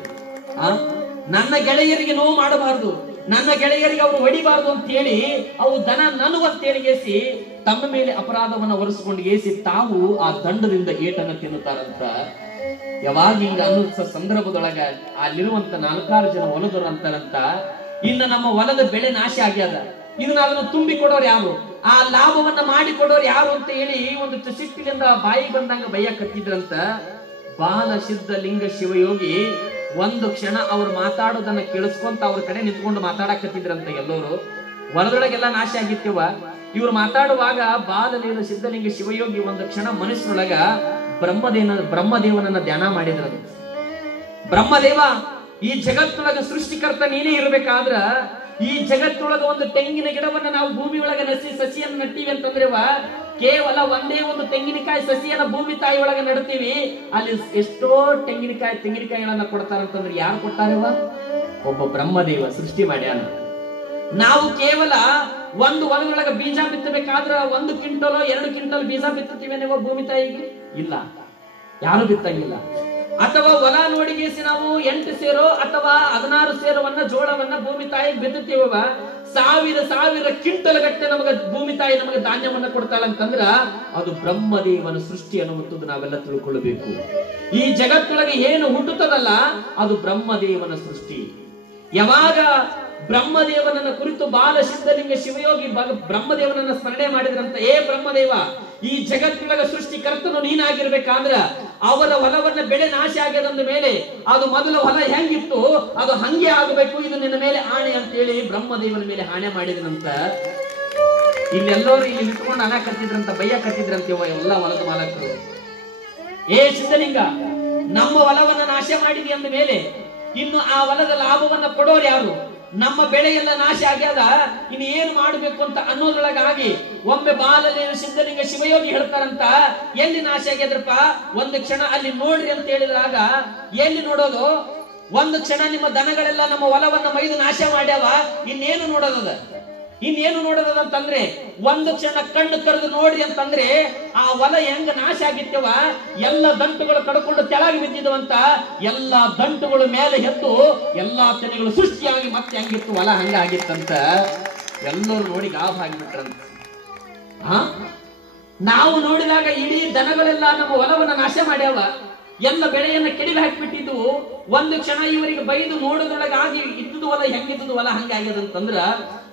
ನನ್ನ ಗೆಳೆಯರಿಗೆ ನೋವು ಮಾಡಬಾರ್ದು, ನನ್ನ ಗೆಳೆಯರಿಗೆ ಅವರು ಹೊಡಿಬಾರ್ದು ಅಂತ ಹೇಳಿ ಅವು ದನ ನನುವಂತೇಳಿಗೆಸಿ ತಮ್ಮ ಮೇಲೆ ಅಪರಾಧವನ್ನ ಹೊರಿಸಿಕೊಂಡು ಏಸಿ ತಾವು ಆ ದಂಡದಿಂದ ಏಟನ್ನ ತಿನ್ನುತ್ತಾರಂತ. ಯಾವಾಗ ಹಿಂಗ ಅನ್ನೋ ಸಂದರ್ಭದೊಳಗ ಅಲ್ಲಿರುವಂತ 4-6 ಜನ ಹೊಲದವರು ಅಂತಾರಂತ, ಇನ್ನು ನಮ್ಮ ಹೊಲದ ಬೆಳೆ ನಾಶ ಆಗ್ಯದ, ಇದನ್ನ ಅದನ್ನು ತುಂಬಿ ಕೊಡೋರು ಯಾರು, ಆ ಲಾಭವನ್ನ ಮಾಡಿ ಕೊಡೋರು ಯಾರು ಅಂತ ಹೇಳಿ ಒಂದು ಸಿಟ್ಟಿನಿಂದ ಬಾಯಿ ಬಂದಂಗ ಬೈಯಕತ್ತಿದ್ರಂತ. ಬಾಲ ಸಿದ್ಧಲಿಂಗ ಶಿವಯೋಗಿ ಒಂದು ಕ್ಷಣ ಅವ್ರು ಮಾತಾಡೋದನ್ನ ಕೇಳಿಸ್ಕೊಂತ ಅವ್ರ ಕಡೆ ನಿಂತ್ಕೊಂಡು ಮಾತಾಡಕತ್ತಿದ್ರಂತ. ಎಲ್ಲರೂ ಹೊಲದೊಳಗೆಲ್ಲ ನಾಶ ಆಗಿತ್ತವ. ಇವ್ರು ಮಾತಾಡುವಾಗ ಬಾಲಲೀಲ ಸಿದ್ಧಲಿಂಗ ಶಿವಯೋಗಿ ಒಂದು ಕ್ಷಣ ಮನಸ್ಸಿನೊಳಗ ಬ್ರಹ್ಮದೇವನನ್ನ ಧ್ಯಾನ ಮಾಡಿದ್ರಂತ. ಬ್ರಹ್ಮದೇವ, ಈ ಜಗತ್ತೊಳಗ ಸೃಷ್ಟಿಕರ್ತ ನೀನೇ ಇರ್ಬೇಕಾದ್ರ ಈ ಜಗತ್ತೊಳಗ ಒಂದು ತೆಂಗಿನ ಗಿಡವನ್ನ ನಾವು ಭೂಮಿ ಒಳಗ ಸಸಿಯನ್ನು ನಟ್ಟಿವಿ ಅಂತಂದ್ರೆವ, ಕೇವಲ ಒಂದೇ ಒಂದು ತೆಂಗಿನಕಾಯಿ ಸಸಿಯನ್ನ ಭೂಮಿ ತಾಯಿ ಒಳಗ ನಡ್ತೀವಿ, ಅಲ್ಲಿ ಎಷ್ಟೋ ತೆಂಗಿನಕಾಯಿಗಳನ್ನ ಕೊಡ್ತಾರಂತಂದ್ರೆ ಯಾರು ಕೊಟ್ಟಾರವ? ಒಬ್ಬ ಬ್ರಹ್ಮದೇವ ಸೃಷ್ಟಿ ಮಾಡ್ಯಾನ. ನಾವು ಕೇವಲ ಒಂದು ಹೊಲದೊಳಗ ಬೀಜ ಬಿತ್ತಬೇಕಾದ್ರ 1 ಕ್ವಿಂಟಲ್ 2 ಕ್ವಿಂಟಲ್ ಬೀಜ ಬಿತ್ತುತ್ತೀವಿ ನೀವು ಭೂಮಿ ತಾಯಿಗೆ? ಇಲ್ಲ, ಯಾರು ಬಿತ್ತಂಗಿಲ್ಲ. ಅಥವಾ ಹೊಲ ನೋಡಿಗೇಸಿ ನಾವು 8 ಸೇರೋ ಅಥವಾ 16 ಸೇರವನ್ನ ಜೋಳವನ್ನ ಭೂಮಿ ತಾಯಿಗೆ ಬಿತ್ತುತ್ತೀವ, 1000 ಕ್ವಿಂಟಲ್ ಗಟ್ಟೆ ನಮಗ ಭೂಮಿ ತಾಯಿ ನಮಗೆ ಧಾನ್ಯವನ್ನ ಕೊಡ್ತಾಳಂತಂದ್ರ ಅದು ಬ್ರಹ್ಮದೇವನ ಸೃಷ್ಟಿ ಅನ್ನುವಂಥದ್ದು ನಾವೆಲ್ಲ ತಿಳ್ಕೊಳ್ಳಬೇಕು. ಈ ಜಗತ್ತೊಳಗೆ ಏನು ಹುಟ್ಟುತ್ತದಲ್ಲ ಅದು ಬ್ರಹ್ಮದೇವನ ಸೃಷ್ಟಿ. ಯಾವಾಗ ಬ್ರಹ್ಮದೇವನನ್ನ ಕುರಿತು ಬಾಲ ಸಿದ್ಧಲಿಂಗ ಶಿವಯೋಗಿ ಬ್ರಹ್ಮದೇವನನ್ನ ಸ್ಮರಣೆ ಮಾಡಿದ್ರಂತ, ಏ ಬ್ರಹ್ಮದೇವ, ಈ ಜಗತ್ತಿನೊಳಗ ಸೃಷ್ಟಿಕರ್ತನು ನೀನಾಗಿರ್ಬೇಕಾದ್ರ ಅವರ ಹೊಲವನ್ನ ಬೆಳೆ ನಾಶ ಆಗ್ಯದಂದ ಮೇಲೆ ಅದು ಮೊದಲ ಹೊಲ ಹೆಂಗಿತ್ತು ಅದು ಹಂಗೆ ಆಗಬೇಕು, ಇದು ನಿನ್ನ ಮೇಲೆ ಆಣೆ ಅಂತ ಹೇಳಿ ಬ್ರಹ್ಮದೇವನ ಮೇಲೆ ಆಣೆ ಮಾಡಿದನಂತ. ಇಲ್ಲೆಲ್ಲರೂ ಇಲ್ಲಿ ನಿಂತ್ಕೊಂಡು ಅನ ಕತ್ತಿದ್ರಂತ, ಬಯ್ಯ ಕತ್ತಿದ್ರಂತ ಎಲ್ಲ ಹೊಲದ ಮಾಲಕರು. ಏ ಸಿದ್ಧಲಿಂಗ, ನಮ್ಮ ಹೊಲವನ್ನ ನಾಶ ಮಾಡಿದಿ ಅಂದ ಮೇಲೆ ಇನ್ನು ಆ ಹೊಲದ ಲಾಭವನ್ನ ಕೊಡೋರು ಯಾರು? ನಮ್ಮ ಬೆಳೆ ಎಲ್ಲ ನಾಶ ಆಗ್ಯಾದ, ಇನ್ನು ಏನು ಮಾಡ್ಬೇಕು ಅಂತ ಅನ್ನೋದ್ರೊಳಗಾಗಿ ಒಮ್ಮೆ ಬಾಲಲೀಲ ಸಿದ್ಧಲಿಂಗ ಶಿವಯೋಗಿ ಹೇಳ್ತಾರಂತ, ಎಲ್ಲಿ ನಾಶ ಆಗ್ಯದ್ರಪ್ಪ, ಒಂದು ಕ್ಷಣ ಅಲ್ಲಿ ನೋಡ್ರಿ ಅಂತ ಹೇಳಿದ್ರಾಗ ಎಲ್ಲಿ ನೋಡೋದು? ಒಂದು ಕ್ಷಣ ನಿಮ್ಮ ದನಗಳೆಲ್ಲ ನಮ್ಮ ಹೊಲವನ್ನ ಮೈದು ನಾಶ ಮಾಡ್ಯಾವ, ಇನ್ನೇನು ನೋಡೋದಂತಂದ್ರೆ ಒಂದು ಕ್ಷಣ ಕಣ್ಣು ಕರೆದು ನೋಡ್ರಿ ಅಂತಂದ್ರೆ ಆ ಹೊಲ ಹೆಂಗ ನಾಶ ಆಗಿತ್ತವ, ಎಲ್ಲ ದಂಟುಗಳು ಕಡ್ಕೊಂಡು ತೆಳಗಿ ಬಿದ್ದಿದವಂತ, ಎಲ್ಲಾ ದಂಟುಗಳು ಮೇಲೆ ಎದ್ದು ಎಲ್ಲಾ ತೆನೆಗಳು ಸೃಷ್ಟಿಯಾಗಿ ಮತ್ತೆ ಹೆಂಗಿತ್ತು ಹೊಲ ಹಂಗ ಆಗಿತ್ತಂತ. ಎಲ್ಲರೂ ನೋಡಿ ಗಾಬ್ ಆಗಿಬಿಟ್ರಂತ. ನಾವು ನೋಡಿದಾಗ ಇಡೀ ದನಗಳೆಲ್ಲ ನಮ್ಮ ಹೊಲವನ್ನ ನಾಶ ಮಾಡ್ಯಾವ, ಎಲ್ಲ ಬೆಳೆಯನ್ನ ಕೆಡಿವಿ ಹಾಕಿಬಿಟ್ಟಿದ್ದು. ಒಂದು ಕ್ಷಣ ಇವರಿಗೆ ಬೈದು ನೋಡೋದ್ರೊಳಗಾಗಿ ಇದ್ದುದು ಹೊಲ ಹೆಂಗಿದ್ದು ಹೊಲ ಹಂಗಾಗ್ಯದಂತಂದ್ರ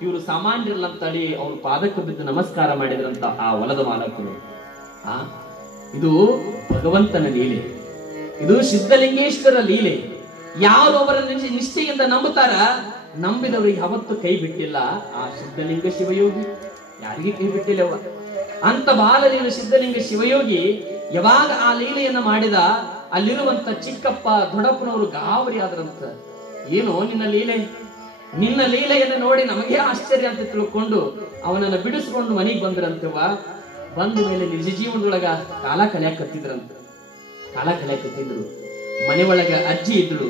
ಇವರು ಸಾಮಾನ್ಯರಲ್ಲಂತಳಿ ಅವ್ರ ಪಾದಕ್ಕೆ ಬಿದ್ದು ನಮಸ್ಕಾರ ಮಾಡಿದ್ರಂತ ಆ ಹೊಲದ ಮಾಲಕರು. ಇದು ಭಗವಂತನ ಲೀಲೆ, ಇದು ಸಿದ್ಧಲಿಂಗೇಶ್ವರ ಲೀಲೆ. ಯಾರು ಅವರ ನಿಷ್ಠೆಯಿಂದ ನಂಬುತ್ತಾರ, ನಂಬಿದವರಿಗೆ ಯಾವತ್ತು ಕೈ ಬಿಟ್ಟಿಲ್ಲ ಆ ಸಿದ್ಧಲಿಂಗ ಶಿವಯೋಗಿ, ಯಾರಿಗೆ ಕೈ ಬಿಟ್ಟಿಲ್ಲವ ಅಂತ. ಬಾಲಲೀಲ ಸಿದ್ಧಲಿಂಗ ಶಿವಯೋಗಿ ಯಾವಾಗ ಆ ಲೀಲೆಯನ್ನ ಮಾಡಿದ, ಅಲ್ಲಿರುವಂತ ಚಿಕ್ಕಪ್ಪ ದೊಡ್ಡಪ್ಪನವರು ಗಾಬರಿ ಆದ್ರಂತ. ಏನೋ ನಿನ್ನ ಲೀಲೆಯನ್ನು ನೋಡಿ ನಮಗೆ ಆಶ್ಚರ್ಯ ಅಂತ ತಿಳ್ಕೊಂಡು ಅವನನ್ನ ಬಿಡಿಸ್ಕೊಂಡು ಮನೆಗೆ ಬಂದ್ರಂತವ. ಬಂದ ಮೇಲೆ ನಿಜ ಜೀವನದೊಳಗ ಕಾಲ ಕಲಿಯಾಕತ್ತಿದ್ರು. ಮನೆ ಒಳಗ ಅಜ್ಜಿ ಇದ್ರು,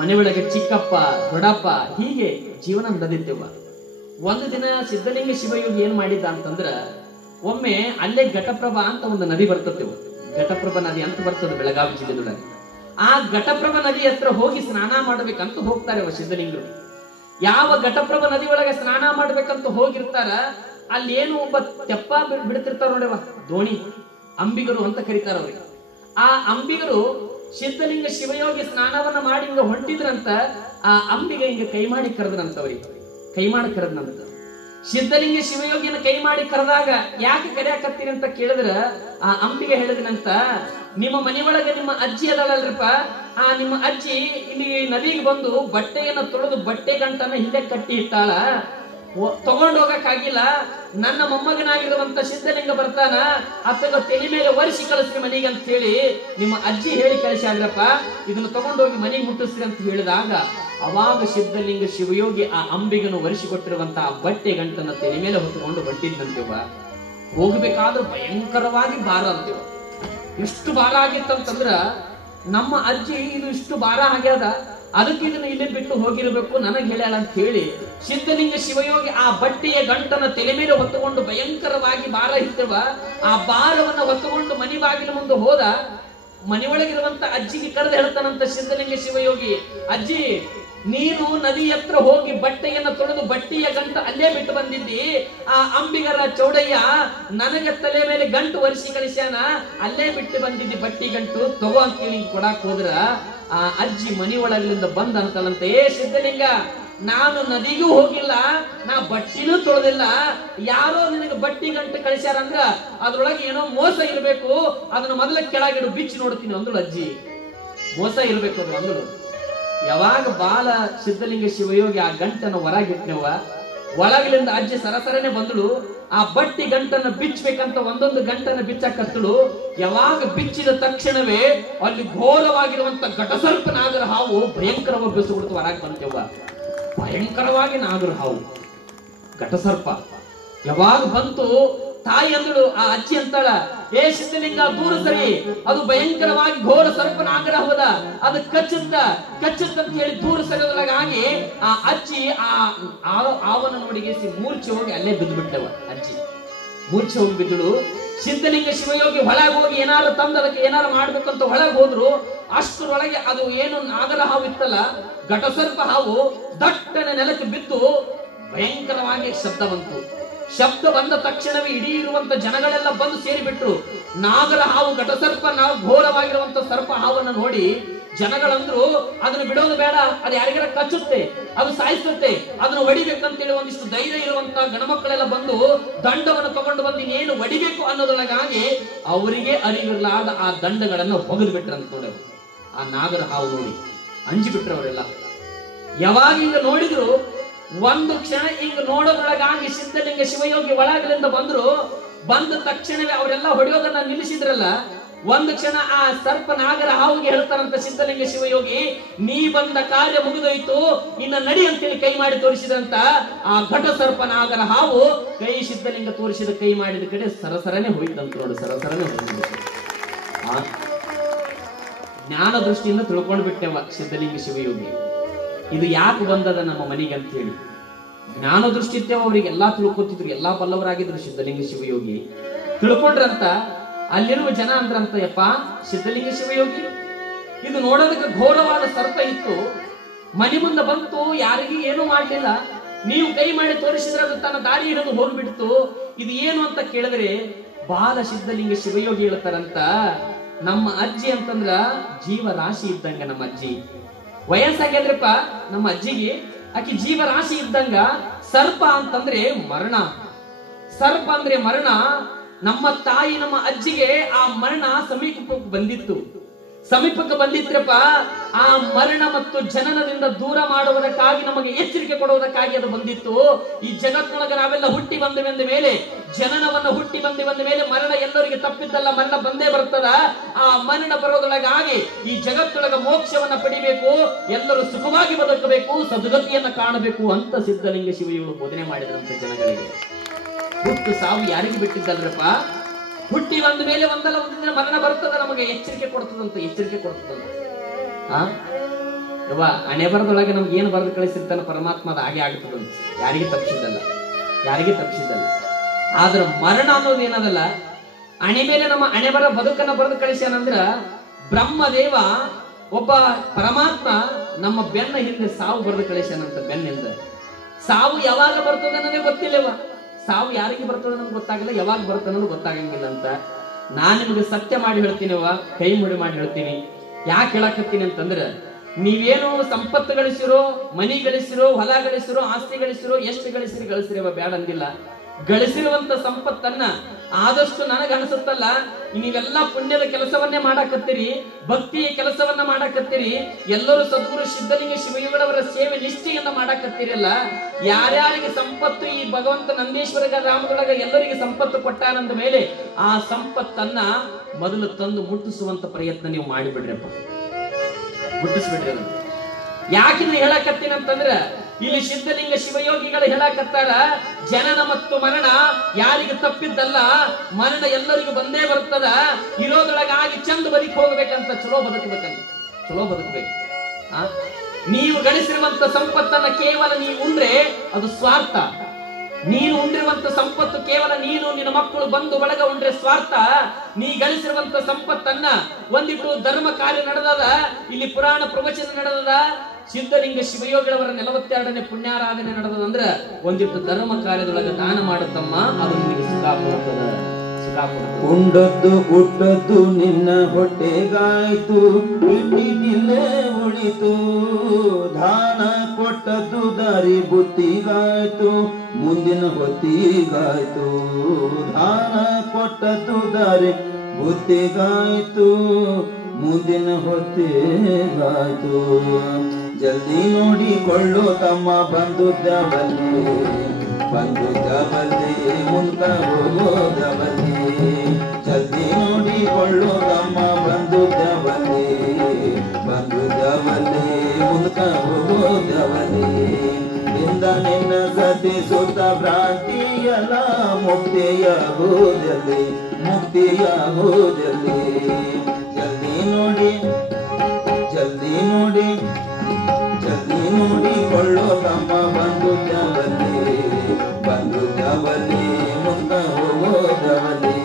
ಮನೆ ಒಳಗ ಚಿಕ್ಕಪ್ಪ ದೊಡ್ಡಪ್ಪ, ಹೀಗೆ ಜೀವನ ನಡೆದಿತ್ತವ. ಒಂದು ದಿನ ಸಿದ್ಧಲಿಂಗ ಶಿವಯೋಗಿ ಏನ್ ಮಾಡಿದ್ದ ಅಂತಂದ್ರ, ಒಮ್ಮೆ ಅಲ್ಲೇ ಘಟಪ್ರಭಾ ಅಂತ ಒಂದು ನದಿ ಬರ್ತತೆವು. ಘಟಪ್ರಭಾ ನದಿ ಅಂತ ಬರ್ತದೆ ಬೆಳಗಾವಿ ಜಿಲ್ಲೆದೊಳಗೆ. ಆ ಘಟಪ್ರಭಾ ನದಿ ಹತ್ರ ಹೋಗಿ ಸ್ನಾನ ಮಾಡ್ಬೇಕಂತ ಹೋಗ್ತಾರೆ ಸಿದ್ಧಲಿಂಗರು. ಯಾವ ಘಟಪ್ರಭಾ ನದಿ ಒಳಗೆ ಸ್ನಾನ ಮಾಡ್ಬೇಕಂತ ಹೋಗಿರ್ತಾರ, ಅಲ್ಲಿ ಏನು ಒಬ್ಬ ತೆಪ್ಪ ಬಿಡ್ತಿರ್ತಾರ ನೋಡವ, ದೋಣಿ, ಅಂಬಿಗರು ಅಂತ ಕರೀತಾರ ಅವ್ರಿಗೆ. ಆ ಅಂಬಿಗರು ಸಿದ್ಧಲಿಂಗ ಶಿವಯೋಗಿ ಸ್ನಾನವನ್ನ ಮಾಡಿ ಹಿಂಗ ಹೊಂಟಿದ್ರಂತ. ಆ ಅಂಬಿಗ ಹಿಂಗ ಕೈ ಮಾಡಿ ಕರೆದ್ರಂತ, ಅವ್ರಿಗೆ ಕೈ ಮಾಡಿ ಕರೆದ್ನಂತ. ಸಿದ್ಧಲಿಂಗ ಶಿವಯೋಗಿನ ಕೈ ಮಾಡಿ ಕರೆದಾಗ ಯಾಕೆ ಕರೆಯಾಕತ್ತೀರಿ ಅಂತ ಕೇಳಿದ್ರ ಆ ಅಂಬಿಗೆ ಹೇಳಿದನಂತ, ನಿಮ್ಮ ಮನೆ ಒಳಗೆ ನಿಮ್ಮ ಅಜ್ಜಿ ಅದಳಲ್ರಿಪ್ಪ, ಆ ನಿಮ್ಮ ಅಜ್ಜಿ ಇಲ್ಲಿ ನದಿಗೆ ಬಂದು ಬಟ್ಟೆಯನ್ನ ತೊಳೆದು ಬಟ್ಟೆ ಗಂಟನ್ನ ಹಿಂದೆ ಕಟ್ಟಿ ಇಟ್ಟಾಳ, ತಗೊಂಡೋಗಕ್ಕಾಗಿಲ್ಲ. ನನ್ನ ಮೊಮ್ಮಗನಾಗಿರುವಂತ ಸಿದ್ಧಲಿಂಗ ಬರ್ತಾನ, ಅತ್ತಗ ತಲೆ ಮೇಲೆ ಒರೆಸಿ ಕಳಿಸ್ರಿ ಮನೆಗೆ ಅಂತ ಹೇಳಿ ನಿಮ್ಮ ಅಜ್ಜಿ ಹೇಳಿ ಕಳಿಸ್ಯಾಗ್ರಪ್ಪ, ಇದನ್ನ ತಗೊಂಡೋಗಿ ಮನೆಗೆ ಮುಟ್ಟಿಸ್ರಿ ಅಂತ ಹೇಳಿದಾಗ ಅವಾಗ ಸಿದ್ಧಲಿಂಗ ಶಿವಯೋಗಿ ಆ ಅಂಬಿಗನು ಒರೆಸಿ ಕೊಟ್ಟಿರುವಂತ ಆ ಬಟ್ಟೆ ಗಂಟನ್ನ ತಲೆ ಮೇಲೆ ಹೊತ್ತುಕೊಂಡು ಹೊಂಟಿದ್ನಂತೆವ. ಹೋಗ್ಬೇಕಾದ್ರೂ ಭಯಂಕರವಾಗಿ ಭಾರ ಅಂತೇವ. ಎಷ್ಟು ಭಾರ ಆಗಿತ್ತಂತಂದ್ರ ನಮ್ಮ ಅಜ್ಜಿ ಇದು ಇಷ್ಟು ಭಾರ ಆಗ್ಯದ, ಅದಕ್ಕೆ ಇದನ್ನ ಇಲ್ಲೇ ಬಿಟ್ಟು ಹೋಗಿರ್ಬೇಕು ನನಗೆ ಹೇಳ್ಯಾಳ ಅಂತ ಹೇಳಿ ಸಿದ್ಧಲಿಂಗ ಶಿವಯೋಗಿ ಆ ಬಟ್ಟೆಯ ಗಂಟನ ತಲೆ ಮೇಲೆ ಹೊತ್ತುಕೊಂಡು ಭಯಂಕರವಾಗಿ ಭಾರ ಇರ್ತವ. ಆ ಭಾರವನ್ನ ಹೊತ್ತುಕೊಂಡು ಮನಿ ಬಾಗಿಲ ಮುಂದೆ ಹೋದ. ಮನೆಯೊಳಗಿರುವಂತ ಅಜ್ಜಿಗೆ ಕರೆದು ಹೇಳ್ತಾನಂತ ಸಿದ್ಧಲಿಂಗ ಶಿವಯೋಗಿ, ಅಜ್ಜಿ ನೀನು ನದಿ ಹತ್ರ ಹೋಗಿ ಬಟ್ಟೆಯನ್ನ ತೊಳೆದು ಬಟ್ಟೆಯ ಗಂಟ ಅಲ್ಲೇ ಬಿಟ್ಟು ಬಂದಿದ್ದಿ. ಆ ಅಂಬಿಗರ ಚೌಡಯ್ಯ ನನಗೆ ತಲೆ ಮೇಲೆ ಗಂಟು ಒರೆಸಿ ಕಳಿಸ್ಯಾನ, ಅಲ್ಲೇ ಬಿಟ್ಟು ಬಂದಿದ್ದಿ ಬಟ್ಟಿ ಗಂಟು ತಗೋ ಅಂತೇಳಿ ಕೊಡಾಕ್ ಹೋದ್ರ ಆ ಅಜ್ಜಿ ಮನಿ ಒಳಗಿಂದ ಬಂದ ಅಂತಲಂತ, ಏ ಸಿದ್ಧಲಿಂಗ ನಾನು ನದಿಗೂ ಹೋಗಿಲ್ಲ, ನಾ ಬಟ್ಟಿನೂ ತೊಳೆದಿಲ್ಲ, ಯಾರೋ ನಿನಗೆ ಬಟ್ಟಿ ಗಂಟು ಕಳಿಸ್ಯಾರಂದ್ರ ಅದ್ರೊಳಗೆ ಏನೋ ಮೋಸ ಇರ್ಬೇಕು, ಅದನ್ನ ಮೊದಲ ಕೆಳಗಿಡು ಬಿಚ್ಚಿ ನೋಡ್ತೀನಿ ಅಂದಳು ಅಜ್ಜಿ. ಮೋಸ ಇರ್ಬೇಕು ಅದು ಅಂದಳು. ಯಾವಾಗ ಬಾಲ ಸಿದ್ಧಲಿಂಗ ಶಿವಯೋಗಿ ಆ ಗಂಟನ್ನು ಹೊರಗಿಟ್ನವ, ಒಳಗಿಲಿಂದ ಅಜ್ಜಿ ಸರಸರನೆ ಬಂದಳು. ಆ ಬಟ್ಟಿ ಗಂಟನ್ನ ಬಿಚ್ಚಬೇಕಂತ ಒಂದೊಂದು ಗಂಟನ್ನ ಬಿಚ್ಚಾಕತ್ತಳು. ಯಾವಾಗ ಬಿಚ್ಚಿದ ತಕ್ಷಣವೇ ಅಲ್ಲಿ ಘೋರವಾಗಿರುವಂತ ಘಟಸರ್ಪ ನಾಗರ ಹಾವು ಭಯಂಕರವಾಗಿ ಬೆಸುಬಿಡ್ತು ಹೊರಗೆ ಬಂತೇವ. ಭಯಂಕರವಾಗಿ ನಾಗರ ಹಾವು ಘಟಸರ್ಪ ಯಾವಾಗ ಬಂತು, ತಾಯಿ ಅಂದಳು, ಆ ಅಜ್ಜಿ ಅಂತಾಳ, ಏ ಸಿದ್ಧಲಿಂಗ ದೂರ ಸರಿ, ಅದು ಭಯಂಕರವಾಗಿ ಘೋರ ಸರ್ಪ ನಾಗರ ಹೋದ, ಅದು ಕಚ್ಚುತ್ತ ಅಂತ ಹೇಳಿ ದೂರ ಸರಿಯಾಗಿ ಆ ಅಜ್ಜಿ ಆವನ ನೋಡಿಗೆಸಿ ಮೂರ್ಛೆ ಹೋಗಿ ಅಲ್ಲೇ ಬಿದ್ದು ಬಿಟ್ಟವ. ಅಜ್ಜಿ ಮೂರ್ಛೆ ಹೋಗಿ ಬಿದ್ದಳು. ಸಿದ್ಧಲಿಂಗ ಶಿವಯೋಗಿ ಒಳಗೆ ಹೋಗಿ ಏನಾರು ತಂದು ಅದಕ್ಕೆ ಏನಾರು ಮಾಡ್ಬೇಕಂತ ಒಳಗೆ ಹೋದ್ರು. ಅಷ್ಟರೊಳಗೆ ಅದು ಏನು ನಾಗರ ಹಾವು ಇತ್ತಲ್ಲ, ಘಟಸರ್ಪ ಹಾವು ದಟ್ಟನೆ ನೆಲಕ್ಕೆ ಬಿದ್ದು ಭಯಂಕರವಾಗಿ ಶಬ್ದ ಬಂತು. ಶಬ್ದ ಬಂದ ತಕ್ಷಣವೇ ಇಡೀ ಇರುವಂತ ಜನಗಳೆಲ್ಲ ಬಂದು ಸೇರಿಬಿಟ್ರು. ನಾಗರ ಹಾವು ಘಟಸರ್ಪ ಘೋರವಾಗಿರುವಂತ ಸರ್ಪ ಹಾವನ್ನ ನೋಡಿ ಜನಗಳಂದ್ರು, ಅದನ್ನು ಬಿಡೋದು ಬೇಡ, ಅದು ಯಾರಿಗಾರ ಕಚ್ಚುತ್ತೆ, ಅದು ಸಾಯಿಸುತ್ತೆ, ಅದನ್ನು ಹೊಡಿಬೇಕಂತೇಳಿ ಒಂದಿಷ್ಟು ಧೈರ್ಯ ಇರುವಂತ ಗಣಮಕ್ಕಳೆಲ್ಲ ಬಂದು ದಂಡವನ್ನು ತಗೊಂಡು ಬಂದು ಇನ್ನೇನು ಹೊಡಿಬೇಕು ಅನ್ನೋದೊಳಗಾಗಿ ಅವರಿಗೆ ಅರಿವಿರಲಾದ ಆ ದಂಡಗಳನ್ನು ಹೊಗೆದು ಬಿಟ್ರಂತ ನೋಡಿ. ಆ ನಾಗರ ಹಾವು ನೋಡಿ ಅಂಜಿ ಬಿಟ್ರು ಅವರೆಲ್ಲ. ಯಾವಾಗ ಹಿಂಗ ನೋಡಿದ್ರು, ಒಂದು ಕ್ಷಣ ಹಿಂಗ ನೋಡೋದ್ರೊಳಗಾಗಿ ಸಿದ್ಧಲಿಂಗ ಶಿವಯೋಗಿ ಒಳಗಲಿಂದ ಬಂದ್ರು. ಬಂದ ತಕ್ಷಣವೇ ಅವರೆಲ್ಲ ಹೊಡೆಯೋದನ್ನ ನಿಲ್ಲಿಸಿದ್ರಲ್ಲ, ಒಂದು ಕ್ಷಣ ಆ ಸರ್ಪ ನಾಗರ ಹಾವಿಗೆ ಹೇಳ್ತಾರಂತ ಸಿದ್ಧಲಿಂಗ ಶಿವಯೋಗಿ, ನೀ ಬಂದ ಕಾರ್ಯ ಮುಗಿದೋಯ್ತು, ಇನ್ನ ನಡಿ ಅಂತೇಳಿ ಕೈ ಮಾಡಿ ತೋರಿಸಿದಂತ ಆ ಘಟ ಸರ್ಪ ನಾಗರ ಹಾವು ಕೈ ಸಿದ್ಧಲಿಂಗ ತೋರಿಸಿದ ಕೈ ಮಾಡಿದ ಕಡೆ ಸರಸರನೆ ಹೋಯ್ತಂತ ನೋಡಿ. ಸರಸರನೆ ಹೋಯ್ತು. ಆ ಜ್ಞಾನ ದೃಷ್ಟಿಯಿಂದ ತಿಳ್ಕೊಂಡು ಬಿಟ್ಟೆವ ಸಿದ್ಧಲಿಂಗ ಶಿವಯೋಗಿ, ಇದು ಯಾಕೆ ಬಂದದ ನಮ್ಮ ಮನೆಗೆ ಅಂತ ಹೇಳಿ. ಜ್ಞಾನ ದೃಷ್ಟಿ ಇತ್ತೇವ, ಅವ್ರಿಗೆ ಎಲ್ಲಾ ತಿಳ್ಕೊತಿದ್ರು, ಎಲ್ಲಾ ಬಲ್ಲವರಾಗಿದ್ರು ಸಿದ್ಧಲಿಂಗ ಶಿವಯೋಗಿ. ತಿಳ್ಕೊಂಡ್ರಂತ ಅಲ್ಲಿರುವ ಜನ ಅಂದ್ರಂತ, ಯಪ್ಪ ಸಿದ್ಧಲಿಂಗ ಶಿವಯೋಗಿ, ಇದು ನೋಡೋದಕ್ಕೆ ಘೋರವಾದ ಸರ್ಪ ಇತ್ತು, ಮನೆ ಮುಂದೆ ಬಂತು, ಯಾರಿಗೂ ಏನು ಮಾಡ್ಲಿಲ್ಲ, ನೀವು ಕೈ ಮಾಡಿ ತೋರಿಸಿದ್ರೆ ಅದು ತನ್ನ ದಾರಿ ಹಿಡಿದು ಹೋಗ್ಬಿಡ್ತು, ಇದು ಏನು ಅಂತ ಕೇಳಿದ್ರೆ ಬಾಲ ಸಿದ್ಧಲಿಂಗ ಶಿವಯೋಗಿ ಹೇಳ್ತಾರಂತ, ನಮ್ಮ ಅಜ್ಜಿ ಅಂತಂದ್ರ ಜೀವರಾಶಿ ಇದ್ದಂಗ. ನಮ್ಮ ಅಜ್ಜಿ ವಯಸ್ಸಾಗ್ಯದ್ರಪ್ಪ ನಮ್ಮ ಅಜ್ಜಿಗೆ, ಆಕಿ ಜೀವರಾಶಿ ಇದ್ದಂಗ. ಸರ್ಪ ಅಂತಂದ್ರೆ ಮರಣ, ಸರ್ಪ ಅಂದ್ರೆ ಮರಣ. ನಮ್ಮ ತಾಯಿ ನಮ್ಮ ಅಜ್ಜಿಗೆ ಆ ಮರಣ ಸಮೀಪಕ್ಕೆ ಬಂದಿತ್ರಪ್ಪ. ಆ ಮರಣ ಮತ್ತು ಜನನದಿಂದ ದೂರ ಮಾಡುವುದಕ್ಕಾಗಿ, ನಮಗೆ ಎಚ್ಚರಿಕೆ ಕೊಡುವುದಕ್ಕಾಗಿ ಅದು ಬಂದಿತ್ತು. ಈ ಜಗತ್ತಿನೊಳಗೆ ನಾವೆಲ್ಲ ಹುಟ್ಟಿ ಬಂದ ಮೇಲೆ, ಜನನವನ್ನು ಹುಟ್ಟಿ ಬಂದ ಮೇಲೆ ಮರಣ ಎಲ್ಲರಿಗೆ ತಪ್ಪಿದ್ದಲ್ಲ, ಮರಣ ಬಂದೇ ಬರ್ತದ. ಆ ಮರಣ ಬರೋದೊಳಗಾಗಿ ಈ ಜಗತ್ತೊಳಗ ಮೋಕ್ಷವನ್ನ ಪಡಿಬೇಕು, ಎಲ್ಲರೂ ಸುಖವಾಗಿ ಬದುಕಬೇಕು, ಸದ್ಗತಿಯನ್ನ ಕಾಣಬೇಕು ಅಂತ ಸಿದ್ಧಲಿಂಗ ಶಿವಯೋಗಿ ಬೋಧನೆ ಮಾಡಿದ್ರಂತ ಜನಗಳಿಗೆ. ಹುಟ್ಟು ಸಾವು ಯಾರಿಗೆ ಬಿಟ್ಟಿದ್ದಲ್ರಪ್ಪ, ಹುಟ್ಟಿ ಬಂದ ಮೇಲೆ ಒಂದಲ್ಲ ಒಂದಿನ ಮರಣ ಬರ್ತದ, ನಮಗೆ ಎಚ್ಚರಿಕೆ ಕೊಡ್ತದಂತ. ಹಣೆ ಬರದೊಳಗೆ ನಮ್ಗೆ ಏನು ಬರೆದು ಕಳಿಸಿರ್ತಾನೆ ಪರಮಾತ್ಮ, ಅದು ಹಾಗೆ ಆಗ್ತದಂತ. ಯಾರಿಗೆ ತಪ್ಪಿಸಿದ್ದಲ್ಲ. ಆದ್ರ ಮರಣ ಅನ್ನೋದು ಏನದಲ್ಲ, ಹಣೆ ಮೇಲೆ ನಮ್ಮ ಹಣೆ ಬರ ಬದುಕನ್ನ ಬರೆದು ಕಳಿಸ್ಯಾನಂದ್ರ ಬ್ರಹ್ಮದೇವ ಒಬ್ಬ ಪರಮಾತ್ಮ ನಮ್ಮ ಬೆನ್ನ ಹಿಂದೆ ಸಾವು ಬರೆದು ಕಳಿಸ್ಯಾನಂತ. ಬೆನ್ನಿಂದ ಸಾವು ಯಾವಾಗ ಬರ್ತದೆ ಅನ್ನೋದೇ ಗೊತ್ತಿಲ್ಲವ. ಸಾವು ಯಾರಿಗೆ ಬರ್ತದೆ ನಮ್ಗೆ ಗೊತ್ತಾಗಲ್ಲ, ಯಾವಾಗ ಬರ್ತದೆ ಅನ್ನೋದು ಗೊತ್ತಾಗಂಗಿಲ್ಲ ಅಂತ ನಾನ್ ನಿಮಗೆ ಸತ್ಯ ಮಾಡಿ ಹೇಳ್ತೀನಿವ, ಕೈ ಮುಡಿ ಮಾಡಿ ಹೇಳ್ತೀನಿ. ಯಾಕೆ ಹೇಳಕತ್ತೀನಿ ಅಂತಂದ್ರೆ, ನೀವೇನು ಸಂಪತ್ತು ಗಳಿಸಿರೋ, ಮನಿ ಗಳಿಸಿರೋ, ಹೊಲ ಗಳಿಸಿರೋ, ಆಸ್ತಿ ಗಳಿಸಿರೋ, ಎಷ್ಟು ಗಳಿಸಿರಿ ಬೇಡ ಅಂದಿಲ್ಲ. ಗಳಿಸಿರುವಂತ ಸಂಪತ್ತನ್ನ ಆದಷ್ಟು ನನಗ ಅನಿಸುತ್ತಲ್ಲ, ನೀವೆಲ್ಲ ಪುಣ್ಯದ ಕೆಲಸವನ್ನೇ ಮಾಡಾಕತ್ತೀರಿ, ಭಕ್ತಿಯ ಕೆಲಸವನ್ನ ಮಾಡಾಕತ್ತೀರಿ, ಎಲ್ಲರೂ ಸದ್ಗುರು ಸಿದ್ಧಲಿಂಗ ಶಿವಯೋಗಿಯವರ ಸೇವೆ ನಿಷ್ಠೆಯನ್ನ ಮಾಡಾಕತ್ತೀರಲ್ಲ. ಯಾರ್ಯಾರಿಗೆ ಸಂಪತ್ತು ಈ ಭಗವಂತ ನಂದೀಶ್ವರ ರಾಮದೊಳಗ ಎಲ್ಲರಿಗೆ ಸಂಪತ್ತು ಕೊಟ್ಟಾನಂದ ಮೇಲೆ ಆ ಸಂಪತ್ತನ್ನ ಮೊದಲು ತಂದು ಮುಟ್ಟಿಸುವಂತ ಪ್ರಯತ್ನ ನೀವು ಮಾಡಿಬಿಡ್ರಪ್ಪ, ಮುಟ್ಟಿಸ್ಬಿಡ್ರಿ. ಅದನ್ನ ಯಾಕಿಂದ್ರೆ ಹೇಳಕತ್ತೀನಿ ಅಂತಂದ್ರ, ಇಲ್ಲಿ ಸಿದ್ಧಲಿಂಗ ಶಿವಯೋಗಿಗಳು ಹೇಳಕತ್ತಾರ, ಜನನ ಮತ್ತು ಮರಣ ಯಾರಿಗೆ ತಪ್ಪಿದ್ದಲ್ಲ, ಮರಣ ಎಲ್ಲರಿಗೂ ಬಂದೇ ಬರ್ತದ. ಇರೋದ್ರೊಳಗಾಗಿ ಚಂದ ಬದುಕಿ ಹೋಗ್ಬೇಕಂತ, ಚಲೋ ಬದುಕಬೇಕು. ನೀವು ಗಳಿಸಿರುವಂತ ಸಂಪತ್ತನ್ನ ಕೇವಲ ನೀವು ಉಂಡ್ರೆ ಅದು ಸ್ವಾರ್ಥ. ನೀನು ಉಂಡಿರುವಂತ ಸಂಪತ್ತು ಕೇವಲ ನೀನು ನಿನ್ನ ಮಕ್ಕಳು ಬಂಧು ಬಳಗ ಉಂಡ್ರೆ ಸ್ವಾರ್ಥ. ನೀ ಗಳಿಸಿರುವಂತ ಸಂಪತ್ತನ್ನ ಒಂದಿಟ್ಟು ಧರ್ಮ ಕಾರ್ಯ ನಡೆದದ, ಇಲ್ಲಿ ಪುರಾಣ ಪ್ರವಚನ ನಡೆದದ, ಸಿದ್ಧಲಿಂಗ ಶಿವಯೋಗಿಗಳವರ 42ನೇ ಪುಣ್ಯಾರಾಧನೆ ನಡೆದದಂದ್ರ ಒಂದಿಟ್ಟು ಧರ್ಮ ಕಾರ್ಯದೊಳಗೆ ದಾನ ಮಾಡುತ್ತಮ್ಮ, ಅದು ನಿಮಗೆ ಸುಖ ಕೊಡುತ್ತದೆ. ಉಂಡದ್ದು ಹುಟ್ಟದ್ದು ನಿನ್ನ ಹೊಟ್ಟೆಗಾಯ್ತು, ಇಟ್ಟಿದಿಲ್ಲೇ ಉಳಿತು. ದಾನ ಕೊಟ್ಟದ್ದು ದಾರಿ ಬುತ್ತಿಗಾಯ್ತು, ಮುಂದಿನ ಹೊತ್ತಿಗಾಯ್ತು. ದಾನ ಕೊಟ್ಟದ್ದು ದಾರಿ ಬುತ್ತಿಗಾಯ್ತು, ಮುಂದಿನ ಹೊತ್ತಿಗಾಯ್ತು. ಜಲ್ದಿ ನೋಡಿಕೊಳ್ಳು ತಮ್ಮ ಬಂಧುತ್ವದಲ್ಲಿ, ಮುಂದ ಹೋಗೋದವಲ್ಲಿ. ಜಲ್ದಿ ನೋಡಿಕೊಳ್ಳು ತಮ್ಮ ಬಂಧುತ್ವದಲ್ಲಿ, ಮುಂದ ಹೋಗೋದವಲ್ಲಿ. ಇಂದ ನಿನ್ನ ಸತಿ ಸುತ್ತ ಭ್ರಾಂತಿಯಲ್ಲ ಮುಕ್ತಿಯಾಗೋದಲ್ಲಿ. ಜಲ್ದಿ ನೋಡಿಕೊಳ್ಳೋ ತಮ್ಮ ಬಂಧುತ್ವದಲ್ಲಿ, ಮುಂದ ಹೋಗೋದವಲ್ಲಿ.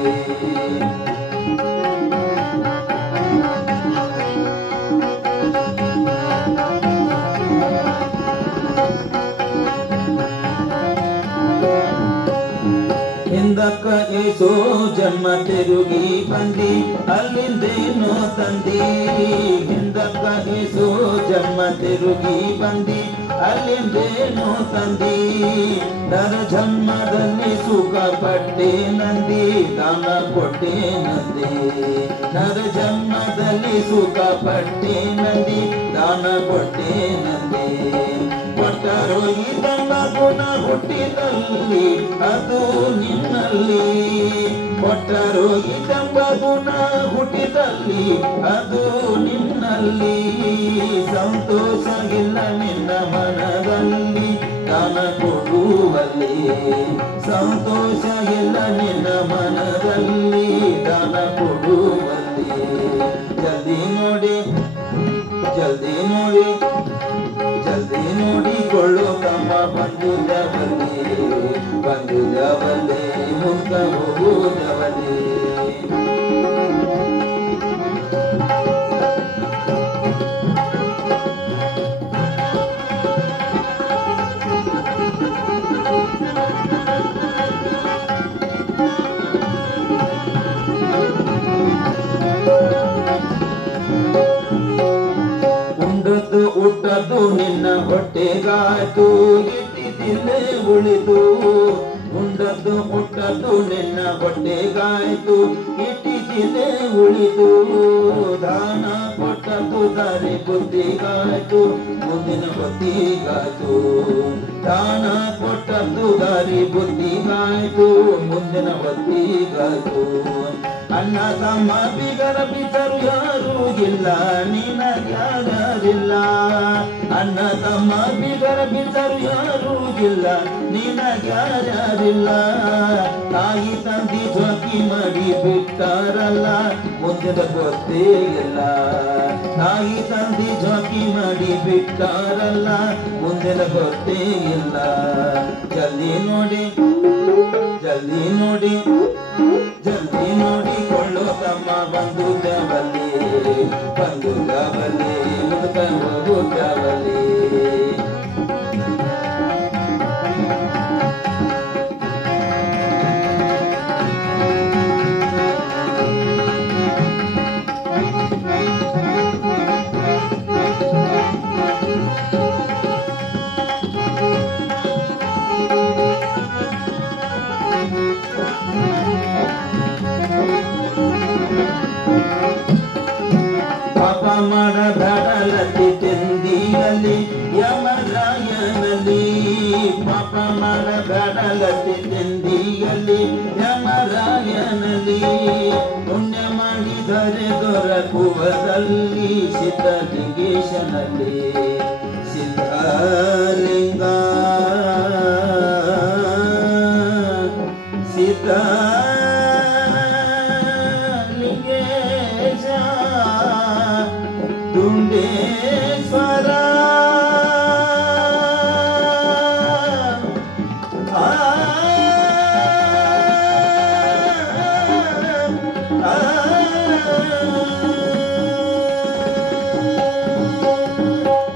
ಹಿಂದಕ್ಕ ಏಸೋ ಜನ್ಮ ತಿರುಗಿ ಬಂದಿ, ಅಲ್ಲಿಂದೇನೋ ತಂದಿ. ಹಿಂದಕ್ಕ ಏಸೋ ಜನ್ಮ ತಿರುಗಿ ಬಂದಿ, ಅಲ್ಲಿಂದೇನೋ ತಂದಿ. ನರ ಜನ್ಮದಲ್ಲಿ ಸುಖ ಪಟ್ಟೆ ನಂದಿ, ದಾನ ಕೊಟ್ಟೆ ನಂದಿ. ನರ ಜನ್ಮದಲ್ಲಿ ಸುಖ ಪಟ್ಟೆ ನಂದಿ, ದಾನ ಕೊಟ್ಟೆ ನಂದಿ. ಕೊಟ್ಟರೋ ಇದನ್ನ ಗುಣ ಹುಟ್ಟಿದಲ್ಲಿ ಅದು ನಿನ್ನಲ್ಲಿ. ಕೊಟ್ಟರೋ ಇದೆಂಬ ಗುಣ ಹುಟ್ಟಿದಲ್ಲಿ ಅದು ನಿನ್ನಲ್ಲಿ. ಸಂತೋಷ ಇಲ್ಲ ನಿನ್ನ ಮನದಲ್ಲಿ ದಾನ ಕೊಡುವಲ್ಲಿ. ಸಂತೋಷ ಇಲ್ಲ ನಿನ್ನ ಮನದಲ್ಲಿ ದಾನ ಕೊಡುವಲ್ಲಿ. ಜಲ್ದಿ ನೋಡಿಕೊಳ್ಳು ತಮ್ಮ ಬಂಧುತ್ವದಲ್ಲಿ, ಮುಂದ ಹೋಗುವುದವಲ್ಲಿ. ಹುಟ್ಟದ್ದು ನಿನ್ನ ಹೊಟ್ಟೆಗಾಯ್ತು, ಇಟ್ಟಿದಿಲ್ಲೇ ಉಳಿತು. ಉಂಡದ್ದು ಹುಟ್ಟದ್ದು ನಿನ್ನ ಹೊಟ್ಟೆಗಾಯ್ತು, ಇಟ್ಟಿದಿಲ್ಲೇ ಉಳಿತು. ದಾನ ಕೊಟ್ಟದ್ದು ದಾರಿ ಬುದ್ಧಿಗಾಯ್ತು, ಮುಂದಿನ ಹೊತ್ತಿಗಾಯ್ತು. ದಾನ ಕೊಟ್ಟದ್ದು ದಾರಿ ಬುದ್ಧಿಗಾಯ್ತು, ಮುಂದಿನ ಹೊತ್ತಿಗಾಯ್ತು. ಅಣ್ಣ ತಮ್ಮ ಬಿಗರ ಬಿಟ್ಟರು ಯಾರೂ ಇಲ್ಲ, ನಿನಗ್ಯಾರಿಲ್ಲ. ಅಣ್ಣ ತಮ್ಮ ಬಿಗರ ಬಿಟ್ಟರು ಯಾರೂ ಇಲ್ಲ, ನಿನಗ್ಯಾರಿಲ್ಲ. ತಾಯಿ ತಂದೆ ಜೋಕಿ ಮಾಡಿ ಬಿಟ್ಟಾರಲ್ಲ, ಮುಂದಿನ ಗೊತ್ತೇ ಇಲ್ಲ. ತಾಯಿ ತಂದೆ ಜೋಕಿ ಮಾಡಿ ಬಿಟ್ಟಾರಲ್ಲ, ಮುಂದಿನ ಗೊತ್ತೇ ಇಲ್ಲ. ಜಲ್ದಿ ನೋಡಿಕೊಳ್ಳೋ ತಮ್ಮ ಬಂಧುತ್ವದಲ್ಲಿ, ಮುಂದ ಹೋಗುತ್ತವಲ್ಲಿ. ಮಾಡಬೇಡಲತಿ ತಿಂದಿಯಲ್ಲಿ ಯಮರಾಯನಲ್ಲಿ. ಪಾಪ ಮಾಡಬೇಡಲತಿ ತಿಂದಿಯಲ್ಲಿ ಯಮರಾಯನಲ್ಲಿ. ಪುಣ್ಯ ಮಾಡಿದರೆ ದೊರಕುವದಲ್ಲಿ ಸಿದ್ಧಲಿಂಗೇಶನಲ್ಲಿ. ಸಿದ್ಧಲಿಂಗ ಸಿದ್ಧಲಿಂಗೇಶ ದುಂಡೇಶ್ವರ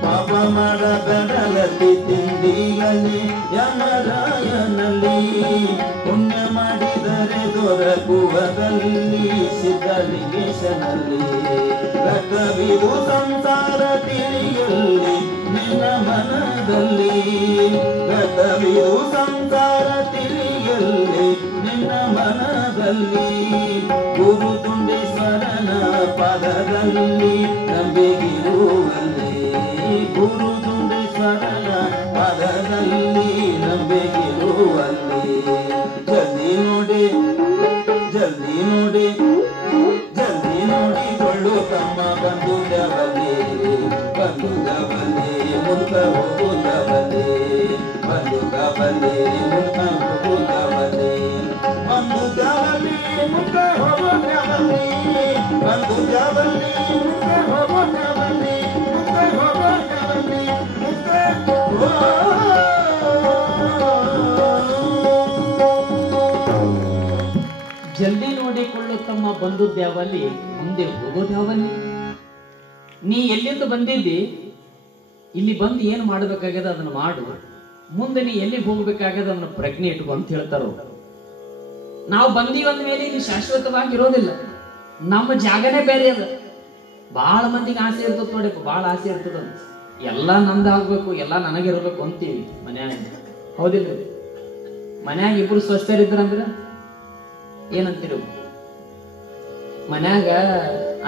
ಪಾಪ ಮಾಡಬೇಡಲಲ್ಲಿ ತಿಂಡಿಯಲ್ಲಿ ಯಮರಾಯನಲ್ಲಿ ಪುಣ್ಯ ಮಾಡಿದರೆ ದೊರಕುವದಲ್ಲಿ ಸಿದ್ಧಲಿಂಗೇಶನಲ್ಲಿ ರಕ್ತವಿದು ಸಂಸಾರ ತಿಳಿಯಲ್ಲಿ ನಿನ್ನ ಮನದಲ್ಲಿ ರಕ್ತವಿದು ಸಂಸಾರ ತಿಳಿಯಲ್ಲಿ ನಿನ್ನ ಮನದಲ್ಲಿ ಗುರು ತುಂಡೇಶ್ವರನ ಪಾದದಲ್ಲಿ ನಂಬಿಗಿರುವಲ್ಲಿ ಗುರು ತುಂಡೇಶ್ವರನ ಪಾದದಲ್ಲಿ ನಂಬಿಗಿರುವಲ್ಲಿ ಜಲ್ದಿ ನೋಡಿ ಜಲ್ದಿ ನೋಡಿ ಜಲ್ದಿ ನೋಡಿಕೊಳ್ಳು ತಮ್ಮ ಬಂಧುದವಲ್ಲಿ ಮುಲ್ಕ ಹೋಗುದವಲ್ಲಿ ಬಂಧುದವಲ್ಲಿ ಮುಲ್ಕ ಹೋಗುದವಲ್ಲಿ ಬಂಧುದವಲ್ಲಿ ಮುಲ್ಕ ಹೋಗುದವಲ್ಲಿ ಬಂಧುದವಲ್ಲಿ ಮುಲ್ಕ ಹೋಗುದವಲ್ಲಿ ಮುಲ್ಕ ಹೋಗುದವಲ್ಲಿ ಜಲ್ದಿ ನೋಡಿಕೊಳ್ಳು ತಮ್ಮ ಬಂದುದ್ಯಾವಲ್ಲಿ ಮುಂದೆ ಹೋಗೋದ್ಯಾವಲ್ಲಿ. ನೀ ಎಲ್ಲಿಂದ ಬಂದಿದ್ದಿ, ಇಲ್ಲಿ ಬಂದು ಏನ್ ಮಾಡ್ಬೇಕಾಗ್ಯದ ಅದನ್ನ ಮಾಡು, ಮುಂದೆ ನೀ ಎಲ್ಲಿಗೆ ಹೋಗ್ಬೇಕಾಗ್ಯದ ಅದನ್ನ ಪ್ರಜ್ಞೆ ಇಟ್ಕೊ ಅಂತ ಹೇಳ್ತಾರೋ. ನಾವು ಬಂದೀವಿ ಅಂದ ಮೇಲೆ ಇಲ್ಲಿ ಶಾಶ್ವತವಾಗಿ ಇರೋದಿಲ್ಲ, ನಮ್ಮ ಜಾಗನೇ ಬೇರೆ ಅದ. ಬಹಳ ಮಂದಿಗೆ ಆಸೆ ಇರ್ತದ ನೋಡಿ, ಬಹಳ ಆಸೆ ಇರ್ತದ, ಎಲ್ಲಾ ನಂದಾಗ್ಬೇಕು, ಎಲ್ಲಾ ನನಗಿರ್ಬೇಕು ಅಂತೀವಿ ಮನ್ಯಾಗ. ಹೌದಿಲ್ರಿ? ಮನ್ಯಾಗ ಇಬ್ರು ಸ್ವಸ್ಥರಿದ್ರಂದ್ರ ಏನಂತೀರಿ? ಮನ್ಯಾಗ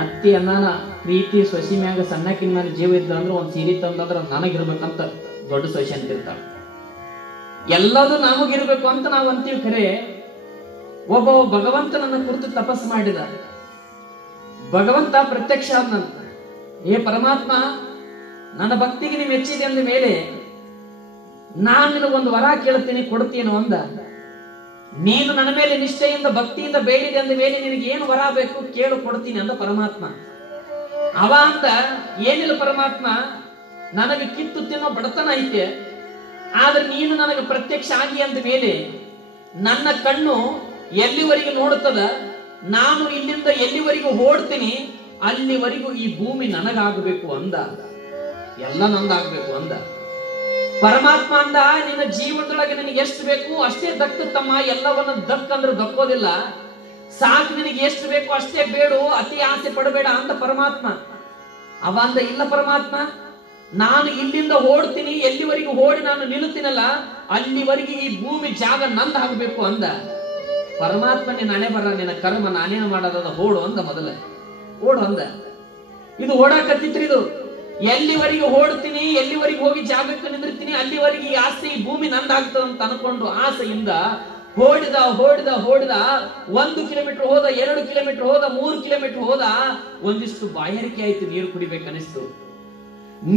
ಅತ್ತಿ ಅನ್ನಾನ ಪ್ರೀತಿ ಸೊಸಿ ಮ್ಯಾಗ ಸಣ್ಣಕಿನ ಮೇಲೆ ಜೀವ ಇದ್ರ ಅಂದ್ರೆ ಒಂದ್ ಸೀರೆ ತಂದ್ರ ನನಗಿರ್ಬೇಕಂತ ದೊಡ್ಡ ಸೊಸಿ ಅಂತಿರ್ತಾಳ. ಎಲ್ಲದೂ ನಮಗಿರ್ಬೇಕು ಅಂತ ನಾವ್ ಅಂತೀವಿ. ಖರೆ ಒಬ್ಬ ಭಗವಂತ ನನ್ನ ಕುರಿತು ತಪಸ್ಸು ಮಾಡಿದ, ಭಗವಂತ ಪ್ರತ್ಯಕ್ಷ ಆದ್ನಂತ. ಏ ಪರಮಾತ್ಮ, ನನ್ನ ಭಕ್ತಿಗೆ ನೀವು ಮೆಚ್ಚಿದೆ ಅಂದ ಮೇಲೆ ನಾನು ನಿನಗೊಂದು ವರ ಕೇಳ್ತೀನಿ, ಕೊಡ್ತೀನೋ ಅಂದ. ನೀನು ನನ್ನ ಮೇಲೆ ನಿಷ್ಠೆಯಿಂದ ಭಕ್ತಿಯಿಂದ ಬೇಡಿದೆ ಅಂದ ಮೇಲೆ ನಿನಗೆ ಏನು ವರ ಬೇಕು ಕೇಳು, ಕೊಡ್ತೀನಿ ಅಂದ ಪರಮಾತ್ಮ. ಅವ ಅಂದ, ಏನಿಲ್ಲ ಪರಮಾತ್ಮ, ನನಗೆ ಕಿತ್ತು ತಿನ್ನೋ ಬಡತನ ಐತೆ, ಆದ್ರೆ ನೀನು ನನಗೆ ಪ್ರತ್ಯಕ್ಷ ಆಗಿ ಅಂದ ಮೇಲೆ ನನ್ನ ಕಣ್ಣು ಎಲ್ಲಿವರೆಗೂ ನೋಡುತ್ತದ, ನಾನು ಇಲ್ಲಿಂದ ಎಲ್ಲಿವರೆಗೂ ಓಡ್ತೀನಿ ಅಲ್ಲಿವರೆಗೂ ಈ ಭೂಮಿ ನನಗಾಗಬೇಕು ಅಂದ, ಎಲ್ಲ ನಂದಾಗಬೇಕು ಅಂದ. ಪರಮಾತ್ಮ ಅಂದ, ನಿನ್ನ ಜೀವನದೊಳಗೆ ನಿನಗೆ ಎಷ್ಟು ಬೇಕು ಅಷ್ಟೇ ದಕ್ಕತ್ತಮ್ಮ, ಎಲ್ಲವನ್ನ ದಕ್ಕಂದ್ರೆ ದಕ್ಕೋದಿಲ್ಲ. ಸಾಕು, ನಿನಗೆ ಎಷ್ಟು ಬೇಕು ಅಷ್ಟೇ ಬೇಡು, ಅತಿ ಆಸೆ ಪಡಬೇಡ ಅಂತ ಪರಮಾತ್ಮ. ಅವ ಅಂದ, ಇಲ್ಲ ಪರಮಾತ್ಮ, ನಾನು ಇಲ್ಲಿಂದ ಓಡ್ತೀನಿ, ಎಲ್ಲಿವರೆಗೂ ಓಡಿ ನಾನು ನಿಲ್ಲುತ್ತೀನಲ್ಲ ಅಲ್ಲಿವರೆಗೆ ಈ ಭೂಮಿ ಜಾಗ ನಂದ ಆಗ್ಬೇಕು ಅಂದ. ಪರಮಾತ್ಮ, ನಿನ್ನ ಹಣೆ ಬರ, ನಿನ್ನ ಕರ್ಮ, ನಾನೇನು ಮಾಡೋದ, ಓಡು ಅಂದ. ಮೊದಲ ಓಡು ಅಂದ. ಇದು ಓಡಾಕತ್ತಿತ್ರಿ, ಇದು ಎಲ್ಲಿವರೆಗೆ ಓಡ್ತೀನಿ, ಎಲ್ಲಿವರೆಗೆ ಹೋಗಿ ಜಾಗಕ್ಕೆ ನಿಂದಿರ್ತೀನಿ ಅಲ್ಲಿವರೆಗೆ ಈ ಆಸೆ, ಈ ಭೂಮಿ ನಂದಾಗ್ತದ ಅಂತ ಅನ್ಕೊಂಡು ಆಸೆಯಿಂದ ಓಡಿದ ಓಡಿದ ಓಡಿದ. 1 ಕಿಲೋಮೀಟರ್ ಹೋದ, 2 ಕಿಲೋಮೀಟರ್ ಹೋದ, 3 ಕಿಲೋಮೀಟರ್ ಹೋದ. ಒಂದಿಷ್ಟು ಬಾಯಾರಿಕೆ ಆಯ್ತು, ನೀರು ಕುಡಿಬೇಕನಿಸ್ತು.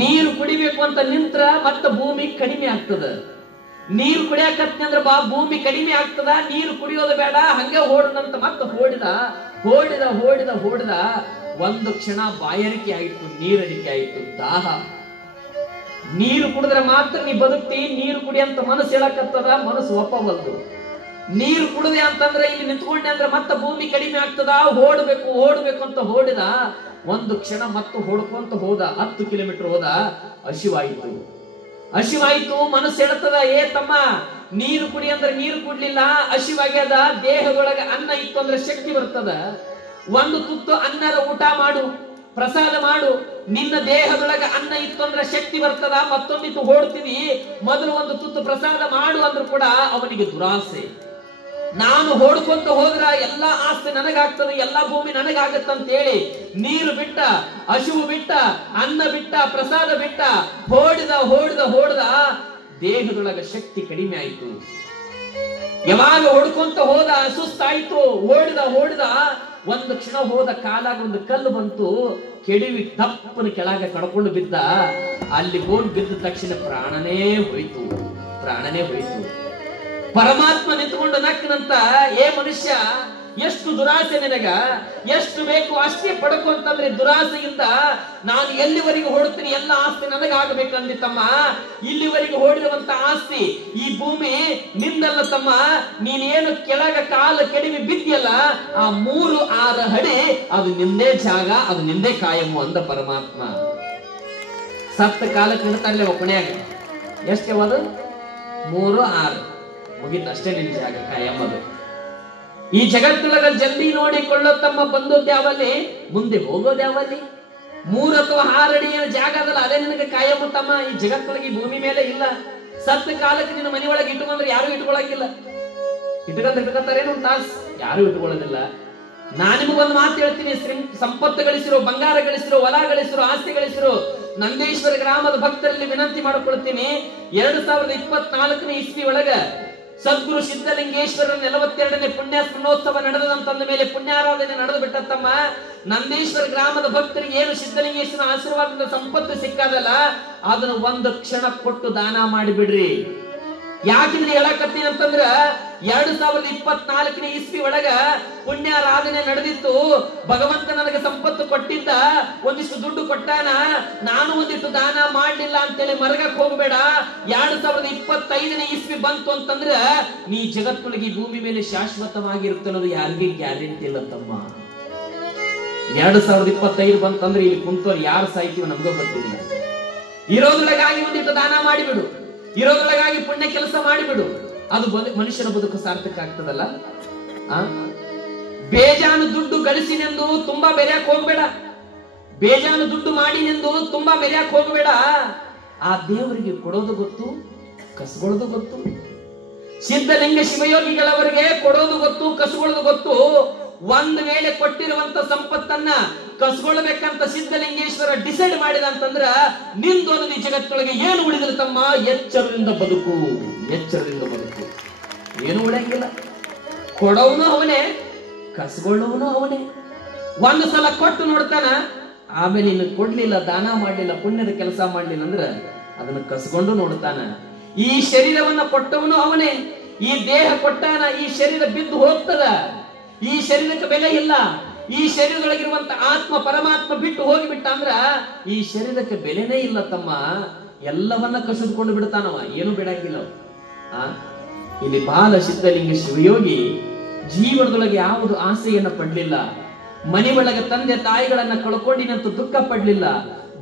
ನೀರು ಕುಡಿಬೇಕು ಅಂತ ನಿಂತ್ರ ಮತ್ತ ಭೂಮಿ ಕಡಿಮೆ ಆಗ್ತದ. ನೀರು ಕುಡಿಯಾಕತ್ನಿ ಅಂದ್ರ ಭೂಮಿ ಕಡಿಮೆ ಆಗ್ತದ, ನೀರು ಕುಡಿಯೋದು ಬೇಡ, ಹಂಗೆ ಓಡದಂತ ಮತ್ತ ಓಡಿದ ಓಡಿದ ಓಡಿದ ಓಡಿದ. ಒಂದು ಕ್ಷಣ ಬಾಯಾರಿಕೆ ಆಯಿತು, ನೀರಡಿಕೆ ಆಯಿತು, ದಾಹ. ನೀರು ಕುಡಿದ್ರೆ ಮಾತ್ರ ನೀ ಬದುಕ್ತಿ, ನೀರು ಕುಡಿ ಅಂತ ಮನಸ್ಸು ಹೇಳಕತ್ತದ, ಮನಸ್ಸು ಒಪ್ಪವಲ್ದು. ನೀರು ಕುಡಿದೆ ಅಂತಂದ್ರೆ ಇಲ್ಲಿ ನಿಂತ್ಕೊಂಡೆ ಅಂದ್ರೆ ಮತ್ತೆ ಭೂಮಿ ಕಡಿಮೆ ಆಗ್ತದ, ಓಡ್ಬೇಕು ಓಡ್ಬೇಕು ಅಂತ ಓಡಿದ. ಒಂದು ಕ್ಷಣ ಮತ್ತು ಹೊಡ್ಕೊಂತ ಹೋದ, 10 ಕಿಲೋಮೀಟರ್ ಹೋದ. ಹಸಿವಾಯಿತು, ಹಸಿವಾಯಿತು, ಮನಸ್ಸು ಹೇಳ್ತದ, ಏ ತಮ್ಮ, ನೀರು ಕುಡಿ ಅಂದ್ರೆ ನೀರು ಕುಡ್ಲಿಲ್ಲ, ಹಸಿವಾಗ್ಯದ. ದೇಹದೊಳಗೆ ಅನ್ನ ಇತ್ತು ಅಂದ್ರೆ ಶಕ್ತಿ ಬರ್ತದ. ಒಂದು ತುತ್ತು ಅನ್ನದ ಊಟ ಮಾಡು, ಪ್ರಸಾದ ಮಾಡು. ನಿನ್ನ ದೇಹದೊಳಗೆ ಅನ್ನ ಇತ್ತು ಅಂದ್ರೆ ಶಕ್ತಿ ಬರ್ತದ, ಮತ್ತೊಂದಿತ್ತು ಓಡ್ತೀವಿ, ಮೊದಲು ಒಂದು ತುತ್ತು ಪ್ರಸಾದ ಮಾಡು ಅಂದ್ರೂ ಕೂಡ ಅವನಿಗೆ ದುರಾಸೆ. ನಾನು ಓಡ್ಕೊಂತ ಹೋದ್ರ ಎಲ್ಲಾ ಆಸ್ತಿ ನನಗಾಗ್ತದೆ, ಎಲ್ಲಾ ಭೂಮಿ ನನಗಾಗತ್ತಂತ ಹೇಳಿ ನೀರು ಬಿಟ್ಟ, ಹಸಿವು ಬಿಟ್ಟ, ಅನ್ನ ಬಿಟ್ಟ, ಪ್ರಸಾದ ಬಿಟ್ಟ, ಓಡಿದ ಓಡಿದ ಓಡಿದ. ದೇಹದೊಳಗೆ ಶಕ್ತಿ ಕಡಿಮೆ ಆಯಿತು. ಯಾವಾಗ ಓಡ್ಕೊಂತ ಹೋದ, ಸುಸ್ತಾಯ್ತು, ಓಡಿದ ಓಡಿದ. ಒಂದು ಕ್ಷಣ ಹೋದ, ಕಾಲಾಗ ಒಂದು ಕಲ್ಲು ಬಂತು. ಕೆಡವಿ ತಪ್ಪನ ಕೆಳಗೆ ಕಡ್ಕೊಂಡು ಬಿದ್ದ. ಅಲ್ಲಿ ಹೋಗಿ ಬಿದ್ದ ತಕ್ಷಣ ಪ್ರಾಣನೇ ಹೋಯ್ತು. ಪರಮಾತ್ಮ ನಿಂತ್ಕೊಂಡು ನಕ್ಕನಂತ, ಏ ಮನುಷ್ಯ, ಎಷ್ಟು ದುರಾಸೆ ನಿನಗ, ಎಷ್ಟು ಬೇಕು ಅಷ್ಟೇ ಪಡಕು ಅಂತಂದ್ರೆ ದುರಾಸೆಯಿಂದ ನಾನು ಎಲ್ಲಿವರೆಗೆ ಹೊಡ್ತೀನಿ ಎಲ್ಲ ಆಸ್ತಿ ನನಗಾಗಬೇಕಂದಿ ತಮ್ಮ. ಇಲ್ಲಿವರೆಗೆ ಹೊಡಿರುವಂತ ಆಸ್ತಿ ಈ ಭೂಮಿ ನಿಂದಲ್ಲ ತಮ್ಮ. ನೀನೇನು ಕೆಳಗ ಕಾಲ ಕೆಡವಿ ಬಿದ್ದಿಯಲ್ಲ, ಆ 3-6 ಅಡಿ ಅದು ನಿಂದೇ ಜಾಗ, ಅದು ನಿಂದೇ ಕಾಯಮ್ಮು ಅಂದ ಪರಮಾತ್ಮ. ಸತ್ತ ಕಾಲಕ್ಕೆ ನಿಂತಲ್ಲೇ ಒಬ್ಬಣ್ಯಾಗ ಎಷ್ಟೇ ಅದು 3-6 ಮುಗಿತ ಅಷ್ಟೇ ನಿನ್ ಜಾಗ ಕಾಯಮ್ಮದು. ಈ ಜಗತ್ತೊಳಗ ಜಲ್ದಿ ನೋಡಿಕೊಳ್ಳೋ ತಮ್ಮ ಬಂದೋದ್ಯಾವಲ್ಲಿ, ಮುಂದೆ ಹೋಗೋದ್ಯಾವಲ್ಲಿ. 3 ಅಥವಾ 6 ಅಡಿ ಏನು ಜಾಗ ಅದಲ್ಲ, ಅದೇ ನಿನಗೆ ಕಾಯಮ್ಮ ತಮ್ಮ. ಈ ಜಗತ್ತೊಳಗೆ ಈ ಭೂಮಿ ಮೇಲೆ ಇಲ್ಲ. ಸತ್ತ ಕಾಲಕ್ಕೆ ನಿನ್ನ ಮನೆ ಒಳಗೆ ಇಟ್ಕೊಂಡ್ರೆ ಯಾರು ಇಟ್ಕೊಳಕಿಲ್ಲ. ಇಟ್ಕೊಂತಾರೇನು ಒಂದು ತಾಸು, ಯಾರು ಇಟ್ಕೊಳ್ಳೋದಿಲ್ಲ. ನಾನು ನಿಮಗೊಂದು ಮಾತು ಹೇಳ್ತೀನಿ, ಸಂಪತ್ತು ಗಳಿಸಿರೋ, ಬಂಗಾರ ಗಳಿಸಿರೋ, ಹೊಲ ಗಳಿಸಿರೋ, ಆಸ್ತಿ ಗಳಿಸಿರೋ ನಂದೇಶ್ವರ ಗ್ರಾಮದ ಭಕ್ತರಲ್ಲಿ ವಿನಂತಿ ಮಾಡಿಕೊಳ್ತೀನಿ. 2024ನೇ ಇಸ್ವಿ ಒಳಗ ಸದ್ಗುರು ಸಿದ್ಧಲಿಂಗೇಶ್ವರರ 42ನೇ ಪುಣ್ಯ ಸ್ಮರಣೋತ್ಸವ ನಡೆದಂತಂದ ಮೇಲೆ ಪುಣ್ಯಾರಾಧನೆ ನಡೆದು ಬಿಟ್ಟತ್ತಮ್ಮ. ನಂದೇಶ್ವರ ಗ್ರಾಮದ ಭಕ್ತರಿಗೆ ಏನು ಸಿದ್ಧಲಿಂಗೇಶ್ವರ ಆಶೀರ್ವಾದದಿಂದ ಸಂಪತ್ತು ಸಿಕ್ಕಾದಲ್ಲ, ಅದನ್ನು 1 ಕ್ಷಣ ಕೊಟ್ಟು ದಾನ ಮಾಡಿಬಿಡ್ರಿ. ಯಾಕಿದ್ರೆ ಹೇಳಕತ್ತೀನಿ ಅಂತಂದ್ರ 2024ನೇ ಇಸ್ವಿ ಒಳಗ ಪುಣ್ಯಾರಾಧನೆ ನಡೆದಿತ್ತು. ಭಗವಂತ ನನಗೆ ಸಂಪತ್ತು ಕೊಟ್ಟಿದ್ದ, ಒಂದಿಷ್ಟು ದುಡ್ಡು ಕೊಟ್ಟಾನ, ನಾನು ಒಂದಿಷ್ಟು ದಾನ ಮಾಡ್ಲಿಲ್ಲ ಅಂತೇಳಿ ಮರಗಕ್ಕೆ ಹೋಗ್ಬೇಡ. 2025ನೇ ಇಸ್ವಿ ಬಂತು ಅಂತಂದ್ರ ನೀ ಜಗತ್ತೊಳಗೆ ಈ ಭೂಮಿ ಮೇಲೆ ಶಾಶ್ವತವಾಗಿರುತ್ತೆ ಅನ್ನೋದು ಯಾರಿಗೆ ಗ್ಯಾರಂಟಿ ಇಲ್ಲ ತಮ್ಮ. 2025 ಬಂತಂದ್ರೆ ಇಲ್ಲಿ ಕುಂತವ್ರು ಯಾರು ಸಾಯ್ತೀವಿ ನಮ್ಗೂ ಗೊತ್ತಿಲ್ಲ. ಇರೋದ್ರೊಳಗಾಗಿ ಒಂದಿಟ್ಟು ದಾನ ಮಾಡಿಬಿಡು, ಇರೋದ್ರೊಳಗಾಗಿ ಪುಣ್ಯ ಕೆಲಸ ಮಾಡಿಬಿಡು. ಅದು ಮನುಷ್ಯನ ಬದುಕು ಸಾರ್ಥಕ ಆಗ್ತದಲ್ಲ. ಬೇಜಾನು ದುಡ್ಡು ಗಳಿಸಿನೆಂದು ತುಂಬಾ ಬೆರೆಯಕ್ ಹೋಗ್ಬೇಡ. ಬೇಜಾನು ದುಡ್ಡು ಮಾಡಿನೆಂದು ತುಂಬಾ ಬೆರೆಯಕ್ ಹೋಗ್ಬೇಡ. ಆ ದೇವರಿಗೆ ಕೊಡೋದು ಗೊತ್ತು, ಕಸ್ಕೊಳ್ಳೋದು ಗೊತ್ತು. ಸಿದ್ಧಲಿಂಗ ಶಿವಯೋಗಿಗಳವರಿಗೆ ಕೊಡೋದು ಗೊತ್ತು, ಕಸ್ಕೊಳ್ಳೋದು ಗೊತ್ತು. ಒಂದು ವೇಳೆ ಕೊಟ್ಟಿರುವಂತ ಸಂಪತ್ತನ್ನ ಕಸ್ಕೊಳ್ಬೇಕಂತ ಸಿದ್ಧಲಿಂಗೇಶ್ವರ ಡಿಸೈಡ್ ಮಾಡಿದ ಅಂತಂದ್ರ ನಿಂದು ಅನ್ನೋದು ಈ ಜಗತ್ತೊಳಗೆ ಏನು ಉಳಿದ್ರೆ ತಮ್ಮ, ಎಚ್ಚರದಿಂದ ಬದುಕು, ಎಚ್ಚರದಿಂದ ಬದುಕು. ಏನು ಉಳಿಯಂಗಿಲ್ಲ. ಕೊಡೋನು ಅವನೇ, ಕಸ್ಕೊಳ್ಳೋನು ಅವನೇ. ಒಂದು ಸಲ ಕೊಟ್ಟು ನೋಡ್ತಾನ, ಆಮೇಲೆ ಇನ್ನು ಕೊಡ್ಲಿಲ್ಲ, ದಾನ ಮಾಡ್ಲಿಲ್ಲ, ಪುಣ್ಯದ ಕೆಲಸ ಮಾಡ್ಲಿಲ್ಲ ಅಂದ್ರ ಅದನ್ನ ಕಸ್ಕೊಂಡು ನೋಡ್ತಾನ. ಈ ಶರೀರವನ್ನ ಕೊಟ್ಟವನು ಅವನೇ. ಈ ದೇಹ ಕೊಟ್ಟಾನ, ಈ ಶರೀರ ಬಿದ್ದು ಹೋಗ್ತದ. ಈ ಶರೀರಕ್ಕೆ ಬೆಲೆ ಇಲ್ಲ. ಈ ಶರೀರದೊಳಗಿರುವಂತ ಆತ್ಮ ಪರಮಾತ್ಮ ಬಿಟ್ಟು ಹೋಗಿಬಿಟ್ಟ ಅಂದ್ರ ಈ ಶರೀರಕ್ಕೆ ಬೆಲೆನೇ ಇಲ್ಲ ತಮ್ಮ. ಎಲ್ಲವನ್ನ ಕಸಿದುಕೊಂಡು ಬಿಡ್ತಾನವ, ಏನು ಬಿಡಂಗಿಲ್ಲ. ಇಲ್ಲಿ ಬಾಲ ಸಿದ್ಧಲಿಂಗ ಶಿವಯೋಗಿ ಜೀವನದೊಳಗೆ ಯಾವುದು ಆಸೆಯನ್ನ ಪಡ್ಲಿಲ್ಲ. ಮನೆ ಒಳಗೆ ತಂದೆ ತಾಯಿಗಳನ್ನ ಕಳ್ಕೊಂಡಿನಂತ ದುಃಖ ಪಡ್ಲಿಲ್ಲ.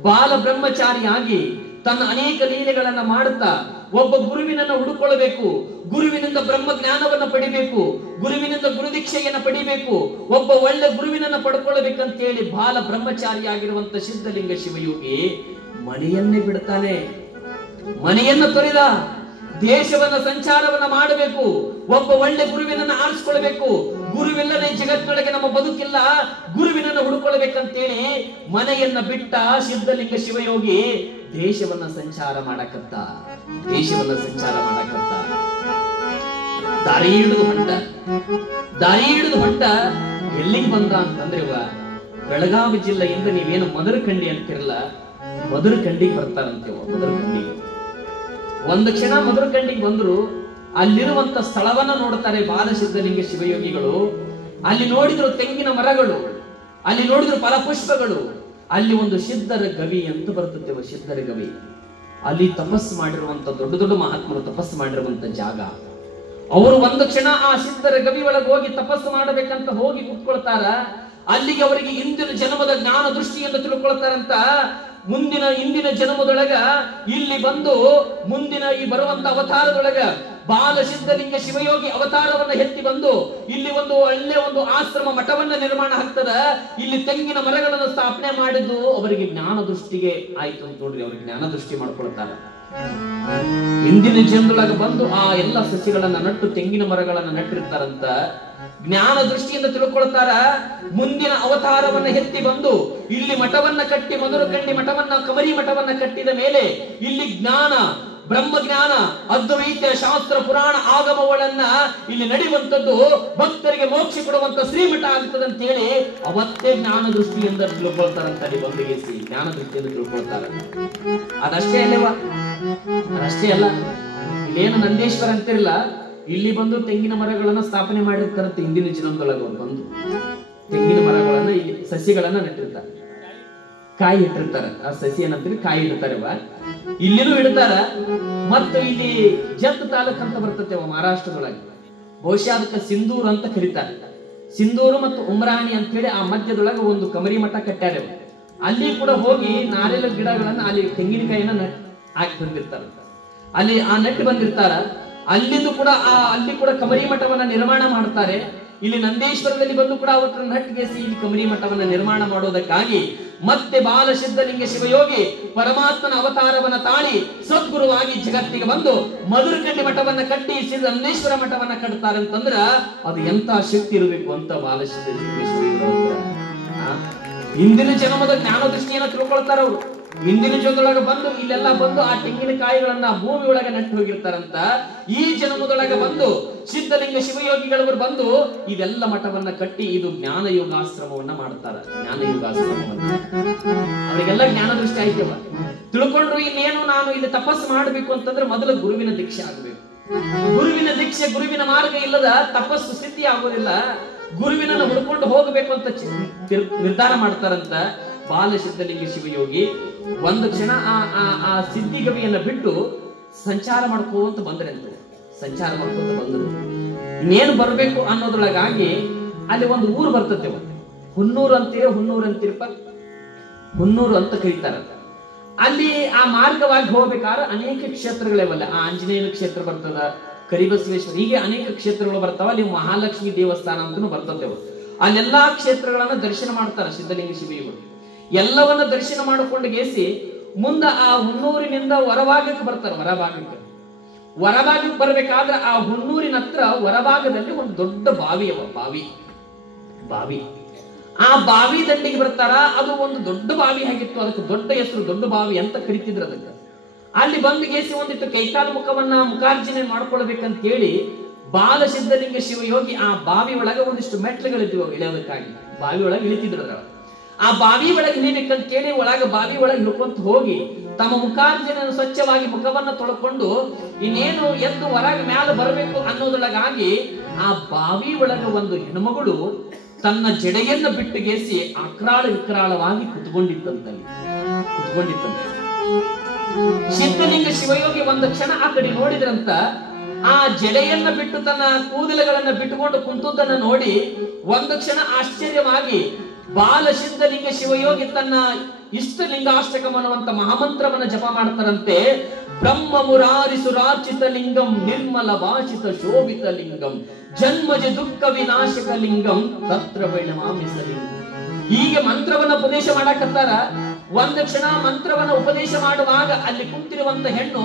ಬಾಲ ಬ್ರಹ್ಮಚಾರಿಯಾಗಿ ತನ್ನ ಅನೇಕ ಲೀಲೆಗಳನ್ನ ಮಾಡುತ್ತಾ ಒಬ್ಬ ಗುರುವಿನನ್ನ ಹುಡುಕೊಳ್ಳಬೇಕು, ಗುರುವಿನಿಂದ ಬ್ರಹ್ಮ ಜ್ಞಾನವನ್ನ ಪಡಿಬೇಕು, ಗುರುವಿನಿಂದ ಗುರುದೀಕ್ಷೆಯನ್ನ ಪಡಿಬೇಕು, ಒಬ್ಬ ಒಳ್ಳೆ ಗುರುವಿನನ್ನ ಪಡ್ಕೊಳ್ಬೇಕಂತೇಳಿ ಬಾಲ ಬ್ರಹ್ಮಚಾರಿಯಾಗಿರುವಂತ ಸಿದ್ಧಲಿಂಗ ಶಿವಯೋಗಿ ಮನೆಯನ್ನೇ ಬಿಡ್ತಾನೆ. ಮನೆಯನ್ನ ತೊರೆದ. ದೇಶವನ್ನ ಸಂಚಾರವನ್ನ ಮಾಡಬೇಕು, ಒಬ್ಬ ಒಳ್ಳೆ ಗುರುವಿನನ್ನ ಆರಿಸ್ಕೊಳ್ಬೇಕು. ಗುರುವಿಲ್ಲದೆ ಜಗತ್ತಿನೊಳಗೆ ನಮ್ಮ ಬದುಕಿಲ್ಲ, ಗುರುವಿನನ್ನ ಹುಡುಕೊಳ್ಬೇಕಂತೇಳಿ ಮನೆಯನ್ನ ಬಿಟ್ಟ ಸಿದ್ಧಲಿಂಗ ಶಿವಯೋಗಿ ದೇಶವನ್ನ ಸಂಚಾರ ಮಾಡಕತ್ತ. ದಾರಿ ಹಿಡಿದು ಹೊಂಟ ಎಲ್ಲಿಗೆ ಬಂದ ಅಂತಂದ್ರೆ ಬೆಳಗಾವಿ ಜಿಲ್ಲೆಯಿಂದ ನೀವೇನು ಮದರಕಂಡಿ ಅಂತಿರಲ್ಲ, ಮದರಕಂಡಿಗೆ ಬರ್ತಾರಂತೇವ. ಮದರಕಂಡಿಗೆ ಒಂದು ಕ್ಷಣ ಮದರಕಂಡಿಗೆ ಬಂದ್ರು. ಅಲ್ಲಿರುವಂತ ಸ್ಥಳವನ್ನ ನೋಡ್ತಾರೆ ಬಾಲಸಿದ್ಧಲಿಂಗ ಶಿವಯೋಗಿಗಳು. ಅಲ್ಲಿ ನೋಡಿದ್ರು ತೆಂಗಿನ ಮರಗಳು, ಅಲ್ಲಿ ನೋಡಿದ್ರು ಫಲಪುಷ್ಪಗಳು. ಅಲ್ಲಿ ಒಂದು ಸಿದ್ಧರ ಗವಿ ಅಂತ ಬರ್ತದೆ, ಸಿದ್ಧರ ಗವಿ. ಅಲ್ಲಿ ತಪಸ್ಸು ಮಾಡಿರುವಂತ ದೊಡ್ಡ ದೊಡ್ಡ ಮಹಾತ್ಮರು ತಪಸ್ಸು ಮಾಡಿರುವಂತ ಜಾಗ. ಅವರು ಒಂದು ಕ್ಷಣ ಆ ಸಿದ್ಧರ ಗವಿ ಒಳಗೆ ಹೋಗಿ ತಪಸ್ಸು ಮಾಡಬೇಕಂತ ಹೋಗಿ ಕೂತ್ಕೊಳ್ತಾರ. ಅಲ್ಲಿಗೆ ಅವರಿಗೆ ಇಂದಿನ ಜನ್ಮದ ಜ್ಞಾನ ದೃಷ್ಟಿಯನ್ನು ತಿಳ್ಕೊಳ್ತಾರಂತ. ಇಂದಿನ ಜನ್ಮದೊಳಗ ಇಲ್ಲಿ ಬಂದು ಮುಂದಿನ ಈ ಬರುವಂತ ಅವತಾರದೊಳಗ ಬಾಲ ಸಿದ್ಧಲಿಂಗ ಶಿವಯೋಗಿ ಅವತಾರವನ್ನ ಎತ್ತಿ ಬಂದು ಇಲ್ಲಿ ಒಂದು ಒಳ್ಳೆ ಒಂದು ಆಶ್ರಮ ಮಠವನ್ನ ನಿರ್ಮಾಣ ಆಗ್ತದ. ಇಲ್ಲಿ ತೆಂಗಿನ ಮರಗಳನ್ನು ಸ್ಥಾಪನೆ ಮಾಡಿದ್ದು ಅವರಿಗೆ ಜ್ಞಾನ ದೃಷ್ಟಿಗೆ ಆಯ್ತು ಅಂತ ನೋಡ್ರಿ. ಅವ್ರಿಗೆ ಜ್ಞಾನ ದೃಷ್ಟಿ ಮಾಡ್ಕೊಳ್ತಾರ. ಇಂದಿನ ಜನದೊಳಗ ಬಂದು ಆ ಎಲ್ಲ ಸಸಿಗಳನ್ನ ನಟ್ಟು ತೆಂಗಿನ ಮರಗಳನ್ನ ನಟ್ಟಿರ್ತಾರಂತ. ಜ್ಞಾನ ದೃಷ್ಟಿಯಿಂದ ತಿಳ್ಕೊಳ್ತಾರ. ಮುಂದಿನ ಅವತಾರವನ್ನ ಎತ್ತಿ ಬಂದು ಇಲ್ಲಿ ಮಠವನ್ನ ಕಟ್ಟಿ, ಮಧುರಕಂಡಿ ಮಠವನ್ನ, ಕಮರಿ ಮಠವನ್ನ ಕಟ್ಟಿದ ಮೇಲೆ ಇಲ್ಲಿ ಜ್ಞಾನ ಬ್ರಹ್ಮಜ್ಞಾನ, ಅದ್ವೈತ ಶಾಸ್ತ್ರ, ಪುರಾಣ, ಆಗಮಗಳನ್ನ ಇಲ್ಲಿ ನಡೆಯುವಂತದ್ದು ಭಕ್ತರಿಗೆ ಮೋಕ್ಷ ಕೊಡುವಂತ ಶ್ರೀಮಠ ಆಗ್ತದೆ ಅಂತ ಹೇಳಿ ಅವತ್ತೇ ಜ್ಞಾನ ದೃಷ್ಟಿಯಿಂದ ತಿಳ್ಕೊಳ್ತಾರಂತ. ಬಂದಿಗೆ ಜ್ಞಾನ ದೃಷ್ಟಿಯಿಂದ ತಿಳ್ಕೊಳ್ತಾರೆ. ಅದಷ್ಟೇ ಅಲ್ಲವಾ? ಅದಷ್ಟೇ ಅಲ್ಲ, ಇಲ್ಲೇನು ನಂದೇಶ್ವರ ಅಂತಿರಲ್ಲ, ಇಲ್ಲಿ ಬಂದು ತೆಂಗಿನ ಮರಗಳನ್ನ ಸ್ಥಾಪನೆ ಮಾಡಿರ್ತಾರಂತೆ. ಹಿಂದಿನ ಜೀವನದೊಳಗೆ ಅವ್ರು ಬಂದು ತೆಂಗಿನ ಮರಗಳನ್ನ, ಇಲ್ಲಿ ಸಸಿಗಳನ್ನ ನೆಟ್ಟಿರ್ತಾರೆ, ಕಾಯಿ ಇಟ್ಟಿರ್ತಾರೆ. ಆ ಸಸಿ ಏನಂತೀರಿ, ಕಾಯಿ ಇಡ್ತಾರೆ. ಇಲ್ಲಿನೂ ಇಡ್ತಾರ. ಮತ್ತು ಇಲ್ಲಿ ಜತ್ ತಾಲೂಕ್ ಅಂತ ಬರ್ತತೆ ಮಹಾರಾಷ್ಟ್ರದೊಳಗೆ. ಬಹುಶಃ ಅದಕ್ಕೆ ಸಿಂಧೂರ್ ಅಂತ ಕರೀತಾರೆ. ಸಿಂಧೂರು ಮತ್ತು ಉಮ್ರಾಣಿ ಅಂತ ಹೇಳಿ ಆ ಮಧ್ಯದೊಳಗೆ ಒಂದು ಕಮರಿ ಮಠ ಕಟ್ಟಾರೆ. ಅಲ್ಲಿ ಕೂಡ ಹೋಗಿ ನಾರಿನ ಗಿಡಗಳನ್ನ, ಅಲ್ಲಿ ತೆಂಗಿನಕಾಯಿನ ಹಾಕಿ ಬಂದಿರ್ತಾರೆ. ಅಲ್ಲಿ ಆ ನೆಟ್ಟು ಬಂದಿರ್ತಾರ. ಅಲ್ಲಿಂದ ಕೂಡ ಅಲ್ಲಿ ಕೂಡ ಕಮರಿ ಮಠವನ್ನ ನಿರ್ಮಾಣ ಮಾಡ್ತಾರೆ. ಇಲ್ಲಿ ನಂದೇಶ್ವರದಲ್ಲಿ ಬಂದು ಕೂಡ ಅವರ ನಟ್ಟಿಗೆಸಿ ಇಲ್ಲಿ ಕಮರಿ ಮಠವನ್ನ ನಿರ್ಮಾಣ ಮಾಡೋದಕ್ಕಾಗಿ ಮತ್ತೆ ಬಾಲಸಿದ್ಧಲಿಂಗ ಶಿವಯೋಗಿ ಪರಮಾತ್ಮನ ಅವತಾರವನ್ನ ತಾಳಿ ಸದ್ಗುರುವಾಗಿ ಜಗತ್ತಿಗೆ ಬಂದು ಮಧುರಕಂಡಿ ಮಠವನ್ನ ಕಟ್ಟಿ ನಂದೇಶ್ವರ ಮಠವನ್ನ ಕಟ್ತಾರೆ ಅಂತಂದ್ರ ಅದು ಎಂತ ಶಕ್ತಿ ಇರಬೇಕು ಅಂತ ಬಾಲಸಿದ್ಧಲಿಂಗ ಶಿವಯೋಗಿ ಹಿಂದಿನ ಜನ್ಮದ ಜ್ಞಾನ ದೃಷ್ಟಿಯನ್ನ ತಿಳ್ಕೊಳ್ತಾರ. ಅವರು ಹಿಂದಿನ ಜನ್ಮದೊಳಗೆ ಬಂದು ಇಲ್ಲೆಲ್ಲ ಬಂದು ಆ ತೆಂಗಿನಕಾಯಿಗಳನ್ನ ಭೂಮಿ ಒಳಗೆ ನೆಟ್ಟು ಹೋಗಿರ್ತಾರಂತ. ಈ ಜನ್ಮದೊಳಗೆ ಬಂದು ಸಿದ್ಧಲಿಂಗ ಶಿವಯೋಗಿಗಳವರು ಬಂದು ಇದೆಲ್ಲ ಮಠವನ್ನ ಕಟ್ಟಿ ಇದು ಜ್ಞಾನ ಯೋಗಾಶ್ರಮವನ್ನ ಮಾಡ್ತಾರ. ಜ್ಞಾನ ಯೋಗಾಶ್ರಮವನ್ನ ಅವರಿಗೆಲ್ಲ ಜ್ಞಾನ ದೃಷ್ಟಿ ಆಯ್ತವ. ತಿಳ್ಕೊಂಡ್ರು ಇನ್ನೇನು ನಾನು ಇಲ್ಲಿ ತಪಸ್ಸು ಮಾಡ್ಬೇಕು ಅಂತಂದ್ರೆ ಮೊದಲು ಗುರುವಿನ ದೀಕ್ಷೆ ಆಗ್ಬೇಕು. ಗುರುವಿನ ದೀಕ್ಷೆ, ಗುರುವಿನ ಮಾರ್ಗ ಇಲ್ಲದ ತಪಸ್ಸು ಸಿದ್ಧಿ ಆಗೋದಿಲ್ಲ. ಗುರುವಿನನ್ನು ಹುಡ್ಕೊಂಡು ಹೋಗಬೇಕು ಅಂತ ನಿರ್ಧಾರ ಮಾಡ್ತಾರಂತ. ಬಾಲಸಿದ್ಧಲಿಂಗ ಶಿವಯೋಗಿ ಒಂದು ಕ್ಷಣ ಆ ಸಿದ್ಧಿಗವಿಯನ್ನ ಬಿಟ್ಟು ಸಂಚಾರ ಮಾಡ್ಕೋಂತ ಬಂದ್ರೆ ಅಂತ ಸಂಚಾರ ಮಾಡ್ಕೊಂತ ಬಂದ್ರು. ಇನ್ನೇನು ಬರ್ಬೇಕು ಅನ್ನೋದ್ರೊಳಗಾಗಿ ಅಲ್ಲಿ ಒಂದು ಊರು ಬರ್ತತೆ, ಹುನ್ನೂರು ಅಂತೀರಪ್ಪ, ಹುನ್ನೂರು ಅಂತ ಕರೀತಾರ. ಅಲ್ಲಿ ಆ ಮಾರ್ಗವಾಗಿ ಹೋಗ್ಬೇಕಾದ್ರೆ ಅನೇಕ ಕ್ಷೇತ್ರಗಳಿವಲ್ಲ. ಆ ಆಂಜನೇಯನ ಕ್ಷೇತ್ರ ಬರ್ತದ, ಕರಿಬಸವೇಶ್ವರ, ಹೀಗೆ ಅನೇಕ ಕ್ಷೇತ್ರಗಳು ಬರ್ತಾವ. ಅಲ್ಲಿ ಮಹಾಲಕ್ಷ್ಮಿ ದೇವಸ್ಥಾನ ಅಂತೂ ಬರ್ತದೆ. ಅಲ್ಲೆಲ್ಲಾ ಕ್ಷೇತ್ರಗಳನ್ನ ದರ್ಶನ ಮಾಡ್ತಾರ ಸಿದ್ಧಲಿಂಗ ಶಿವಯೋಗಿ. ಎಲ್ಲವನ್ನ ದರ್ಶನ ಮಾಡಿಕೊಂಡು ಗೇಸಿ ಮುಂದ ಆ ಹುನ್ನೂರಿನಿಂದ ಹೊರಭಾಗಕ್ಕೆ ಬರ್ತಾರೆ. ಹೊರಭಾಗಕ್ಕೆ ಬರ್ಬೇಕಾದ್ರೆ ಆ ಹುನ್ನೂರಿನ ಹತ್ರ ಹೊರಭಾಗದಲ್ಲಿ ಒಂದು ದೊಡ್ಡ ಬಾವಿ ಆ ಬಾವಿ ದಂಡಿಗೆ ಬರ್ತಾರ. ಅದು ಒಂದು ದೊಡ್ಡ ಬಾವಿ ಆಗಿತ್ತು. ಅದಕ್ಕೆ ದೊಡ್ಡ ಹೆಸರು ದೊಡ್ಡ ಬಾವಿ ಅಂತ ಕರಿತಿದ್ರು ಅದಕ್ಕೆ. ಅಲ್ಲಿ ಬಂದು ಗೇಸಿ ಒಂದಿತ್ತು ಕೈಕಾಲು ಮುಖವನ್ನ ಮುಖಾರ್ಜನೆ ಮಾಡ್ಕೊಳ್ಬೇಕಂತ ಹೇಳಿ ಬಾಲಸಿದ್ಧಲಿಂಗ ಶಿವಯೋಗಿ ಆ ಬಾವಿ ಒಳಗೆ ಒಂದಿಷ್ಟು ಮೆಟ್ಲುಗಳಿದ್ವು ಇಳಿಯೋದಕ್ಕಾಗಿ. ಬಾವಿ ಒಳಗೆ ಇಳಿತಿದ್ರು. ಆ ಬಾವಿ ಒಳಗೆ ಇಳಿಬೇಕಂತ ಕೇಳಿ ಬಾವಿ ಒಳಗೆ ಇಳ್ಕೊಂತ ಹೋಗಿ ತಮ್ಮ ಮುಖಾರ್ಜನೆಯನ್ನು ಸ್ವಚ್ಛವಾಗಿ ಮುಖವನ್ನ ತೊಳ್ಕೊಂಡು ಇನ್ನೇನು ಎದ್ದು ಹೊರಗೆ ಮ್ಯಾಲ ಬರಬೇಕು ಅನ್ನೋದ್ರೊಳಗಾಗಿ ಆ ಬಾವಿ ಒಳಗೆ ಒಂದು ಹೆಣ್ಮಗಳು ತನ್ನ ಜಡೆಯನ್ನ ಬಿಟ್ಟುಗೇಸಿ ವಿಕ್ರಾಳವಾಗಿ ಕುತ್ಕೊಂಡಿತ್ತಂತೆ. ಸಿದ್ಧಲಿಂಗ ಶಿವಯೋಗಿ ಒಂದು ಕ್ಷಣ ಆ ಕಡೆ ನೋಡಿದ್ರಂತ. ಆ ಜಡೆಯನ್ನ ಬಿಟ್ಟು ತನ್ನ ಕೂದಲುಗಳನ್ನ ಬಿಟ್ಟುಕೊಂಡು ಕುಂತುದನ್ನ ನೋಡಿ ಒಂದು ಕ್ಷಣ ಆಶ್ಚರ್ಯವಾಗಿ ಬಾಲಸಿದ್ಧಲಿಂಗ ಶಿವಯೋಗಿ ತನ್ನ ಇಷ್ಟಲಿಂಗಾಷ್ಟಕಮನ್ನುವಂತ ಮಹಾಮಂತ್ರವನ್ನ ಜಪ ಮಾಡ್ತಾರಂತೆ. ಬ್ರಹ್ಮ ಮುರಾರಿ ಸುರಾರ್ಚಿತ ಲಿಂಗಂ ನಿರ್ಮಲ ಭಾಷಿತ ಶೋಭಿತ ಲಿಂಗಂ ಜನ್ಮಜ ದುಃಖ ವಿನಾಶಕ ಲಿಂಗಂ ತತ್ರ ಲಿಂಗಂ. ಹೀಗೆ ಮಂತ್ರವನ್ನ ಉಪದೇಶ ಮಾಡಕತ್ತಾರ. ಒಂದು ಕ್ಷಣ ಮಂತ್ರವನ್ನ ಉಪದೇಶ ಮಾಡುವಾಗ ಅಲ್ಲಿ ಕುಂತಿರುವಂತ ಹೆಣ್ಣು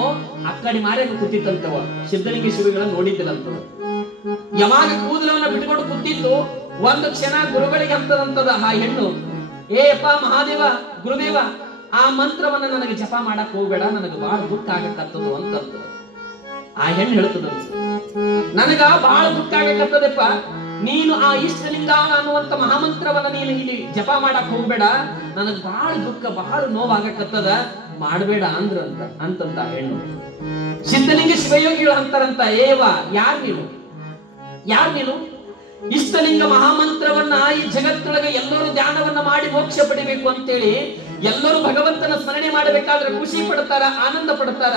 ಆ ಕಡೆ ಮಾರ್ಯಾಗ ಕೂತಿತ್ತಂತವ. ಸಿದ್ಧಲಿಂಗ ಶಿವಗಳನ್ನ ನೋಡಿದ್ದಿಲ್ಲಂತವ. ಯಾವಾಗ ಕೂದಲವನ್ನ ಬಿಟ್ಕೊಂಡು ಕೂತಿತ್ತು ಒಂದು ಕ್ಷಣ ಗುರುಗಳಿಗೆ ಅಂತದಂತದ ಆ ಹೆಣ್ಣು, ಏಪ್ಪ ಮಹಾದೇವ, ಗುರುದೇವ, ಆ ಮಂತ್ರವನ್ನ ನನಗೆ ಜಪ ಮಾಡಕ್ ಹೋಗ್ಬೇಡ, ನನಗೆ ಬಹಳ ದುಃಖ ಆಗಕತ್ತದು ಅಂತಂತ ಆ ಹೆಣ್ಣು ಹೇಳ್ತದಂತ. ನನಗ ಬಹಳ ದುಃಖ ಆಗಕತ್ತದಪ್ಪ, ನೀನು ಆ ಇಷ್ಟಲಿಂಗ ಅನ್ನುವಂತ ಮಹಾಮಂತ್ರವನ್ನ ನೀನು ಇಲ್ಲಿ ಜಪ ಮಾಡಕ್ ಹೋಗ್ಬೇಡ, ನನಗ್ ಬಹಳ ದುಃಖ, ಬಹಳ ನೋವಾಗಕತ್ತದ, ಮಾಡಬೇಡ ಅಂದ್ರಂತ ಅಂತಂತ ಹೆಣ್ಣು. ಸಿದ್ಧಲಿಂಗ ಶಿವಯೋಗಿಗಳು ಅಂತಾರಂತ, ಏವ ಯಾರ್ ನೀನು ಇಷ್ಟಲಿಂಗ ಮಹಾಮಂತ್ರವನ್ನ ಈ ಜಗತ್ತೊಳಗೆ ಎಲ್ಲರೂ ಧ್ಯಾನವನ್ನ ಮಾಡಿ ಮೋಕ್ಷ ಪಡಿಬೇಕು ಅಂತೇಳಿ ಎಲ್ಲರೂ ಭಗವಂತನ ಸ್ಮರಣೆ ಮಾಡಬೇಕಾದ್ರೆ ಖುಷಿ ಪಡ್ತಾರ, ಆನಂದ ಪಡ್ತಾರ.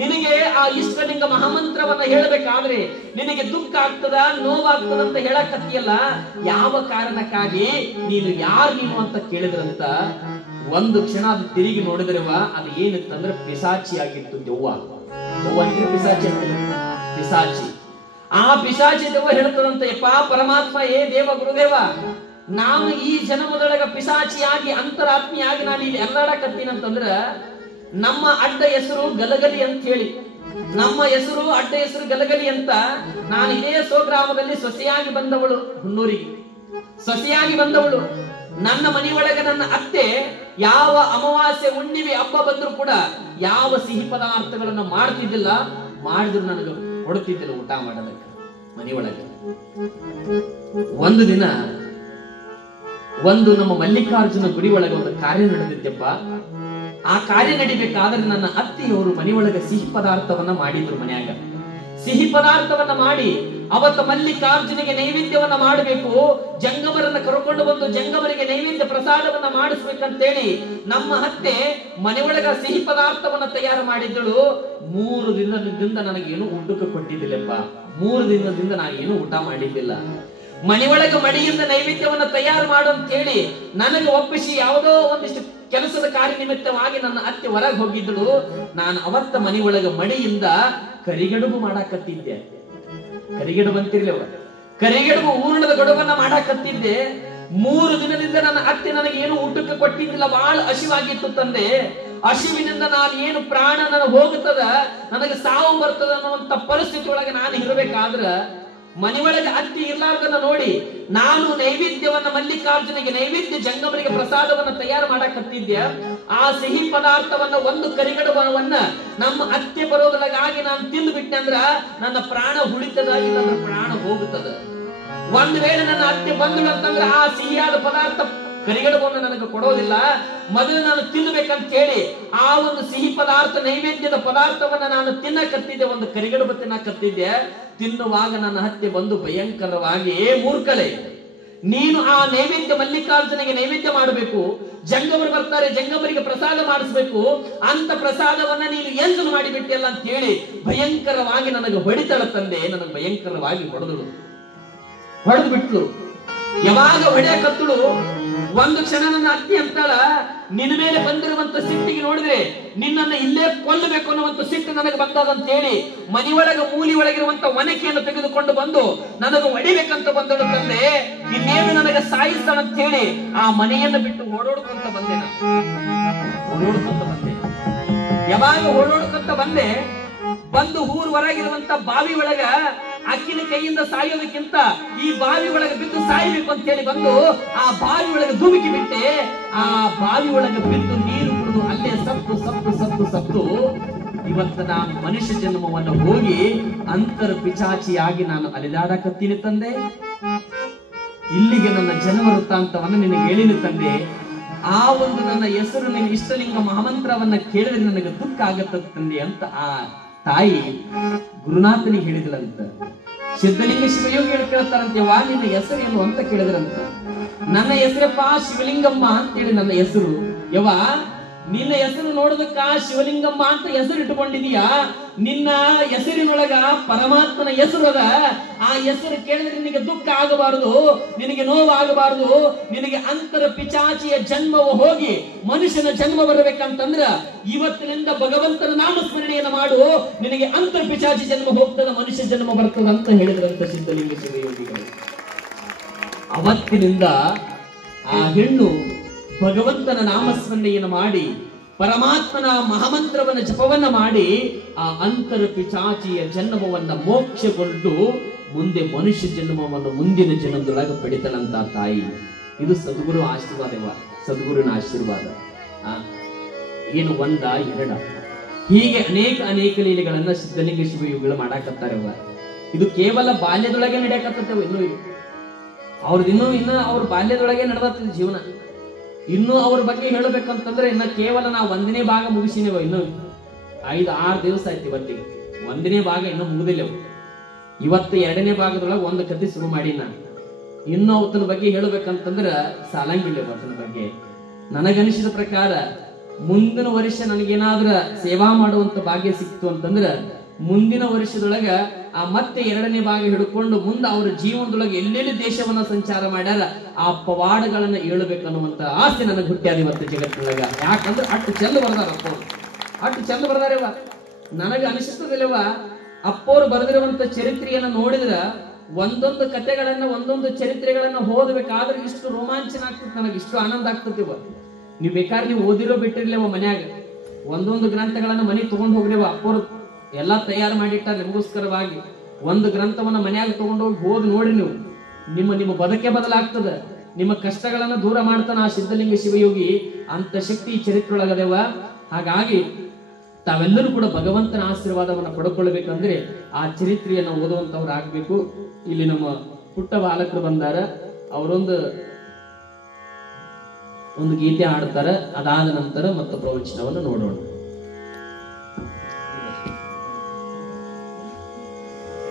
ನಿನಗೆ ಆ ಇಷ್ಟಲಿಂಗ ಮಹಾಮಂತ್ರವನ್ನ ಹೇಳಬೇಕಾದ್ರೆ ನಿನಗೆ ದುಃಖ ಆಗ್ತದ, ನೋವಾಗ್ತದ ಅಂತ ಹೇಳಕತ್ತಿಯಲ್ಲ, ಯಾವ ಕಾರಣಕ್ಕಾಗಿ ನೀನು ನೀನು ಅಂತ ಕೇಳಿದ್ರಂತ. ಒಂದು ಕ್ಷಣ ಅದು ತಿರುಗಿ ನೋಡಿದ್ರವ, ಅದು ಏನಿತ್ತಂದ್ರೆ ಪಿಸಾಚಿ ಆಗಿತ್ತು. ದೆವ್ವ ಅಂದ್ರೆ ಪಿಸಾಚಿ. ಆ ಪಿಶಾಚಿ ದೆವ್ವ ಹೇಳ್ತದಂತ, ಯಪ್ಪ ಪರಮಾತ್ಮ, ಏ ದೇವ ಗುರುದೇವ, ನಾನು ಈ ಜನ್ಮದೊಳಗ ಪಿಶಾಚಿಯಾಗಿ ಅಂತರಾತ್ಮಿಯಾಗಿ ನಾನು ಇಲ್ಲಿ ಎಲ್ಲಾಡಕತ್ತೀನಂತಂದ್ರ ನಮ್ಮ ಅಡ್ಡ ಹೆಸರು ಗಲಗಲಿ ಅಂತ ಹೇಳಿ, ನಮ್ಮ ಹೆಸರು ಅಡ್ಡ ಹೆಸರು ಗಲಗಲಿ ಅಂತ. ನಾನು ಇದೇ ಸ್ವಗ್ರಾಮದಲ್ಲಿ ಸೊಸೆಯಾಗಿ ಬಂದವಳು, ಹುನ್ನೂರಿಗೆ ಸೊಸೆಯಾಗಿ ಬಂದವಳು. ನನ್ನ ಮನೆಯೊಳಗೆ ನನ್ನ ಅತ್ತೆ ಯಾವ ಅಮಾವಾಸ್ಯೆ ಹುಣ್ಣಿಮೆ ಹಬ್ಬ ಬಂದ್ರು ಕೂಡ ಯಾವ ಸಿಹಿ ಪದಾರ್ಥಗಳನ್ನು ಮಾಡ್ತಿದ್ದಿಲ್ಲ, ಮಾಡಿದ್ರು ನನಗೆ ಕೊಡುತ್ತಿದ್ದಿಲ್ಲ ಊಟ ಮಾಡೋದಕ್ಕೆ ಮನೆಯೊಳಗೆ. ಒಂದು ದಿನ ನಮ್ಮ ಮಲ್ಲಿಕಾರ್ಜುನ ಗುಡಿ ಒಳಗೆ ಒಂದು ಕಾರ್ಯ ನಡೆದಿದ್ದೆಪ್ಪ. ಆ ಕಾರ್ಯ ನಡಿಬೇಕಾದ್ರೆ ನನ್ನ ಅತ್ತೆಯವರು ಮನೆಯೊಳಗೆ ಸಿಹಿ ಪದಾರ್ಥವನ್ನ ಮಾಡಿದ್ರು. ಮನ್ಯಾಗ ಸಿಹಿ ಪದಾರ್ಥವನ್ನ ಮಾಡಿ ಅವತ್ತ ಮಲ್ಲಿಕಾರ್ಜುನಿಗೆ ನೈವೇದ್ಯವನ್ನ ಮಾಡಬೇಕು, ಜಂಗಮರನ್ನ ಕರ್ಕೊಂಡು ಬಂದು ಜಂಗಮರಿಗೆ ನೈವೇದ್ಯ ಪ್ರಸಾದವನ್ನ ಮಾಡಿಸ್ಬೇಕಂತೇಳಿ ನಮ್ಮ ಅತ್ತೆ ಮನೆಯೊಳಗ ಸಿಹಿ ಪದಾರ್ಥವನ್ನ ತಯಾರು ಮಾಡಿದ್ದಳು. 3 ದಿನದಿಂದ ನನಗೇನು ಊಟಕ್ಕೆ ಕೊಟ್ಟಿದ್ದಿಲ್ಲಪ್ಪ. 3 ದಿನದಿಂದ ನಾನೇನು ಊಟ ಮಾಡಿದ್ದಿಲ್ಲ. ಮನೆಯೊಳಗ ಮಡಿಯಿಂದ ನೈವೇದ್ಯವನ್ನ ತಯಾರು ಮಾಡು ಅಂತ ಹೇಳಿ ನನಗೆ ಒಪ್ಪಿಸಿ ಯಾವುದೋ ಒಂದಿಷ್ಟು ಕೆಲಸದ ಕಾರ್ಯ ನಿಮಿತ್ತವಾಗಿ ನನ್ನ ಅತ್ತೆ ಹೊರಗೆ ಹೋಗಿದ್ದಳು. ನಾನು ಅವತ್ತ ಮನೆಯೊಳಗ ಮಡಿಯಿಂದ ಕರಿಗಡುಬು ಮಾಡಾಕತ್ತಿದ್ದೆ. ಕರಿಗಡುಬು ಅಂತಿರ್ಲಿವ, ಕರಿಗಡುಬು ಹೂರಣದ ಗಡುಬನ್ನ ಮಾಡಾಕತ್ತಿದ್ದೆ. 3 ದಿನದಿಂದ ನನ್ನ ಅತ್ತೆ ನನಗೆ ಏನು ಊಟಕ್ಕೆ ಕೊಟ್ಟಿದ್ದಿಲ್ಲ. ಬಹಳ ಹಸಿವಾಗಿತ್ತು ತಂದೆ. ಹಸಿವಿನಿಂದ ನಾನು ಏನು ಪ್ರಾಣ ನನಗೆ ಹೋಗುತ್ತದ, ನನಗೆ ಸಾವು ಬರ್ತದ ಅನ್ನುವಂತ ಪರಿಸ್ಥಿತಿ ಒಳಗೆ ನಾನು ಇರಬೇಕಾದ್ರ ಮನೆಯೊಳಗೆ ಅತ್ತಿ ಇರ್ಲಾರ್ದನ್ನ ನೋಡಿ ನಾನು ನೈವೇದ್ಯವನ್ನ ಮಲ್ಲಿಕಾರ್ಜುನಿಗೆ ನೈವೇದ್ಯ ಜಂಗಮರಿಗೆ ಪ್ರಸಾದವನ್ನ ತಯಾರು ಮಾಡಕತ್ತಿದ್ದೆ. ಆ ಸಿಹಿ ಪದಾರ್ಥವನ್ನ ಒಂದು ಕರಿಗಡುಬವನ್ನ ನಮ್ಮ ಅತ್ತೆ ಬರೋದ್ರೊಳಗಾಗಿ ನಾನು ತಿಂದು ಬಿಟ್ಟೆ ಅಂದ್ರ ನನ್ನ ಪ್ರಾಣ ಉಳಿತದ, ಇಲ್ಲ ನನ್ನ ಪ್ರಾಣ ಹೋಗುತ್ತದ. ಒಂದ್ ವೇಳೆ ನನ್ನ ಅತ್ತೆ ಬಂದಳು ಅಂತಂದ್ರೆ ಆ ಸಿಹಿಯಾದ ಪದಾರ್ಥ ಕರಿಗಡುಬನ್ನು ನನಗೆ ಕೊಡೋದಿಲ್ಲ. ಮೊದಲು ನಾನು ತಿನ್ನಬೇಕಂತ ಹೇಳಿ ಆ ಒಂದು ಸಿಹಿ ಪದಾರ್ಥ ನೈವೇದ್ಯದ ಪದಾರ್ಥವನ್ನ ನಾನು ತಿನ್ನಕತ್ತಿದ್ದೆ, ಒಂದು ಕರಿಗಡುಬು ತಿನ್ನಕತ್ತಿದ್ದೆ. ತಿನ್ನುವಾಗ ನನ್ನ ಹತ್ಯೆ ಬಂದು ಭಯಂಕರವಾಗಿ, ಮೂರ್ಖಳೆ, ನೀನು ಆ ನೈವೇದ್ಯ ಮಲ್ಲಿಕಾರ್ಜುನಿಗೆ ನೈವೇದ್ಯ ಮಾಡಬೇಕು, ಜಂಗಮರು ಬರ್ತಾರೆ ಜಂಗಮರಿಗೆ ಪ್ರಸಾದ ಮಾಡಿಸ್ಬೇಕು, ಅಂತ ಪ್ರಸಾದವನ್ನ ನೀನು ಎಂಜಲು ಮಾಡಿಬಿಟ್ಟಿಯಲ್ಲ ಅಂತ ಹೇಳಿ ಭಯಂಕರವಾಗಿ ನನಗೆ ಹೊಡಿತಾಳ ತಂದೆ. ನನಗೆ ಭಯಂಕರವಾಗಿ ಹೊಡೆದು ಬಿಟ್ಲು. ಯಾವಾಗ ಹೊಡೆಯಕತ್ತಳು ಒಂದು ಕ್ಷಣ ನನ್ನ ಅತ್ತಿ ಅಂತಾಳ, ನಿನ್ನ ಮೇಲೆ ಬಂದಿರುವಂತ ಸಿಟ್ಟಿಗೆ ನೋಡಿದ್ರೆ ನಿನ್ನನ್ನ ಇಲ್ಲೇ ಕೊಲ್ಲಬೇಕು ಅನ್ನುವಂತ ಸಿಟ್ಟು ನನಗೆ ಬಂದದಂತ ಹೇಳಿ ಮನೆಯೊಳಗ ಮೂಲಿ ಒಳಗಿರುವಂತ ಒನಕೆಯನ್ನು ತೆಗೆದುಕೊಂಡು ಬಂದು ನನಗೆ ಹೊಡಿಬೇಕಂತ ಬಂದಳು ತಂದೆ. ಇನ್ನೇನು ನನಗೆ ಸಾಯಿಸ್ತಾಳ ಅಂತ ಹೇಳಿ ಆ ಮನೆಯನ್ನು ಬಿಟ್ಟು ಓಡೋಡ್ಕೊಂತ ಬಂದೆ. ಯಾವಾಗ ಓಡೋಡ್ಕೊಂತ ಬಂದೆ, ಬಂದು ಊರ್ ಹೊರಗಿರುವಂತ ಬಾವಿ ಒಳಗ ಅಕ್ಕಿನ ಕೈಯಿಂದ ಸಾಯೋದಕ್ಕಿಂತ ಈ ಬಾವಿ ಒಳಗೆ ಬಿದ್ದು ಸಾಯಬೇಕು ಅಂತ ಹೇಳಿ ಬಂದು ಆ ಬಾವಿ ಒಳಗೆ ಧುಮುಕಿ ಬಿಟ್ಟೆ. ಆ ಬಾವಿ ಒಳಗೆ ಬಿದ್ದು ನೀರು ಕುಡಿದು ಅಲ್ಲೇ ಸತ್ತು ಇವತ್ತು ನಾನು ಮನುಷ್ಯ ಜನ್ಮವನ್ನು ಹೋಗಿ ಅಂತರ ಪಿಚಾಚಿಯಾಗಿ ನಾನು ಅಲಿದಾಡಕತ್ತೀನಿ ತಂದೆ. ಇಲ್ಲಿಗೆ ನನ್ನ ಜನ್ಮ ವೃತ್ತಾಂತವನ್ನು ನಿನಗೆ ಹೇಳಿನ ತಂದೆ. ಆ ಒಂದು ನನ್ನ ಹೆಸರು ನಿನ್ನ ಇಷ್ಟಲಿಂಗ ಮಹಾಮಂತ್ರವನ್ನ ಕೇಳಿದ್ರೆ ನನಗೆ ದುಃಖ ಆಗತ್ತ ತಂದೆ ಅಂತ ಆ ತಾಯಿ ಗುರುನಾಥನಿಗೆ ಹೇಳಿದ್ರಂತ. ಸಿದ್ಧಲಿಂಗ ಶಿವಯೋಗಿ ಕೇಳ್ತಾರಂತೆವಾ ನಿನ್ನ ಹೆಸರು ಏನು ಅಂತ ಕೇಳಿದ್ರಂತ. ನನ್ನ ಹೆಸರಪ್ಪ ಶಿವಲಿಂಗಮ್ಮ ಅಂತೇಳಿ ನನ್ನ ಹೆಸರು. ಯವಾ ನಿನ್ನ ಹೆಸರು ನೋಡೋದಕ್ಕ ಶಿವಲಿಂಗಮ್ಮ ಅಂತ ಹೆಸರು ಇಟ್ಟುಕೊಂಡಿದೀಯಾ, ನಿನ್ನ ಹೆಸರಿನೊಳಗ ಪರಮಾತ್ಮನ ಹೆಸರು ಅದ. ಆ ಹೆಸರು ಕೇಳಿದ್ರೆ ನಿನಗೆ ದುಃಖ ಆಗಬಾರದು, ನಿನಗೆ ನೋವಾಗಬಾರದು. ನಿನಗೆ ಅಂತರ ಪಿಚಾಚಿಯ ಜನ್ಮವು ಹೋಗಿ ಮನುಷ್ಯನ ಜನ್ಮ ಬರಬೇಕಂತಂದ್ರ ಇವತ್ತಿನಿಂದ ಭಗವಂತನ ನಾಮಸ್ಮರಣೆಯನ್ನು ಮಾಡು, ನಿನಗೆ ಅಂತರ ಪಿಚಾಚಿ ಜನ್ಮ ಹೋಗ್ತದ, ಮನುಷ್ಯ ಜನ್ಮ ಬರ್ತದ ಅಂತ ಹೇಳಿದ್ರಂತ ಸಿದ್ಧಲಿಂಗ ಶಿವಯೋಗಿಗಳು. ಅವತ್ತಿನಿಂದ ಆ ಹೆಣ್ಣು ಭಗವಂತನ ನಾಮಸ್ಮರಣೆಯನ್ನು ಮಾಡಿ ಪರಮಾತ್ಮನ ಮಹಾಮಂತ್ರವನ್ನ ಜಪವನ್ನ ಮಾಡಿ ಆ ಅಂತರ ಪಿಚಾಚಿಯ ಜನ್ಮವನ್ನ ಮೋಕ್ಷಗೊಂಡು ಮುಂದೆ ಮನುಷ್ಯ ಜನ್ಮವನ್ನು ಮುಂದಿನ ಜನ್ಮದೊಳಗೆ ಪಡಿತನಂತ ತಾಯಿ. ಇದು ಸದ್ಗುರು ಆಶೀರ್ವಾದವ, ಸದ್ಗುರುನ ಆಶೀರ್ವಾದ. ಏನು ಒಂದ ಎರಡ ಹೀಗೆ ಅನೇಕ ಲೀಲೆಗಳನ್ನ ಸಿದ್ಧಲಿಂಗ ಶಿವಯೋಗಿಗಳು ಮಾಡಾಕತ್ತಾರವ. ಇದು ಕೇವಲ ಬಾಲ್ಯದೊಳಗೆ ನಡೆಯಕತ್ತವ. ಇನ್ನು ಅವ್ರ ಬಾಲ್ಯದೊಳಗೆ ನಡೆದತ್ತ ಜೀವನ. ಇನ್ನು ಅವ್ರ ಬಗ್ಗೆ ಹೇಳಬೇಕಂತಂದ್ರೆ ಇನ್ನ ಕೇವಲ ನಾವು 1ನೇ ಭಾಗ ಮುಗಿಸಿನೇವ. ಇನ್ನು 5-6 ದಿವಸ ಆಯ್ತು ಇವತ್ತಿಗೆ. 1ನೇ ಭಾಗ ಇನ್ನೂ ಮುಗಿದಿಲ್ಲವು. ಇವತ್ತು 2ನೇ ಭಾಗದೊಳಗೆ ಒಂದು ಕಥೆ ಶುರು ಮಾಡಿ ನಾನು ಇನ್ನು ಅವತನ ಬಗ್ಗೆ ಹೇಳಬೇಕಂತಂದ್ರ ಸಾಲಂಗಿಲ್ಲ. ಅವತನ ಬಗ್ಗೆ ನನಗನಿಸಿದ ಪ್ರಕಾರ ಮುಂದಿನ ವರ್ಷ ನನಗೇನಾದ್ರ ಸೇವಾ ಮಾಡುವಂತ ಭಾಗ್ಯ ಸಿಕ್ತು ಅಂತಂದ್ರ ಮುಂದಿನ ವರ್ಷದೊಳಗ ಆ ಮತ್ತೆ 2ನೇ ಭಾಗ ಹಿಡ್ಕೊಂಡು ಮುಂದೆ ಅವರ ಜೀವನದೊಳಗೆ ಎಲ್ಲೆಲ್ಲಿ ದೇಶವನ್ನ ಸಂಚಾರ ಮಾಡ್ಯಾರ ಆ ಪವಾಡಗಳನ್ನ ಹೇಳಬೇಕನ್ನುವಂತ ಆಸೆ ನನಗೆ ಹುಟ್ಟ್ಯಾದ ಇವತ್ತು ಜಗತ್ತಿನೊಳಗ. ಯಾಕಂದ್ರೆ ಅಷ್ಟು ಚೆಂದ ಬರ್ದಾರ ಅಪ್ಪವ್ರು, ಅಷ್ಟು ಚೆಂದ ಬರ್ದಾರವ. ನನಗೆ ಅನಿಸುತ್ತದಿಲ್ಲವ, ಅಪ್ಪವ್ರು ಬರೆದಿರುವಂತ ಚರಿತ್ರೆಯನ್ನ ನೋಡಿದ್ರ ಒಂದೊಂದು ಕಥೆಗಳನ್ನ ಒಂದೊಂದು ಚರಿತ್ರೆಗಳನ್ನ ಓದಬೇಕಾದ್ರೆ ಇಷ್ಟು ರೋಮಾಂಚನ ಆಗ್ತದೆ, ನನಗೆ ಇಷ್ಟು ಆನಂದ ಆಗ್ತತಿವ. ನೀವು ಬೇಕಾದ್ರೆ ನೀವು ಓದಿರೋ ಬಿಟ್ಟಿರ್ಲಿವ ಮನ್ಯಾಗ ಒಂದೊಂದು ಗ್ರಂಥಗಳನ್ನ ಮನೆಗೆ ತಗೊಂಡು ಹೋಗ್ರಿವ. ಅಪ್ಪವ್ರು ಎಲ್ಲಾ ತಯಾರು ಮಾಡಿಟ್ಟಾರ ನಿಮಗೋಸ್ಕರವಾಗಿ. ಒಂದು ಗ್ರಂಥವನ್ನ ಮನ್ಯಾಗ ತಗೊಂಡೋಗಿ ಓದಿ ನೋಡ್ರಿ ನೀವು, ನಿಮ್ಮ ಬದುಕೆ ಬದಲಾಗ್ತದ. ನಿಮ್ಮ ಕಷ್ಟಗಳನ್ನ ದೂರ ಮಾಡ್ತಾನ ಆ ಸಿದ್ಧಲಿಂಗ ಶಿವಯೋಗಿ. ಅಂತ ಶಕ್ತಿ ಈ ಚರಿತ್ರೆ ಒಳಗದೆವ. ಹಾಗಾಗಿ ತಾವೆಲ್ಲರೂ ಕೂಡ ಭಗವಂತನ ಆಶೀರ್ವಾದವನ್ನ ಪಡ್ಕೊಳ್ಬೇಕಂದ್ರೆ ಆ ಚರಿತ್ರೆಯನ್ನು ಓದುವಂತವ್ರು ಆಗ್ಬೇಕು. ಇಲ್ಲಿ ನಮ್ಮ ಪುಟ್ಟ ಬಾಲಕರು ಬಂದಾರ, ಅವರೊಂದು ಗೀತೆ ಹಾಡ್ತಾರ. ಅದಾದ ನಂತರ ಮತ್ತು ಪ್ರವಚನವನ್ನು ನೋಡೋಣ.